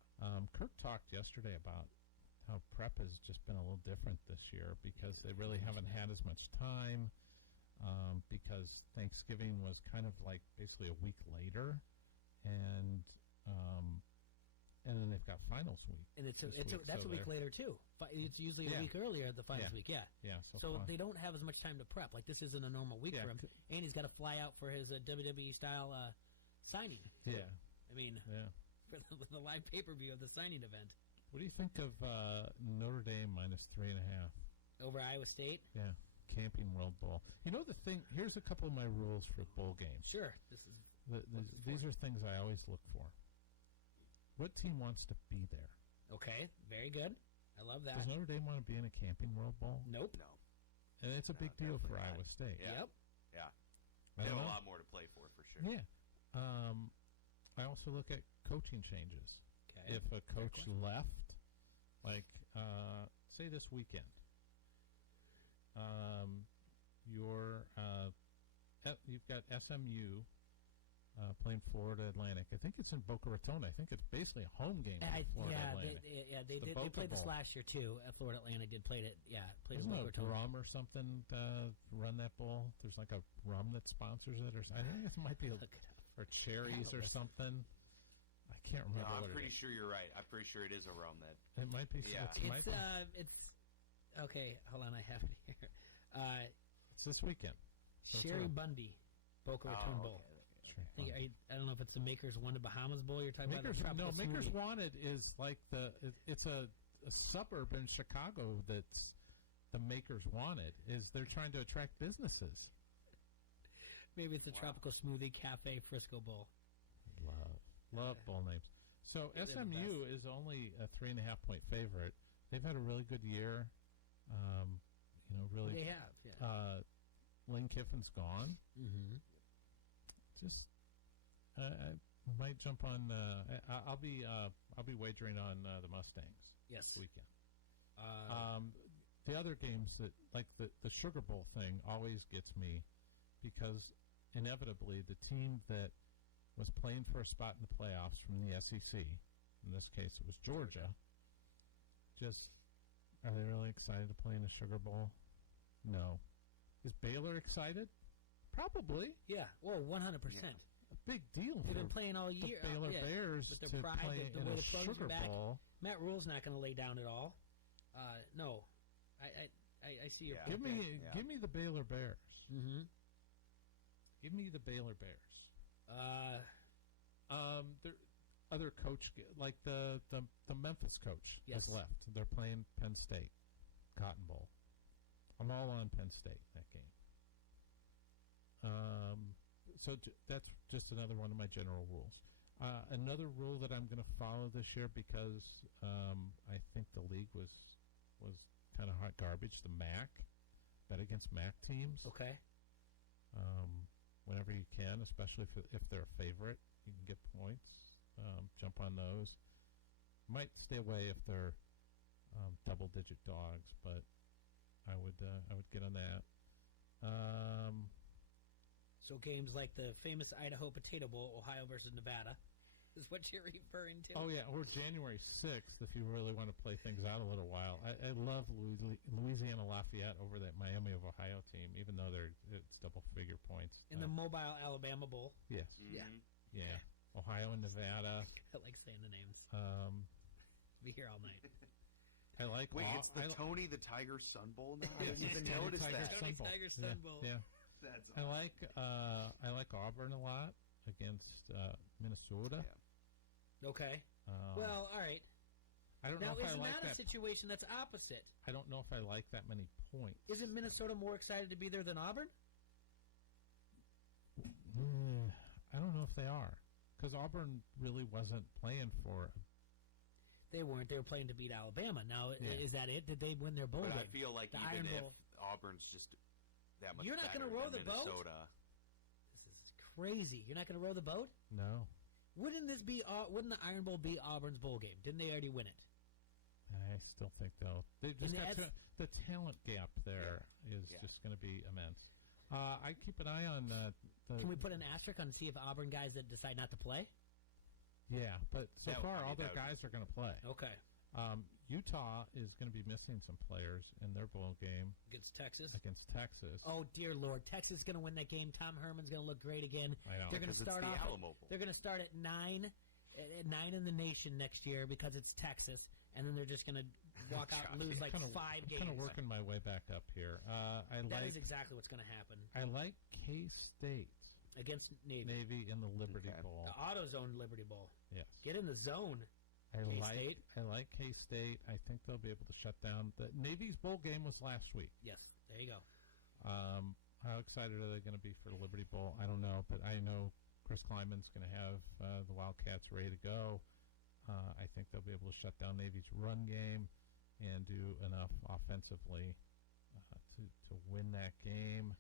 Kirk talked yesterday about how prep has just been a little different this year because they really haven't had as much time. Because Thanksgiving was kind of like basically a week later, and then they've got finals week. And that's a week later too. It's usually a week earlier the finals week. Yeah. So they don't have as much time to prep. Like this isn't a normal week for him, and he's got to fly out for his WWE style signing. Yeah. I mean, for the live pay-per-view of the signing event. What do you think of Notre Dame -3.5? Over Iowa State? Yeah, Camping World Bowl. You know the thing, here's a couple of my rules for bowl games. Sure. These are things I always look for. What team wants to be there? Okay, very good. I love that. Does Notre Dame want to be in a Camping World Bowl? Nope. No. And it's a big deal for Iowa State. Yeah. Yep. Yeah. I They have don't a know. lot more to play for sure. Yeah. I also look at coaching changes. Okay. If a coach left, like, say this weekend, you've got SMU playing Florida Atlantic. I think it's in Boca Raton. I think it's basically a home game for Florida Atlantic. They played this last year too. Florida Atlantic did played it. Yeah, played Isn't in it Boca Raton. rum or something run that bowl? There's like a rum that sponsors it, or I think it might be or cherries or something. I can't remember. No, I'm what pretty it is. sure you're right. I'm pretty sure it is a rum that. It might be. Yeah. It's okay. Hold on, I have it here. It's this weekend. So Sherry Bundy, Boca Raton Bowl. Okay. I don't know if it's the Makers Won to Bahamas Bowl you're talking Makers, about. no, Makers Wanted is like it's a suburb in Chicago that's the Makers Wanted. They're trying to attract businesses. Maybe it's a Tropical Smoothie Cafe Frisco Bowl. Love bowl names. So They're the SMU is only a 3.5-point favorite. They've had a really good year. Really. They have. Yeah. Lane Kiffin's gone. Mm-hmm. Just, I might jump on. I'll be wagering on the Mustangs. Yes. This weekend. The other games that like the Sugar Bowl thing always gets me because inevitably the team that was playing for a spot in the playoffs from the SEC, in this case it was Georgia. Just are they really excited to play in a Sugar Bowl? No. Is Baylor excited? Probably. Yeah. Well, 100%. A big deal. They've been for playing all year. The Baylor Bears with their to pride, play the in way a the plugs Sugar are back. Bowl. Matt Rule's not going to lay down at all. No. I see your Give point. Give me the Baylor Bears. Mm-hmm. Give me the Baylor Bears. There other coach like the Memphis coach has left. They're playing Penn State, Cotton Bowl. I'm all on Penn State that game. So that's just another one of my general rules. Another rule that I'm going to follow this year because I think the league was kind of hot garbage. The MAC, bet against MAC teams. Okay. Whenever you can, especially if they're a favorite, you can get points. Jump on those. Might stay away if they're double-digit dogs, but I would get on that. So games like the famous Idaho Potato Bowl, Ohio versus Nevada, is what you're referring to. Oh yeah, or January 6th if you really want to play things out a little while. I love Louisiana Lafayette over that Miami of Ohio team, even though it's double-figure points. In the Mobile Alabama Bowl. Yes. Mm-hmm. Yeah. Ohio and Nevada. I like saying the names. Be here all night. I like. Wait, it's the Tony the Tiger Sun Bowl now. I didn't even notice that. Tony Tiger Sun Bowl. Yeah. That's awesome. I like Auburn a lot against Minnesota. Yeah. Okay. Well, all right. I don't know if I like Now, isn't that a situation that's opposite? I don't know if I like that many points. Isn't Minnesota more excited to be there than Auburn? I don't know if they are. Because Auburn really wasn't playing for. They weren't. They were playing to beat Alabama. Now, is that it? Did they win their bowl But game? I feel like the even Iron if Bowl. Auburn's just that much You're not better gonna row than the boat? Minnesota. This is crazy. You're not going to row the boat? No. Wouldn't this be? Wouldn't the Iron Bowl be Auburn's bowl game? Didn't they already win it? I still think they just got the talent gap there is Yeah. just going to be immense. I keep an eye on the. Can we put an asterisk on see if Auburn guys that decide not to play? Yeah, but so far all their guys are going to play. Okay. Utah is going to be missing some players in their bowl game Against Texas? Against Texas. Oh, dear Lord. Texas is going to win that game. Tom Herman's going to look great again. I know. They're going to start off. They're going to start at 9 in the nation next year because it's Texas, and then they're just going to walk out and lose like 5 games. Kind of working my way back up here. That is exactly what's going to happen. I like K-State. Against Navy. Navy in the Liberty Bowl. The AutoZone Liberty Bowl. Yes. Get in the zone. K-State. I like K-State. I think they'll be able to shut down. The Navy's bowl game was last week. Yes, there you go. How excited are they going to be for the Liberty Bowl? I don't know, but I know Chris Kleiman's going to have the Wildcats ready to go. I think they'll be able to shut down Navy's run game and do enough offensively to win that game.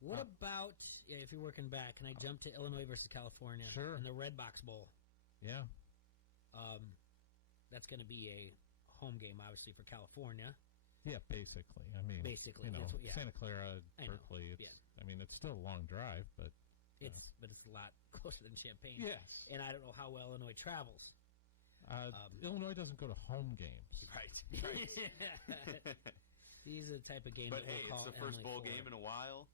What about, if you're working back, can I jump to Illinois versus California? Sure. In the Red Box Bowl. Yeah. That's going to be a home game, obviously, for California. Yeah, basically. I mean, basically, you know, that's what, yeah. Santa Clara, I know, Berkeley. It's, yeah. I mean, it's still a long drive, but it's a lot closer than Champaign. Yes. And I don't know how well Illinois travels. Illinois doesn't go to home games. Right. These are the type of game But that hey, we'll call it's the first Emily bowl Ford. game in a while.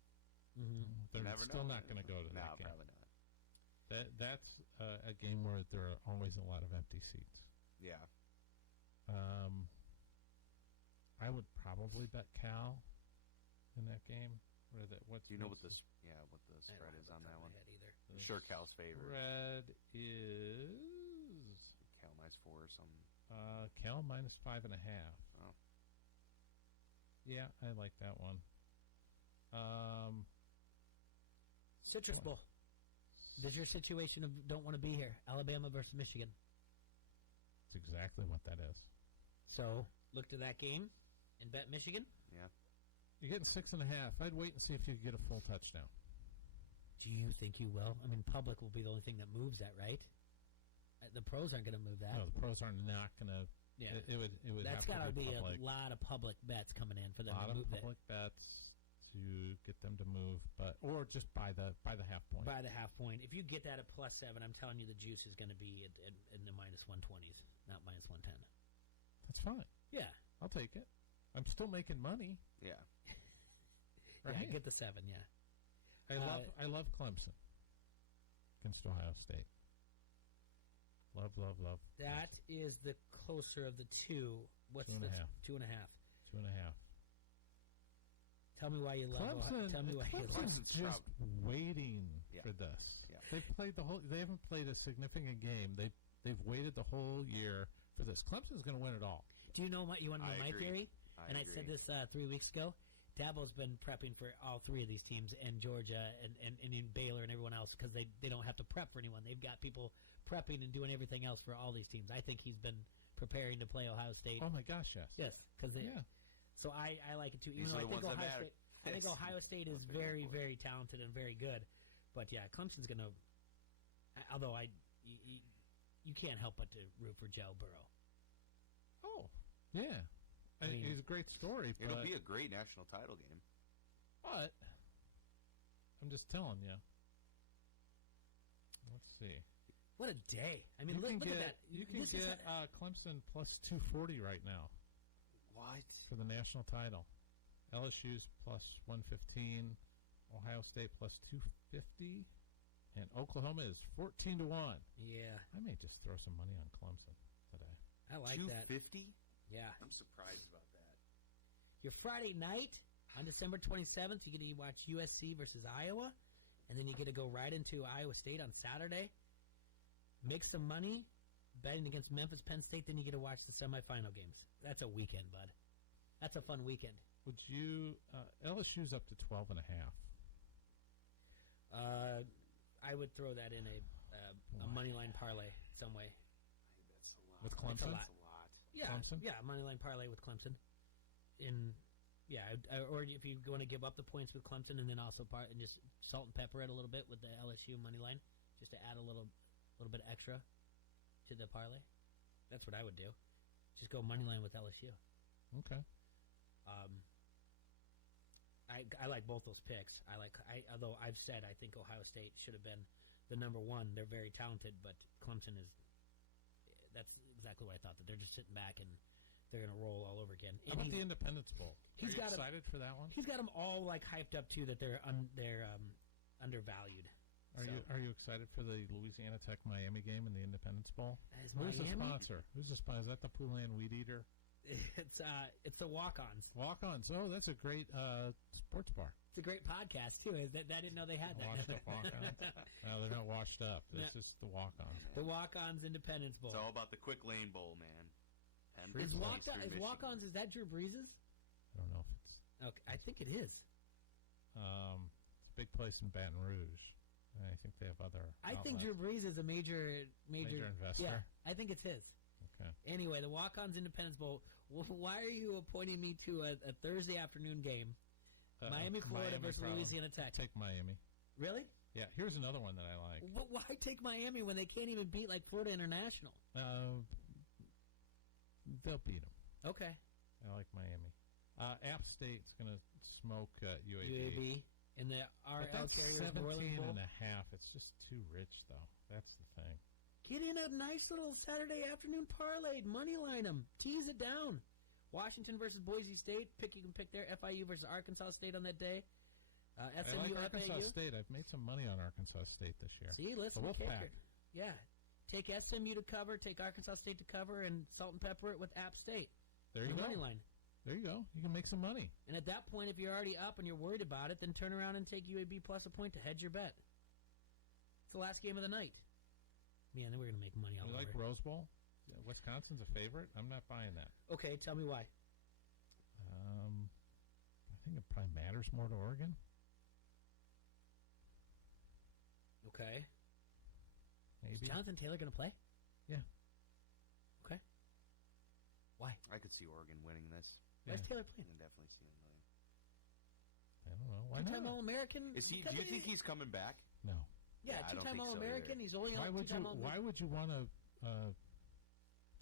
Mm-hmm. They're Never still know. not going to go to that game. Probably not. That's a game where there are always a lot of empty seats. Yeah. I would probably bet Cal in that game. What's Do you know what's what the spread is on that one? Either. I'm sure Cal's favorite. Spread is Cal -4 or something. Cal -5.5. Oh. Yeah, I like that one. Citrus Bowl. There's your situation of don't want to be here. Alabama versus Michigan. That's exactly what that is. So look to that game and bet Michigan. Yeah. You're getting 6.5. I'd wait and see if you could get a full touchdown. Do you think you will? I mean, public will be the only thing that moves that, right? The pros aren't going to move that. No, the pros are not going to. Yeah, it would. That's got to be public. a lot of public bets coming in for them A lot to of move public bets to get them to move, or just by the half point. By the half point. If you get that at +7, I'm telling you the juice is going to be in the -120s, not -110. That's fine. Yeah, I'll take it. I'm still making money. Yeah. Right. Yeah, get the 7. Yeah. I love Clemson against Ohio State. Love. That is the closer of the two. What's 2.5. 2.5? 2.5. Tell me why you love Clemson. Tell me why you love Clemson's just waiting Yeah. for this. Yeah. They've played They haven't played a significant game. They've waited the whole year for this. Clemson's going to win it all. Do you know what you want to know? I My agree. theory, I I said this 3 weeks ago. Dabo's been prepping for all 3 of these teams, and Georgia and in Baylor and everyone else, because they don't have to prep for anyone. They've got people prepping and doing everything else for all these teams. I think he's been preparing to play Ohio State. Oh my gosh, yes. Yes, because Yeah. So I like it too. Even These though are I the think ones that Ohio matter. State, I think Ohio State is very, very talented and very good. But yeah, Clemson's going to. Although you can't help but to root for Joe Burrow. Oh, yeah. I mean, he's a great story. It'll but, be a great national title game. But I'm just telling you. Let's see. What a day! I mean, You look can at get that. you can This is get Clemson plus 240 right now What? for the national title. LSU's plus 115, Ohio State plus 250, and Oklahoma is 14 to 1. Yeah, I may just throw some money on Clemson today. I like that. 250? Yeah. I'm surprised about that. Your Friday night on December 27th, you get to watch USC versus Iowa, and then you get to go right into Iowa State on Saturday. Make some money betting against Memphis, Penn State, then you get to watch the semifinal games. That's a weekend, bud. That's a fun weekend. Would you LSU's up to 12.5. I would throw that in a money line parlay some way. That's a lot. With That's Clemson? a lot. That's a lot. Yeah, Clemson? yeah, money line parlay with Clemson. Or if you want to give up the points with Clemson and then also and just salt and pepper it a little bit with the LSU money line, just to add a little bit extra to the parlay. That's what I would do. Just go money line with LSU. Okay. I like both those picks. Although I've said I think Ohio State should have been the number one. They're very talented, but Clemson is. That's exactly what I thought. That they're just sitting back and they're going to roll all over again. How about the Independence Bowl? Are you excited for that one? He's got them all like hyped up too. That they're undervalued. Are you excited for the Louisiana Tech Miami game in the Independence Bowl? Is Who's the Miami? sponsor? Who's the sponsor? Is that the Poulan Weed Eater? It's the Walk-Ons. Walk-Ons. Oh, that's a great sports bar. It's a great podcast too. I didn't know they had that. Washed up Walk-Ons. No, they're not washed up. It's just the Walk-Ons. The Walk-Ons Independence Bowl. It's all about the quick lane bowl, man. Is Walk-Ons, is that Drew Brees'? I don't know if it's... Okay, I think it is. It's a big place in Baton Rouge. And I think they have other I think Drew Brees is a major investor. Yeah, I think it's his. Okay. Anyway, the Walk-Ons Independence Bowl. Why are you appointing me to a Thursday afternoon game? Miami, Florida versus Louisiana Tech. Take Miami. Really? Yeah. Here's another one that I like. But why take Miami when they can't even beat like Florida International? They'll beat them. Okay. I like Miami. App State's going to smoke UAB. UAB in the RL Carriers 17 and a half. It's just too rich, though. That's the thing. Get in a nice little Saturday afternoon parlay. Money line them. Tease it down. Washington versus Boise State. You can pick there. FIU versus Arkansas State on that day. SMU, I like Arkansas FAU. State. I've made some money on Arkansas State this year. See, listen, the Wolfpack. Yeah. Take SMU to cover. Take Arkansas State to cover, and salt and pepper it with App State. There you go. Money line. There you go. You can make some money. And at that point, if you're already up and you're worried about it, then turn around and take UAB plus a point to hedge your bet. It's the last game of the night. Man, then we're going to make money all You over. like Rose Bowl? Wisconsin's a favorite. I'm not buying that. Okay, tell me why. I think it probably matters more to Oregon. Okay. Maybe. Is Jonathan Taylor going to play? Yeah. Okay. Why? I could see Oregon winning this. Why's Taylor playing? I can definitely see him winning. I don't know. Why Two-time not? All-American. Is he? Do you think he's coming back? No. Yeah, I don't two-time think so All-American. either. He's only on two-time All-American. Why would you want to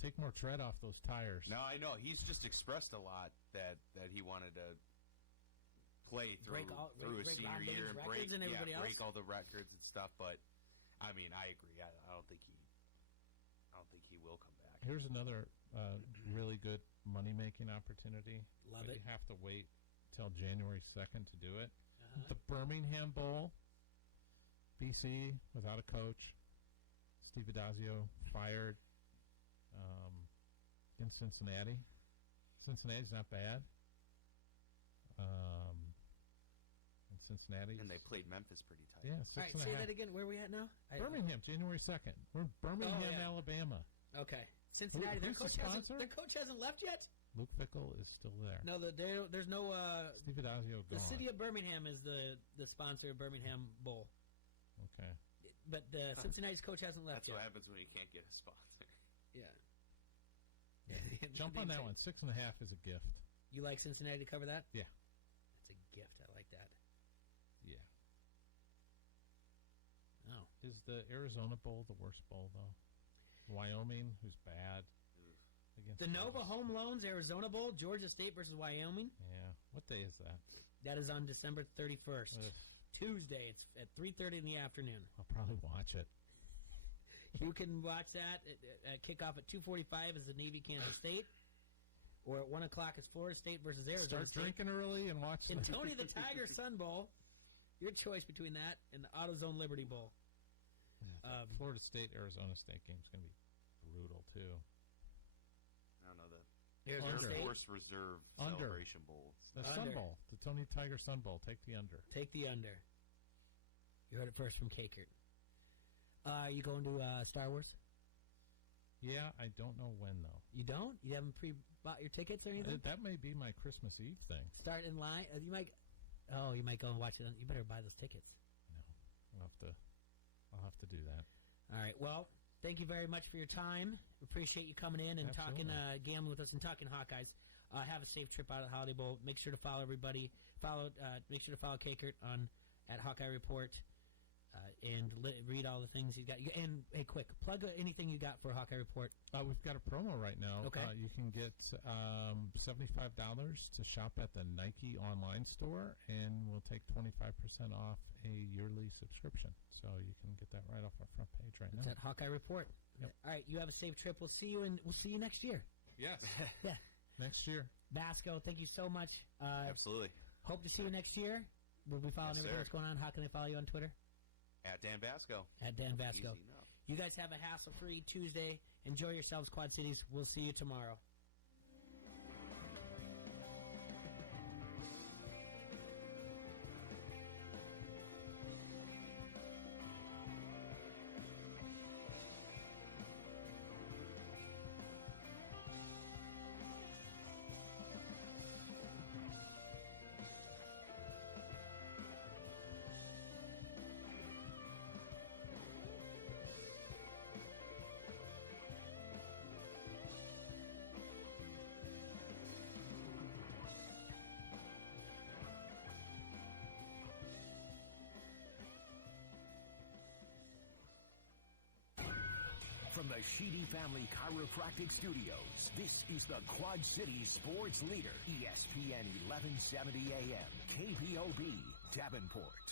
take more tread off those tires? No, I know. He's just expressed a lot that he wanted to play through his senior year and break all the records and stuff. But I mean, I agree. I don't think he will come back. Here's another really good money-making opportunity. Love but it. You have to wait till January 2nd to do it. The Birmingham Bowl. BC without a coach. Steve Adazio fired in Cincinnati. Cincinnati's not bad. In Cincinnati. And they played Memphis pretty tight. Yeah, All right, say that again. Where are we at now? Birmingham, January 2nd. We're in Birmingham, Alabama. Okay. Cincinnati, their who's the coach hasn't left yet? Luke Fickell is still there. No, there's no... Steve Adazio gone. The city of Birmingham is the sponsor of Birmingham Bowl. Okay. But the Cincinnati's coach hasn't left That's yet. what happens when you can't get a sponsor. Yeah. Jump on that one. 6.5 is a gift. You like Cincinnati to cover that? Yeah. That's a gift. I like that. Yeah. Oh. Is the Arizona Bowl the worst bowl, though? Wyoming, who's bad. Against The Nova Home Loans Arizona Bowl, Georgia State versus Wyoming. Yeah. What day is that? That is on December 31st. Tuesday. It's at 3:30 in the afternoon. I'll probably watch it. You can watch that. Kickoff at 2:45 is the Navy Kansas State. Or at 1 o'clock is Florida State versus Arizona Start State. drinking early and watch And Tony the Tiger Sun Bowl. Your choice between that and the AutoZone Liberty Bowl. Florida State, Arizona State game's going to be brutal, too. I don't know. The Arizona Air State. Force Reserve Under. Celebration Bowl. The Sun Bowl. The Tony Tiger Sun Bowl. Take the under. Take the under. You heard it first from Kakert. You going to Star Wars? Yeah, I don't know when, though. You don't? You haven't pre-bought your tickets or anything? That may be my Christmas Eve thing. Start in line. You might go and watch it. You better buy those tickets. No. I'll have to do that. All right. Well, thank you very much for your time. Appreciate you coming in and talking gambling with us and talking Hawkeyes. Have a safe trip out of the Holiday Bowl. Make sure to follow everybody. Make sure to follow Kakert at Hawkeye Report. And read all the things you got. And hey, quick, plug anything you got for Hawkeye Report. We've got a promo right now. Okay. You can get $75 to shop at the Nike online store, and we'll take 25% off a yearly subscription. So you can get that right off our front page right now. It's at Hawkeye Report. Yep. All right, you have a safe trip. We'll see you next year. Yes. Yeah. Next year. Basco, thank you so much. Absolutely. Hope to see you next year. We'll be following everything that's going on. How can they follow you on Twitter? At Dan Basco. At Dan Basco. Easy enough. You guys have a hassle-free Tuesday. Enjoy yourselves, Quad Cities. We'll see you tomorrow. From the Sheedy Family Chiropractic Studios, this is the Quad Cities sports leader, ESPN 1170 AM, KPOB, Davenport.